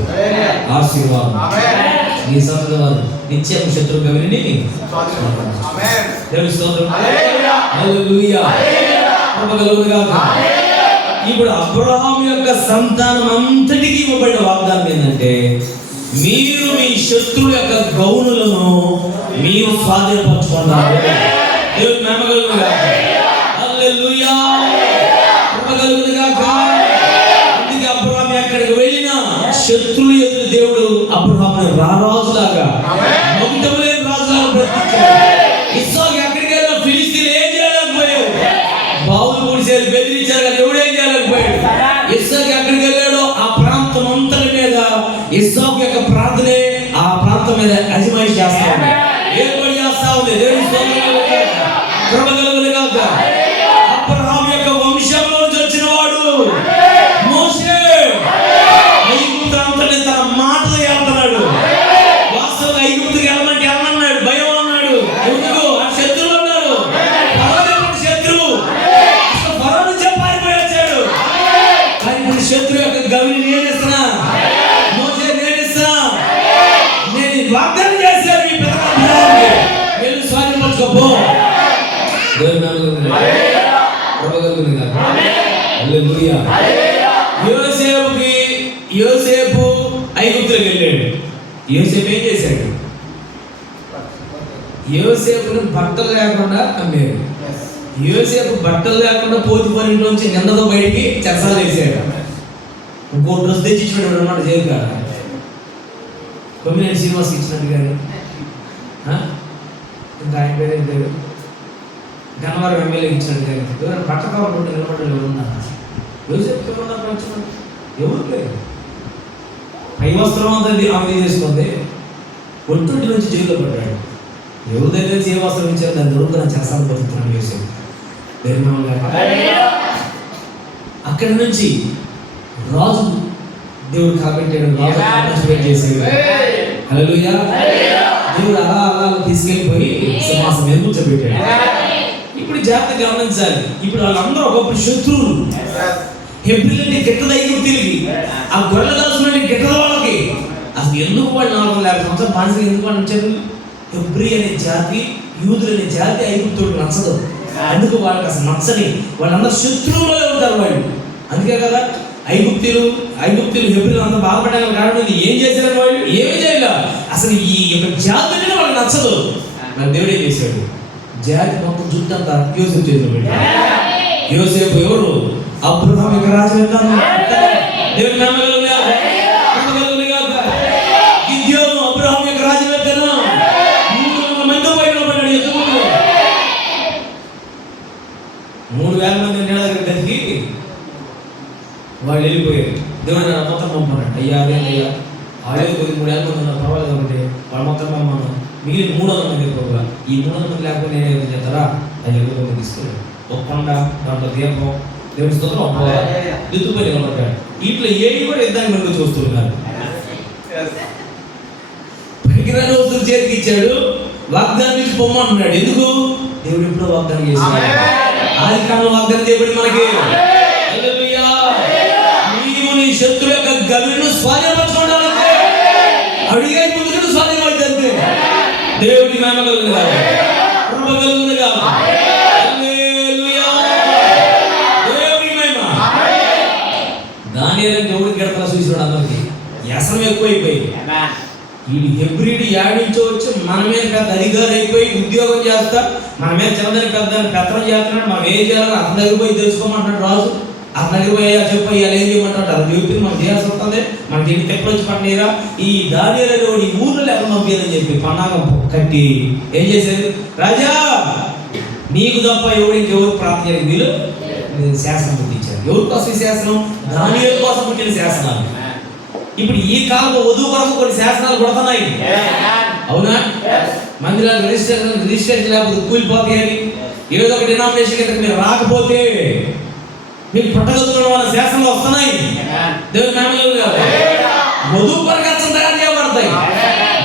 ఆశీర్వాదం. నీ సంతతి వారు నిత్యం శత్రు గవిని దేవుని స్తోత్రం. హల్లెలూయా. ఇప్పుడు అబ్రహాము యొక్క సంతానం అంతటికి ఇవ్వబడిన వాగ్దానం ఏంటంటే, మీరు మీ శత్రువు యొక్క గౌనులను మీరు స్వాధీనపరచుకున్నారు. దేవుని మహిమ కలుగును గాక. హల్లెలూయా. కృప కలుగును గాక. అందుకే అబ్రహాము ఎక్కడికి వెళ్ళినా శత్రువుల ఎదురు దేవుడు అబ్రహామును రారాజులాగా, మగుటము లేని రాజులాగా బ్రతికించాడు. ఇస్సాకు ఎక్కడికి వెళ్ళినా ఫిలిస్తీన్లు ఏం చేయలేకపోయాడు, బావులు పొడిచారు, బెదిరించారు, కానీ ఎవడు ఏం చేయలేకపోయాడు. ఇస్సాకు ఎక్కడికి వెళ్ళాడో ఆ ప్రాంతం అంతటి మీద ఇస్సాకు యొక్క ప్రార్థనే ఆ ప్రాంతం మీద అజమాయిషి చేస్తా ఉంది, ఏర్పడి చేస్తా ఉంది. దేవుని కృప కలుగును గాక. అబ్రహాము యొక్క వంశంలో నుంచి వచ్చిన వాడు మోషే ఐగుప్తు అంతటి తన మాటలు వెళ్తున్నాడు. వాస్తవంగా ఐగుప్తుకి వెళ్ళమంటే ఏమన్నాడు, భయం అన్నాడు. ఎందుకు? ఆ శత్రువులు అన్నారు, శత్రువు ఫరోను చెప్పారిపోయి వచ్చాడు. కానీ ఇప్పుడు శత్రువు యొక్క పో. దేవుని నామములో కృప కలుగును గాక. హల్లెలూయా. యోసేపు ఐగుప్తులోకి వెళ్ళాడు. యోసేపు ఏం చేశాడు? యోసేపుని బట్టలు లేకుండా అమ్మాడు. యోసేపు బట్టలు లేకుండా పోతిపోరి ఇంట్లోంచి నిందతో బయటికి చెరసాలు వేసాడు. ఇంకో డ్రెస్ తెచ్చి ఇచ్చినాడు అన్నమాట జైలు కాడ. కొమ్మినేని శ్రీనివాస్ ఇచ్చినట్టు కానీ ఇంకా ఆయన పేరు ఏం పేరు గన్నవరం ఎమ్మెల్యే ఇచ్చినట్టు కానీ ఎవరైనా బట్ట కావాలంటే నిలబడ్డారు ఎవరున్నా? యోసేపు ఎవరున్నా పంచుకున్నాడు? ఎవరు లేదు. పై వస్త్రం అంతా ఆమె చేసుకుంది. ఒంటి నుంచి జైల్లో పడ్డాడు. ఎవరి దగ్గర నుంచి ఏ వస్త్రం ఇచ్చారు దాని దొరుకుతున్న చేస్తాను బతుకుతున్నాడు యోసేపు. అక్కడి నుంచి రాజు దేవుడు కాబట్టాడు. రాజు పార్టిసిపేట్ చేసాడు. హల్లెలూయా. దేవుడు అలా అలా తీసుకెళ్ళిపోయి సింహాసనం మీద కూర్చోబెట్టాడు. ఇప్పుడు జాగ్రత్త గమనించాలి. ఇప్పుడు వాళ్ళందరూ ఒకప్పుడు శత్రువులు. హెబ్రీయులని గిట్టదు ఐగుప్తీయులకి, ఆ గొర్రెల దాసులని గిట్టదు వాళ్ళకి. అసలు ఎందుకు వాళ్ళు 450 సంవత్సరాలు బానిసగా ఎందుకు వాళ్ళు వచ్చారు? హెబ్రీ అనే జాతి, యూదులు అనే జాతి ఐగుప్తులకు నచ్చదు. అందుకు వాళ్ళకి అసలు నచ్చని వాళ్ళందరూ శత్రువులే ఉంటారు వాళ్ళు. అందుకే కదా ఐగుప్తులు హెబ్రీలు అంతా బాధపడడానికి కారణం ఏం చేశారు? వాళ్ళు ఏమి చేయలే. అసలు ఈ యొక్క జాతి అంటే వాళ్ళకి నచ్చదు. నాకు దేవుడు ఏం చేశాడు? జాతి మొత్తం చుట్టూ అంతా యోసేపు చేతిలో పెట్టాడు. యోసేపు ఎవరు? అబ్రహాం యొక్క రాజు. దేవుని నామములో గిద్యోను అబ్రహాం యొక్క రాజు. 3,000 మంది నీళ్ళ దగ్గర గతికి వాళ్ళు వెళ్ళిపోయారు. దేవుడు మొత్తం పంపన్నాడు. అయ్యా అయ్యా ఆడే 3,000 మంది ఉన్నారు, పర్వాలేదు అంటే వాళ్ళు మొత్తం పంపను. మిగిలిన 300 మంది ఎక్కువగా. ఈ 300 మంది లేకపోతే నేనేం చేస్తారా? అది ఎక్కువ తీసుకెళ్ళాడు. ఒక కొండ, దాంట్లో దీపం, దేవుడి స్తోత్రం దిద్దుపై నిలబడ్డాడు. ఇట్లా ఏవి కూడా యుద్ధానికి మనకు చూస్తున్నారు. పనికిరాని వస్తువులు చేతికి ఇచ్చాడు. వాగ్దానం నుంచి పొమ్మన్నాడు. ఎందుకు? దేవుడు ఎప్పుడో వాగ్దానం చేశాడు. ఆది కాలంలో వాగ్దానం చేయబడి మనకి హల్లెలూయా. నీవు నీ శత్రువు యొక్క గవిని స్వాధీనపరచుకోవడానికి అడిగే ముందుకు స్వాధీనమైతే అంతే. దేవుడి మహిమ కలుగును గాక. కృప కలుగును గాక. హల్లెలూయా. దేవుడి మహిమ. దానియేలు దేవుడికి గడపల చూసినాడు. అందరికి వ్యసనం ఎక్కువైపోయింది. ఈ హెబ్రీయుడు ఏడించో వచ్చి మన మీద పెద్ద అధికారి అయిపోయి ఉద్యోగం చేస్తా, మన మీద చిన్నదాన్ని పెద్దని పెత్తనం చేస్తున్నాడు. మనం ఏం చేయాలో అతని దగ్గర పోయి తెలుసుకోమంటాడు రాజు. అతని దగ్గర పోయి చెప్పి ఇలా ఏం చేయమంటాడు. అది చెప్పింది మనం చేయాల్సి వస్తుంది. మనకి ఎన్ని తెప్పలు వచ్చి పట్టినరా ఈ దానియేలు ఈ ఊర్లో లేకుండా పంపిందని చెప్పి పన్నాగం కట్టి ఏం చేశారు? రాజా నీకు తప్ప ఎవరు ప్రార్థన చేయడానికి వీళ్ళు శాసనం పుట్టించారు. ఎవరి కోసం ఈ శాసనం? దానియేలు కోసం పుట్టిన శాసనాలు. ఇప్పుడు ఈ కాలంలో వధువు కొరకు కొన్ని శాసనాలు కొడుతున్నాయి. అవునా? మందిరాలు రిజిస్ట్రేషన్ లేకపోతే కూలిపోతాయని, ఏదో ఒక డినామినేషన్ కింద మీరు రాకపోతే మీకు పుట్టగలుగుతున్న వాళ్ళ శాసనాలు వస్తున్నాయి. దేవుని నామములో వధువు కొరకు తయారు చేయబడతాయి.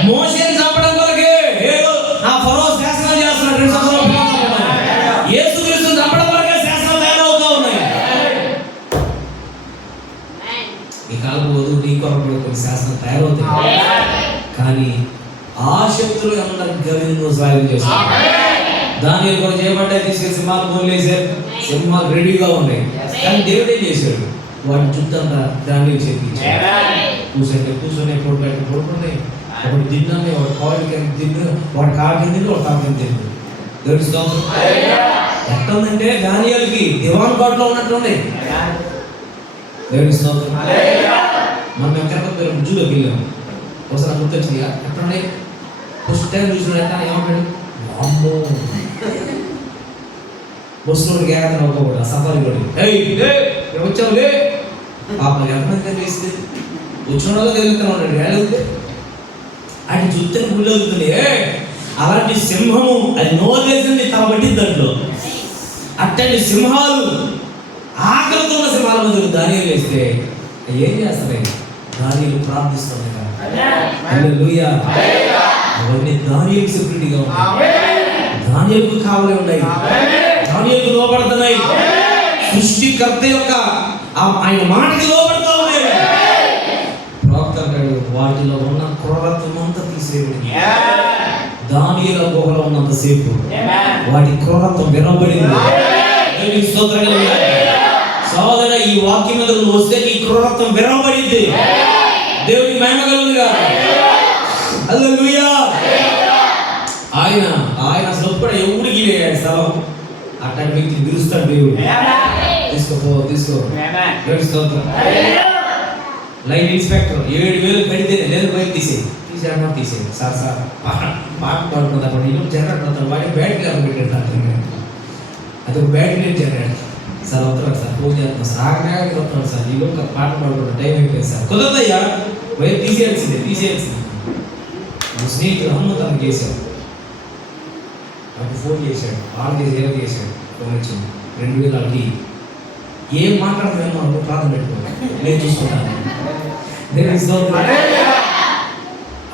మోషేని చంపడం కొరకే ఏదో ఆ ఫరో శాసనాలు చేస్తున్నాడు. 2 సంవత్సరాలు యేసుక్రీస్తుని చంపడం కొరకే శాసనాలు తయారవుతా ఉన్నాయి. ఈ కాలం వధువు నీ కొరకు కొన్ని శాసనాలు తయారవుతాయి. కానీ ఆ శక్తులు అందరికి గవిని నువ్వు సాయం చేస్తావు. దానియేలు కూడా చేయబడ్డాయి. తీసుకెళ్ళి సింహాలు బోన్లేసారు. సింహాలు రెడీగా ఉన్నాయి. కానీ దేవుడు ఏం చేశాడు? వాటి చుట్టూ అంతా దానియేలు చేయించాడు. కూర్చొని పడుకున్నాయి. ఒకటి తిన్నాయి, ఒకటి కాలు కింద తిన్ను, వాటి కాలు కింద తిన్ను, ఒకటి కాలు కింద తిన్ను. దేవుడి స్తోత్రం. ఎట్లా ఉందంటే దానియేలుకి దివాన్ కోటలో ఉన్నట్టుంది. దేవుడి స్తోత్రం. మనం ఎక్కడ జూలోకి వెళ్ళాం. ఒకసారి గుర్తొచ్చింది. ఎట్లుండే ఫస్ట్ టైం చూసిన ఏమంటాడు? అమ్మో బస్సులో గ్యాదర్ అవ్వకూడదు. సఫారీ కూడా వచ్చావులే పాప ఎంతమంది తెలిస్తే వచ్చిన వాళ్ళు తెలుగుతూ ఉన్నాడు. ఏడవుతే ఆయన చూస్తే గుళ్ళు అవుతుంది. అలాంటి సింహము అది నోరేసింది తమ పట్టింది దాంట్లో. అట్టండి సింహాలు ఆకలితో ఉన్న సింహాల ముందుకు దానియేలు వేస్తే ఏం చేస్తాయి? దానియేలు ప్రార్థిస్తున్నాయి. హల్లెలూయా. అవన్నీ దానియేలు సెక్యూరిటీగా ఉన్నాయి. దానియేలుకు కావలే ఉన్నాయి. దానియేలుకు లోపడుతున్నాయి. సృష్టికర్త యొక్క ఆయన మాటకి లోపడుతూ ఉన్నాయి. ప్రవక్త అంటాడు వాటిలో ఉన్న క్రూరత్వం అంతా తీసేయబడింది. దాని దానియేలు గుహలో ఉన్నంతసేపు వాటి క్రూరత్వం వినబడింది. దేవునికి స్తోత్రం కలుగుగాక. సహోదర, ఈ వాక్యం మీద నువ్వు వస్తే నీ క్రూరత్వం వినబడింది. దేవునికి మహిమ కలుగుగాక. హల్లెలూయా. ఆయన అసలు ఒప్పుడు ఎవరికి స్థలం అట్లాంటి వ్యక్తిని పిలుస్తాడు దేవుడు. తీసుకో. దేవునికి స్తోత్రం. లైన్ ఇన్స్పెక్టర్ 7,000 కడితేనే లేదు, బయట తీసేయడం తీసేయండి సార్ పాట పాడుకుంటా జనరేటర్ అవుతాడు. వాడి బ్యాటరీ పెట్టాడు. అది ఒక బ్యాటరీ జనరేటర్ సార్. వస్తున్నాడు సార్, ఫోన్ చేస్తున్నాం సార్, ఆగనాగా వస్తున్నాడు సార్, ఈ లోక పాట పాడుకుంటా టైం అయిపోయింది సార్. కుదరదయ్యా, బయట తీసేయాల్సిందే. మా స్నేహితుడు హనుమంతాన్ని చేశాడు, నాకు ఫోన్ చేశాడు, ఏదో చేశాడు. ఫోన్ వచ్చింది 2,000 అడిగి ఏం మాట్లాడుతున్నాను ప్రార్థన పెట్టుకోవాలి, నేను చూసుకుంటాను.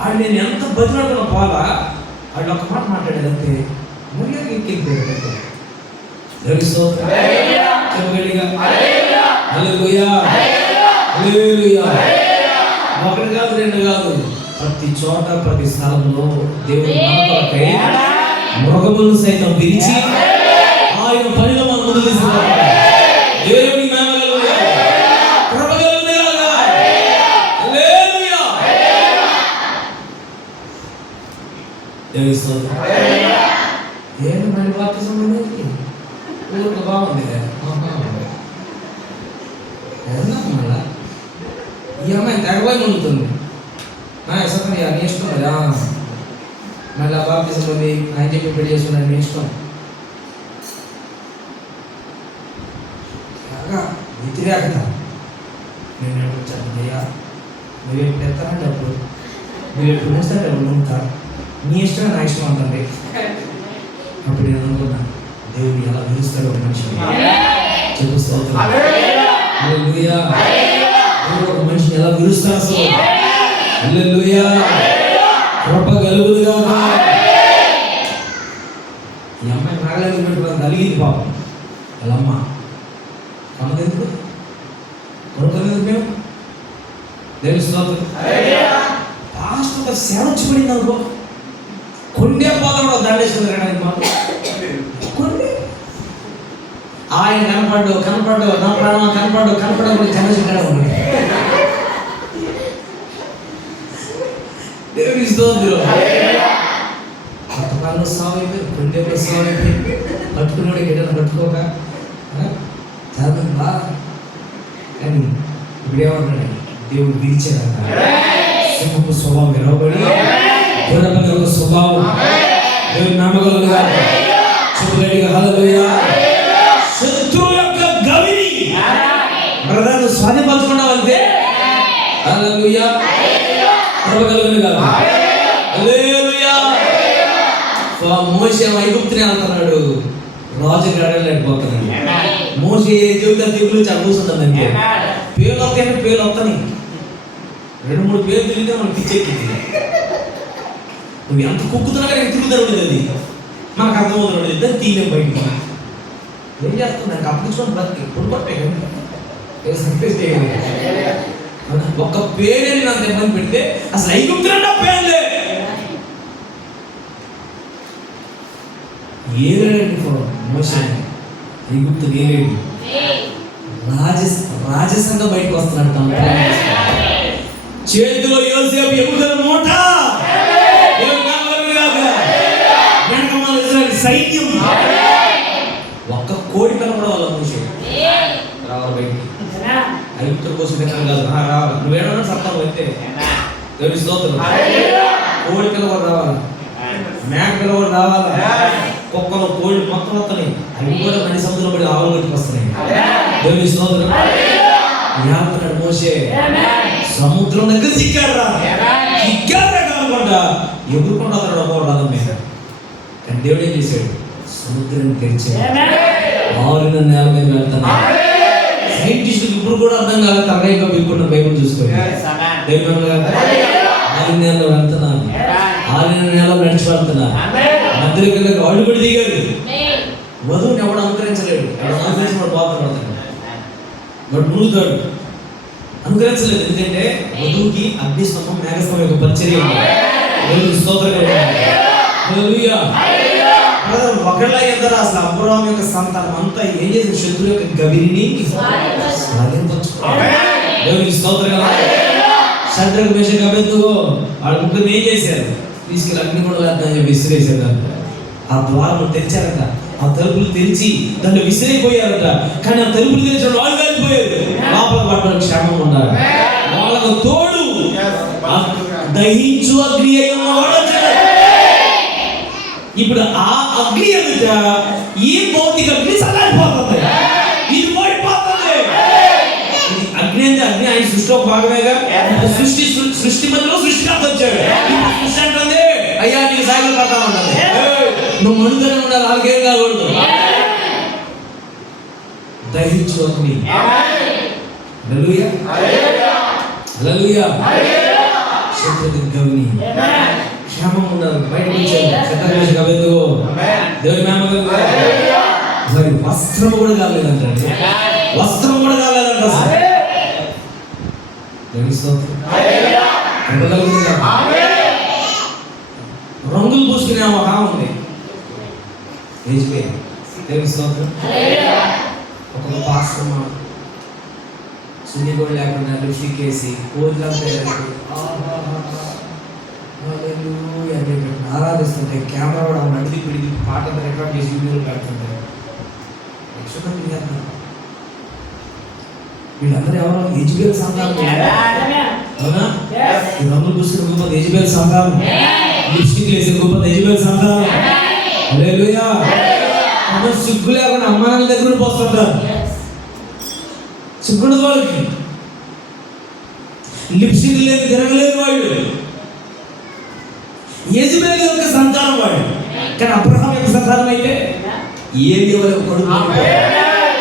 ఆడు నేను ఎంత బతిలాడుతున్నా పోవాలా, ఆడు ఒక మాట మాట్లాడేదంతే ముళ్ళకి ఎక్కిపోయాడు. ఒకటి కాదు, 2 కాదు, ప్రతి చోట ప్రతి స్థలంలో దేవుని మృగములను సైతం పిలిచి ఆయన పనిలో మన ముందు తీసుకున్నాడు. దేవుని ఏంటి మళ్ళీ బాప్తిజం అనేది ఊరికి బాగుంది. మళ్ళా ఈ అమ్మాయి తెగబోయి ముందుతుంది. చెప్పండి నీ ఇష్టం కదా, మళ్ళీ బాప్తిజం ఉంది ఆయన చెప్పి పెళ్లి చేసుకున్నాను, నీ ఇష్టం. వ్యతిరేకత. నేను వచ్చాను అయ్యా, మీరు ఎప్పుడు ఎత్తారంటే అప్పుడు, మీరు ఎప్పుడు వేస్తారంటే అప్పుడు ఉంటారు, నీ ఇష్టమే నా ఇష్టం అంతండి. అప్పుడు నేను అనుకున్నా, దేవుడు ఎలా పిలుస్తాడు ఒక మనిషిని చూపిస్తాడు. దేవుడు ఒక మనిషిని ఎలా పిలుస్తాడు అసలు. హల్లెలూయా. కృప కలుగునుగా. ఈ అమ్మాయి నాగలేదు పెట్టుకుని కలిగింది పాపం. వాళ్ళమ్మ కన్నదెందుకు కొనుక్కోలేదు. మేము దేవుని స్తోత్రం. పాస్టర్ సేవ వచ్చి పడింది అనుకో, కొండే పోతాడు దండేసుకుని మాకు కొండే. ఆయన కనపడ్డు నా ప్రాణం కనపడకుండా చంద్రశేఖర ఉన్నాడు. దేవుని స్తోత్రం. కొత్తకాలంలో సాగు అయిపోయింది, కొండేప్పుడు సాగు అయిపోయింది. పట్టుకున్నాడు ఎక్కడైనా పట్టుకోక చాలా బాగా. కానీ ఇప్పుడు ఏమంటాడు, దేవుడు పిలిచాడు సింహపు స్వభావం వినబడి గొర్రెల యొక్క స్వభావం దేవుని నామకలుగా చూపగలిగా. హల్లెలూయా. శత్రువు యొక్క గవిని బ్రదర్ స్వాధీనపరచుకున్నావంటే హల్లెలూయా. కృపగలుగునుగా. హల్లెలూయా. మోషే ఐగుప్తుని వెళ్తున్నాడు, రాజు గడలేకపోతున్నాడు. మోషే జీవితం దిగులు చదువుతుందంటే పేరు వస్తాయంటే పేరు వస్తాయి. 2-3 పేరు తిరిగితే మనకు పిచ్చెక్కింది. నువ్వు ఎంత కుక్కుతున్నా కానీ తిరుగుతారు ఉండేది, అది మనకు అర్థమవుతున్నాడు. ఇద్దరు తీయలేం బయటికి. ఏం చేస్తుంది దానికి అప్పించుకొని బతికి ఎప్పుడు పట్టే ఒక్క పేరే నాకు ఇబ్బంది పెడితే అసలు ఐగుప్తున్నా పేర్లే ఏలేడు. మోషే ఐగుప్తుని ఏలేడు, రాజసంగా బయటకు వస్తున్నాడు. తన చేతిలో యోసేపు ఎముకల మూట, సైన్యం. ఒక్క కోడి పిల్ల కూడా వాళ్ళ మోషే రావాలి బయటికి. ఐగుప్తుల కోసం కాదు, రావాలి. నువ్వేమన్నా సత్తావు అయితే దేవుని స్తోత్రం. కోడి పిల్ల కూడా రావాలి, మేక పిల్ల కూడా రావాలా, కుక్కలు కోళ్ళు మొత్తం వస్తున్నాయి. అవి కూడా నడి సముద్రం పడి ఆవులు గట్టుకు వస్తున్నాయి. దేవుని స్తోత్రం. ఏమంటున్నాడు మోషే, సముద్రం దగ్గర చిక్కారా కాకుండా ఎగురుకుండా అతడు రథం మీద. కానీ దేవుడు ఏం చేశాడు, సముద్రాన్ని తెరిచాడు. ఆరిన నేల మీద వెళ్తాను. సైంటిస్టులకు ఇప్పుడు కూడా అర్థం కాదు, తరగతిగా మీకున్న బైబిల్ చూసుకోండి. దేవుడు ఆరిన నేలలో వెళ్తున్నాను, ఆరిన నేల నడిచి వెళ్తున్నాను. మధ్యలో అడుగుడు దిగాడు. వధువుని ఎవడు అనుకరించలేడు, ఎవడు అనుకరించిన వాడు బాధపడతాడు, వాడు మునుగుతాడు. అనుకరించలేదు, ఎందుకంటే వధువుకి అగ్నిస్తంభం మేఘస్తంభం యొక్క పరిచర్య ఉంది. స్తోత్రం. హల్లెలూయా. ఒకళ్ళ ఇద్దరు అసలు అబ్రహాం యొక్క సంతానం అంతా ఏం చేసిన శత్రువు యొక్క గవిని స్వాధీనపరచుకున్నారు. దేవునికి స్తోత్రం కదా. శద్రకు మేషకు అబేద్నెగో వాళ్ళ ముగ్గురిని ఏం చేశారు? తీసుకెళ్ళి అగ్నిగుండంలో వేద్దామని చెప్పి విసిరేశారట. ఆ ద్వారం తెరిచారట, ఆ తలుపులు తెరిచి దాన్ని విసిరైపోయారట. కానీ ఆ తలుపులు తెరిచిన వాళ్ళు కాలిపోయారు, లోపల పడ్డ క్షేమం ఉన్నారు. వాళ్ళకు తోడు దహించు అగ్ని అయి ఉన్నవాడు వచ్చాడు. ఇప్పుడు ఆ అగ్ని ఎదుట ఈ భౌతిక అగ్ని చల్లారిపోతుంది, ఇది ఓడిపోతుంది. అగ్ని అంటే అగ్ని ఆయన సృష్టిలో భాగమేగా. సృష్టి మధ్యలో సృష్టికర్త వచ్చాడు. సృష్టి అంటే అయ్యా నీకు సాయం పడతా ఉంటుంది, నువ్వు మనుగడ ఉండాలి, వాళ్ళకేం కాకూడదు. దహించు అగ్ని. హల్లెలూయా, హల్లెలూయా. శత్రువు గవిని క్షేమం ఉండాలి. బయటకు వచ్చాడు. దేవుని మేమకు మరి వస్త్రం కూడా కాలేదంటే, వస్త్రం కూడా కాలేదంట. రంగులు పూసుకునే ఒక ఉంది ఒక్కొక్క పాశ్రమ సున్ని కూడా లేకుండా లిప్స్టిక్ వేసి ఆరాధిస్తుంటే కెమెరా కూడా నడిది పిడికి పాట రికార్డ్ చేసి వీడియోలు పెడుతుంటారు. వీళ్ళందరూ ఎవరో హెచ్బిఎల్ సంతానం. అవునా? ఈ రంగులు పూసుకునే గొప్ప హెచ్బిఎల్ సంతానం, లిప్స్టిక్ వేసే గొప్ప హెచ్బిఎల్ సంతానం. హల్లెలూయా. సిగ్గు లేకుండా అమ్మానాల దగ్గర పోస్తుంటారు. సిగ్గుండదు వాళ్ళకి, లిప్స్టిక్ లేని తిరగలేని వాళ్ళు. యెజబెల్ యొక్క సంతానం వాడు. కానీ అబ్రహాం యొక్క సంతానం అయితే ఏది వాళ్ళ కొడుకు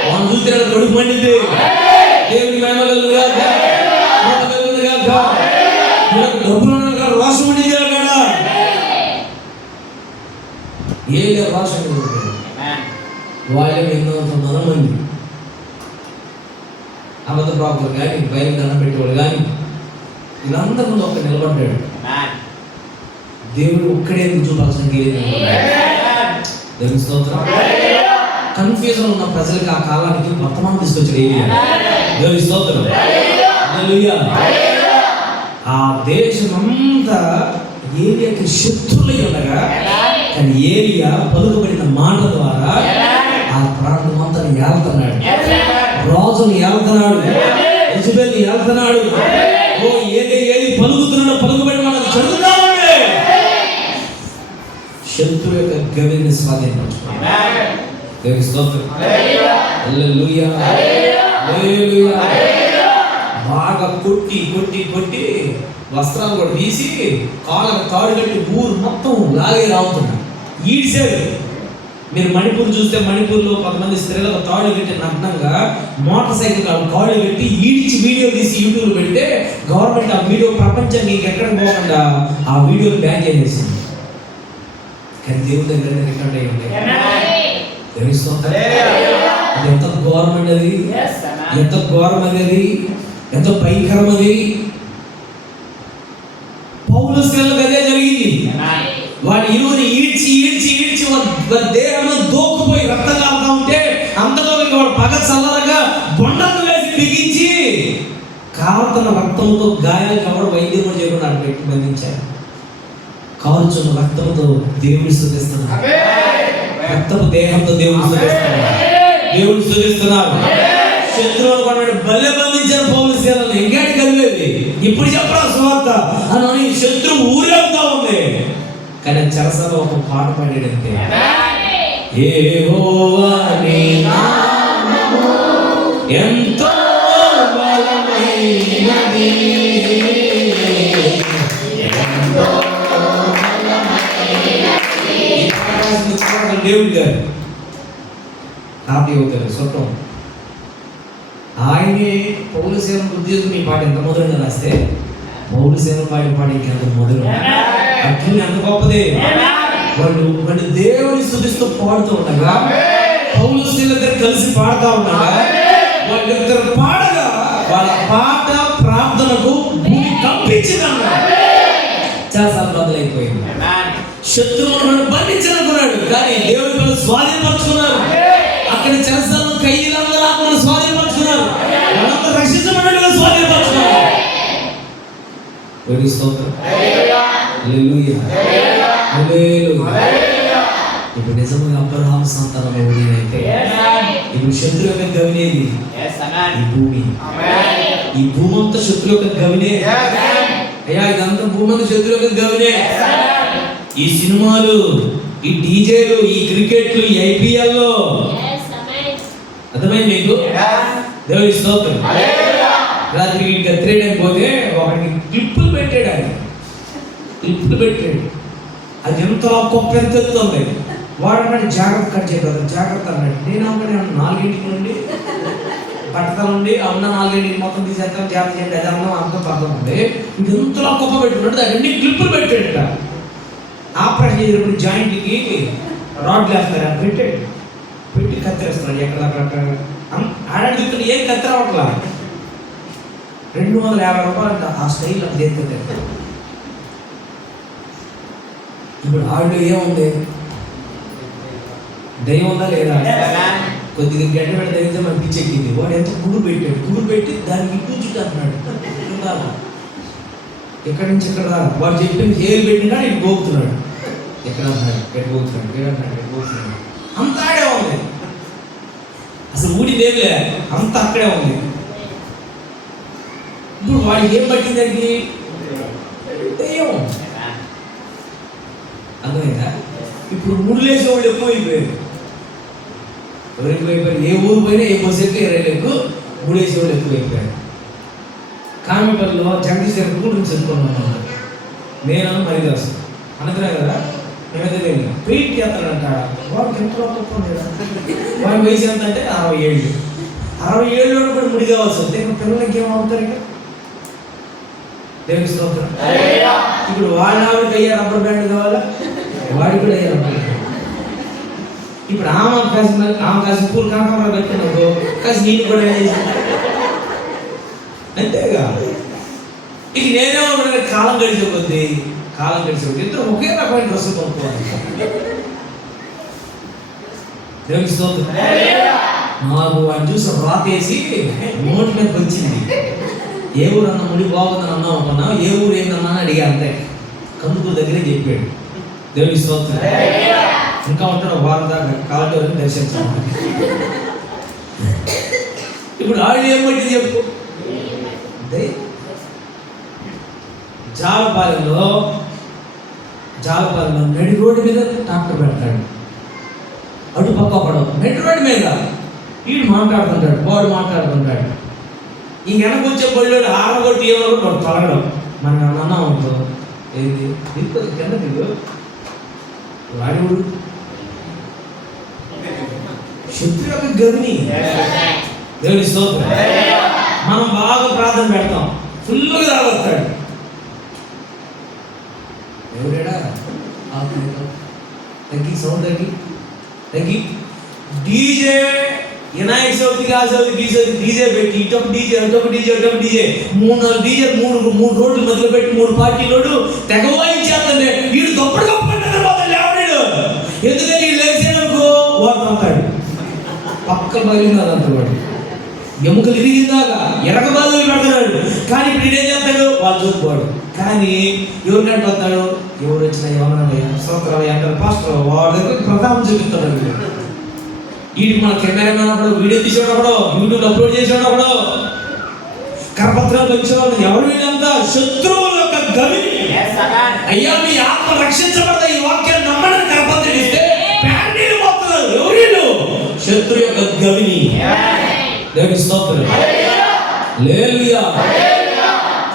వాళ్ళు చూస్తే కొడుకు మండింది. దేవుని మహిమలు కాక, డబ్బులు రోషం ఉండింది అక్కడ. ఏ రోషం వాళ్ళు ఎన్నో మంది అబద్ధ ప్రాబ్లం కానీ బయలు దండం పెట్టేవాళ్ళు కానీ వీళ్ళందరి ముందు ఒక్క నిలబడ్డాడు. దేవుడు ఒక్కడే చూపాల్సిన దేవుని స్తోత్రం. కన్ఫ్యూజన్ ఉన్న ప్రజలకు ఆ కాలానికి వర్తమానం తీసుకొచ్చాడు ఏలియా. దేవుని స్తోత్రం. హల్లెలూయా. ఆ దేశం అంతా ఏలియాకి శత్రులై ఉండగా, కానీ ఏలియా పలుకబడిన మాట ద్వారా ఆ ప్రాంతం అంతా ఏళ్తున్నాడు, రాజుని ఏళ్తున్నాడు, యెజబెల్ని ఏళ్తున్నాడు. ఓ ఏది పలుకుతున్నాడో పలుకుబడి మనకు చదువుతామండి. శత్రు యొక్క గవిని స్వాధీనపరచుకున్నాడు. దేవుని స్తోత్రం. హల్లెలూయా, హల్లెలూయా. బాగా కొట్టి వస్త్రాలు కూడా తీసి కాళ్ళకు తాడు కట్టి ఊరు మొత్తం లాగే రావుతున్నాడు, ఈడ్చాడు. మీరు మణిపూర్ చూస్తే మణిపూర్లో కొంతమంది స్త్రీలకు తాడు కట్టి నగ్నంగా మోటార్ సైకిల్ కాళ్ళు కట్టి ఈడ్చి వీడియో తీసి యూట్యూబ్ పెడితే గవర్నమెంట్ ఆ వీడియో ప్రపంచం ఎక్కడికి పోకుండా ఆ వీడియోని బ్యాన్ చేసేసింది. కానీ దేవుని దగ్గర రికార్డ్ అయ్యి ఉంటాయి. ఎంత గవర్నమెంట్ అది, ఎంత ఘోరం అది, ఎంత భయంకరం అది. పౌలు శీలకు అదే జరిగింది. వాడి ఇరువుని ఈడ్చి దేహంలో దోక్కుపోయి రక్తం కాలుతా ఉంటే అంతలో వాడు పగ చల్లరగా బొండలు వేసి బిగించి కారుతున్న రక్తంతో గాయాలు ఎవరు వైద్యం కూడా చేయకుండా పెట్టి బంధించారు. కారుచున్న రక్తంతో దేవుని స్తుతిస్తున్నారు, రక్తపు దేహంతో దేవుని స్తుతిస్తున్నారు. శత్రువులు కొన్నాడు బల్లె బంధించారు పౌలు శీలను. ఇంకేటి కలిగేది ఇప్పుడు చెప్పరా సువార్త అని శత్రువు ఊరేగుతా ఉంది. కానీ చెరసాల ఒక పాట పాడాడంటే, యెహోవా నీ నామము ఎంతో బలమైనది, దేవుడు గారు కాపీ అవుతారు సొట్టం. ఆయనే పౌలు సేవను ఉద్యోగం ఈ పాట ఎంత మొదలుగా రాస్తే పౌలు సేవ పాట ఎంత మొదలు అట్లనే ఎంత గొప్పదే. వాళ్ళు దేవుని స్తుతిస్తూ పాడుతూ ఉండగా పౌలు శీలతో కలిసి పాడుతూ ఉండగా వాళ్ళిద్దరు పాడగా వాళ్ళ పాట ప్రార్థనకు భూమి కంపించిందన్న. చాలా సార్లు బదులైపోయింది. శత్రువులను బంధించాలనుకున్నాడు, కానీ దేవుడి పిల్లలు స్వాధీనపరుచుకున్నారు. అక్కడ చెరసాలను ఖైదీలందరూ ఆత్మను స్వాధీనపరుచుకున్నారు. వాళ్ళందరూ రక్షించబడినట్టుగా స్వాధీనపరుచుకున్నారు. ఇప్పుడు నిజంగా అబ్రహాము సంతానంలో అయితే ఇప్పుడు శత్రు యొక్క గవినేది ఈ భూమి. ఈ భూమి అంతా శత్రు యొక్క గవినే. అయ్యా ఇదంతా భూమి అంతా శత్రు యొక్క గవినే. ఈ సినిమాలు, ఈ డీజేలు, ఈ క్రికెట్లు, ఈ ఐపీఎల్ అర్థమైంది మీకు? దేవుడి స్తోత్రం. రాత్రి గత్రేయడానికి పోతే ఒకటి క్లిప్పులు పెట్టాడు. ఆయన క్లిప్పులు పెట్టాడు. అది ఎంతలో గొప్ప ఎంత ఎత్తుంది. వాడు అన్నాడు జాగ్రత్త కట్ చేయగలరు, జాగ్రత్త అన్నాడు. నేను అమ్మని 4 నుండి పట్టతల నుండి అన్న 4 మొత్తం తీసేస్తాను, జాగ్రత్త చేయండి, అది అన్నం అంత పక్కన ఉంది. ఇది ఎంతలో గొప్ప పెట్టుకున్నాడు. దాన్ని క్లిప్పులు పెట్టాడట. ఆపరేషన్ చేసినప్పుడు జాయింట్కి రాడ్లు వేస్తారు, పెట్టాడు. పెట్టి కత్తిరేస్తున్నాడు. ఎక్కడ ఆడడుగుతుంది, ఏం కత్తి రావట్లా. 250 రూపాయలు ఆ స్టైల్ అది ఎత్తుంది. ఇప్పుడు ఆవిడ ఏముంది? దయ్యం ఉందా లేదా? కొద్దిగా గడ్డ పెడితే అయితే మనకి పిచ్చెక్కింది. వాడు ఎంత గుడు పెట్టాడు. గుడు పెట్టి దానికి ఇటు చుట్టూ అంటున్నాడు. ఎక్కడి నుంచి ఇక్కడ దాకా వాడు చెప్పింది ఏలు పెట్టినా ఇటు పోగుతున్నాడు. ఎక్కడ అన్నాడు, ఎటు పోగుతున్నాడు, ఎటు పోగుతున్నాడు. అంత ఆడే ఉంది. అసలు ఊడిదేలే, అంత అక్కడే ఉంది. ఇప్పుడు వాడికి ఏం పట్టిందండి? దయ్యం. అర్థమైందా? ఇప్పుడు ముడులేసే వాళ్ళు ఎక్కువైపోయారు. ఎవరు ఎక్కువైపోయారు? ఏ ఊరు పోయినా ఏ బస్సు ఎక్కువ 20 ఎక్కువ ముడేసే వాళ్ళు ఎక్కువైపోయారు. కామిపల్లిలో జగదీశ్వర గురించి చెప్పుకున్నాను నేను మరిదాసు అనుకున్నా కదా. మేమైతే తెలియదు పెయింట్ చేస్తాడంట. వాడికి ఎంత గొప్ప వాడి వయసు ఎంత అంటే 67. 67లో కూడా ముడి కావాల్సి వస్తే పిల్లలకి ఏమవుతారు? ఇక దేవుని స్తోత్రం. ఇప్పుడు వాళ్ళ ఆవిడకి అయ్యా రబ్బర్ బ్యాండ్ కావాలా, వాడికి కూడా అయ్యా రబ్బర్ బ్యాండ్. ఇప్పుడు ఆమె కాసి పూలు కాకుండా పెట్టుకున్నావు కాసి నేను కూడా అంతేగా. ఇక నేనేమో కాలం గడిచే కొద్ది ఇద్దరు ఒకే రకమైన డ్రెస్సులు కొనుక్కోవాలి. దేవుని స్తోత్రం. నాకు వాడిని చూసి రాతేసి నోటి మీదకి వచ్చింది. ఏ ఊరు అన్న ముడి బాగుందని అన్నావు అనుకున్నా, ఏ ఊరు ఏందన్నా అని అడిగా. అంతే కందుకూరు దగ్గరే చెప్పాడు. దేవుని స్తోత్రం. ఇంకా ఉంటాడు వారం దాకా కాలంలో దర్శించాలి. ఇప్పుడు ఆవిడ ఏం పట్టింది చెప్పు? జాలపాలెంలో నడి రోడ్డు మీద ట్రాక్టర్ పెడతాడు. అటు పక్క పడవ నడి రోడ్డు మీద వీడు మాట్లాడుతుంటాడు, వాడు మాట్లాడుతుంటాడు. ఈ వెనకొచ్చే బళ్ళు ఆరగొట్టి ఏమో వాడు తొలగడం. మన అన్న ఉందో ఏది దిక్కు కింద దిగు వాడు శత్రు యొక్క గవిని. దేవుని స్తోత్రం. మనం బాగా ప్రార్థన పెడతాం, ఫుల్గా తాగొస్తాడు. ఎవరేడా తగ్గి సౌండ్ తగ్గి డీజే వినాయక చవితికి ఆ చవితికి ఈ చవితికి డీజే పెట్టి ఇటొక డీజే అటొక డీజే 3-4 డీజే 3 రోడ్లు మధ్యలో పెట్టి 3 పార్టీలోడు తెగ వాయించేస్తుంటే వీడు గొప్పడు లేవడాడు. ఎందుకంటే వీడు లేచేయడానికి వాడు అంటాడు పక్క బలిందాదంతా వాడు ఎముకలు ఇరిగిందాగా ఎరక బాధలు పెడుతున్నాడు. కానీ ఇప్పుడు ఏం చేస్తాడు? వాళ్ళు చూపువాడు. కానీ ఎవరికంటే వస్తాడు? ఎవరు వచ్చినా ఏమన్నా స్తోత్రాలు అంటారు పాస్టర్. వాడి దగ్గర ప్రతాపం చూపిస్తాడు. వీటికి మన కెమెరామెన్ అప్పుడు వీడియో తీసేటప్పుడు యూట్యూబ్ అప్లోడ్ చేసేటప్పుడు కరపత్రాలు వచ్చేవాళ్ళు ఎవరు? వీళ్ళంతా శత్రువుల యొక్క గవిని. అయ్యా మీ ఆత్మ రక్షించబడతా ఈ వాక్యాన్ని నమ్మడానికి కరపత్రం ఇస్తే ప్యాండీలు పోతున్నారు. ఎవరు? శత్రు యొక్క గవిని. దేవుని స్తోత్రం. హల్లెలూయా.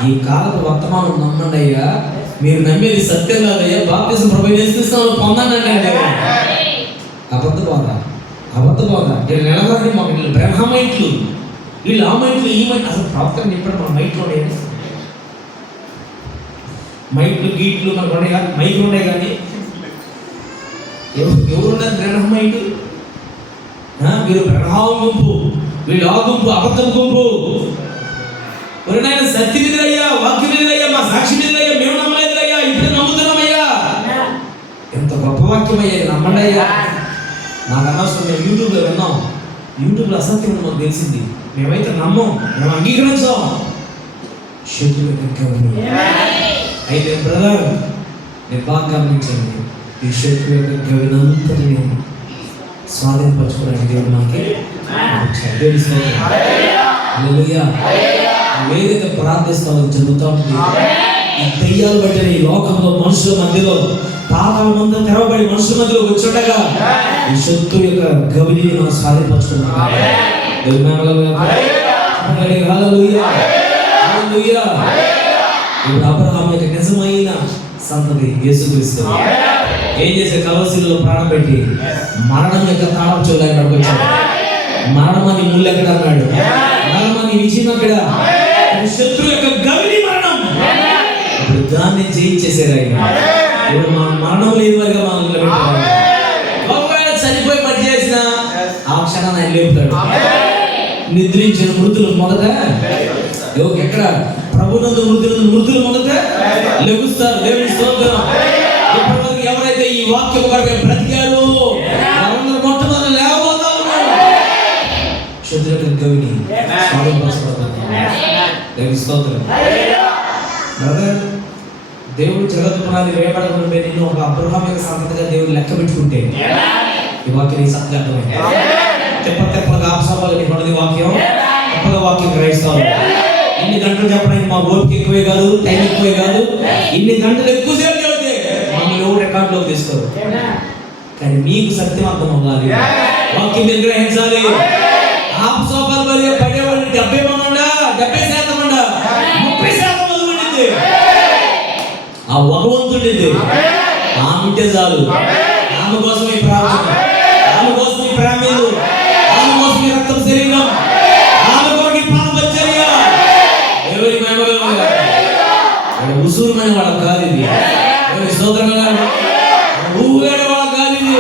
ఈ కాలపు వర్తమానం నమ్మండి అయ్యా. మీరు నమ్మేది సత్యం కాదయ్యా. బాప్తిసం ప్రభువు యేసుక్రీస్తును పొందండి అంటే అబద్ధ బోధ. వీళ్ళు నెలవారి మాకు వీళ్ళు బ్రహ్మైట్లు, వీళ్ళు ఆ మైట్లు ఈ మైట్లు. అసలు ప్రవక్తలు చెప్పాడు మన మైట్లు ఉన్నాయి, మైట్లు గీట్లు మనకు ఉన్నాయి కానీ మైట్లు ఉన్నాయి. కానీ ఎవరున్నారు? బ్రహ్మైట్లు. వీళ్ళు బ్రహ్మ గుంపు, వీళ్ళు ఆ గుంపు, అబద్ధం గుంపు. ఎవరైనా సత్యం మీదయ్యా, వాక్యం మీదయ్యా, మా సాక్షి మీదయ్యా, మేము నమ్మలేదయ్యా, ఇప్పుడు నమ్ముతున్నామయ్యా. వాక్యం అయ్యేది నమ్మండి అయ్యా. నాకు అనవసరం, మేము యూట్యూబ్లో విన్నాం, యూట్యూబ్లో అసత్యం మాకు తెలిసింది, మేమైతే నమ్మం, మేము అంగీకరించాం. శత్రువు యొక్క గవిని. అయితే బ్రదర్ నేను బాగా గమనించండి, ఈ శత్రువు యొక్క గవినంతటిని స్వాధీనపరచుకోవడానికి దేవుడు మనకి ఏదైతే ప్రార్థిస్తామో జరుగుతూ ఉంటుంది. ఈ దెయ్యాలు బట్టిన ఈ లోకంలో మనుషుల మధ్యలో పాతాళమంతా తెరవబడి మనుషుల మధ్యలో వచ్చుండగా ఈ శత్రువు యొక్క గవిని మనం స్వాధీనపరచుకున్నాం. ఇప్పుడు అబ్రహాము యొక్క నిజమైన సంతతి యేసుక్రీస్తు ఏం చేసే కలవసిలో ప్రాణం పెట్టి మరణం యొక్క తాళం చెవులు అక్కడికి వచ్చాడు. మరణమని ముళ్ళు ఎక్కడ అన్నాడు, మరణమని విజయం అక్కడ. శత్రువు యొక్క గవిని మరణం. ఇప్పుడు దాన్ని జయించేసారు ఆయన. ఇప్పుడు మా మరణం లేని వారిగా మనం ఒకవేళ చనిపోయి పని చేసిన ఆ క్షణాన్ని ఆయన లేపుతాడు. నిద్రించిన మృతులు మొదట ఎక్కడ ప్రభునందు మృతులు మొదట లెగుస్తారు. దేవుని స్తోత్రం. ఇప్పటివరకు ఎవరైతే ఈ వాక్యం కొరకే బ్రతికారో వారందరూ మొట్టమొదటి లేవబోతా ఉన్నారు. శత్రువు గవిని దేవుని స్తోత్రం. బ్రదర్, దేవుడు జగత్తు పునాది వేయబడకుంటే నిన్ను ఒక అబ్రహాం యొక్క సంతతిగా దేవుడు లెక్క పెట్టుకుంటే ఈ వాక్యం నీ సంతతి అర్థమైంది. తెప్పగా ఆపసభలు నీ పడది వాక్యం, తెప్పగా వాక్యం గ్రహిస్తావు. ఇన్ని గంటలు చెప్పడానికి మా ఓపిక ఎక్కువే కాదు, టైం ఎక్కువే కాదు. ఇన్ని గంటలు ఎక్కువసేపు చెబితే మమ్మల్ని ఎవరు రికార్డులోకి తీసుకోరు. కానీ మీకు సత్యం అర్థం అవ్వాలి, వాక్యం గ్రహించాలి. ఆపసభలు పడేవాళ్ళు 70 మంది ఉండా, 70% ఉండా, 30% మంది ఉండింది. ఆ భగవంతుడిది ఆమె ఉంటే చాలు. ఆమె కోసం ఈ ప్రార్థన, ఆమె కోసం ఈ ప్రార్థనలు, ఆమె కోసం ఈ రక్తం శరీరం, ఆమె కొరకు ఈ పాపచర్య. ఎవరి ఉసూరుమైన వాళ్ళకి కాదు ఇది. ఎవరి స్తోత్రంగా ఊరేడే వాళ్ళకి కాదు ఇది.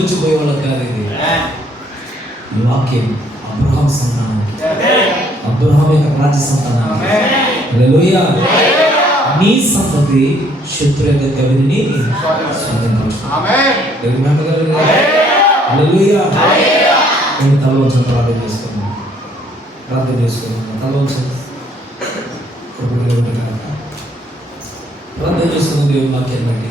వచ్చిపోయే వాళ్ళకి కాదు ఇది. ఈ వాక్యం అబ్రహాం సంతానం, అబ్రహాం యొక్క రాజ్య సంతానం. హల్లెలూయా. నీ సంతతి శత్రు యొక్క గవిని హల్లెలూయా. నేను తలవంచు ప్రార్థన చేసుకున్నాను, తలవంచు ప్రార్థన చేసుకున్న దేవుని వాక్యాన్ని బట్టి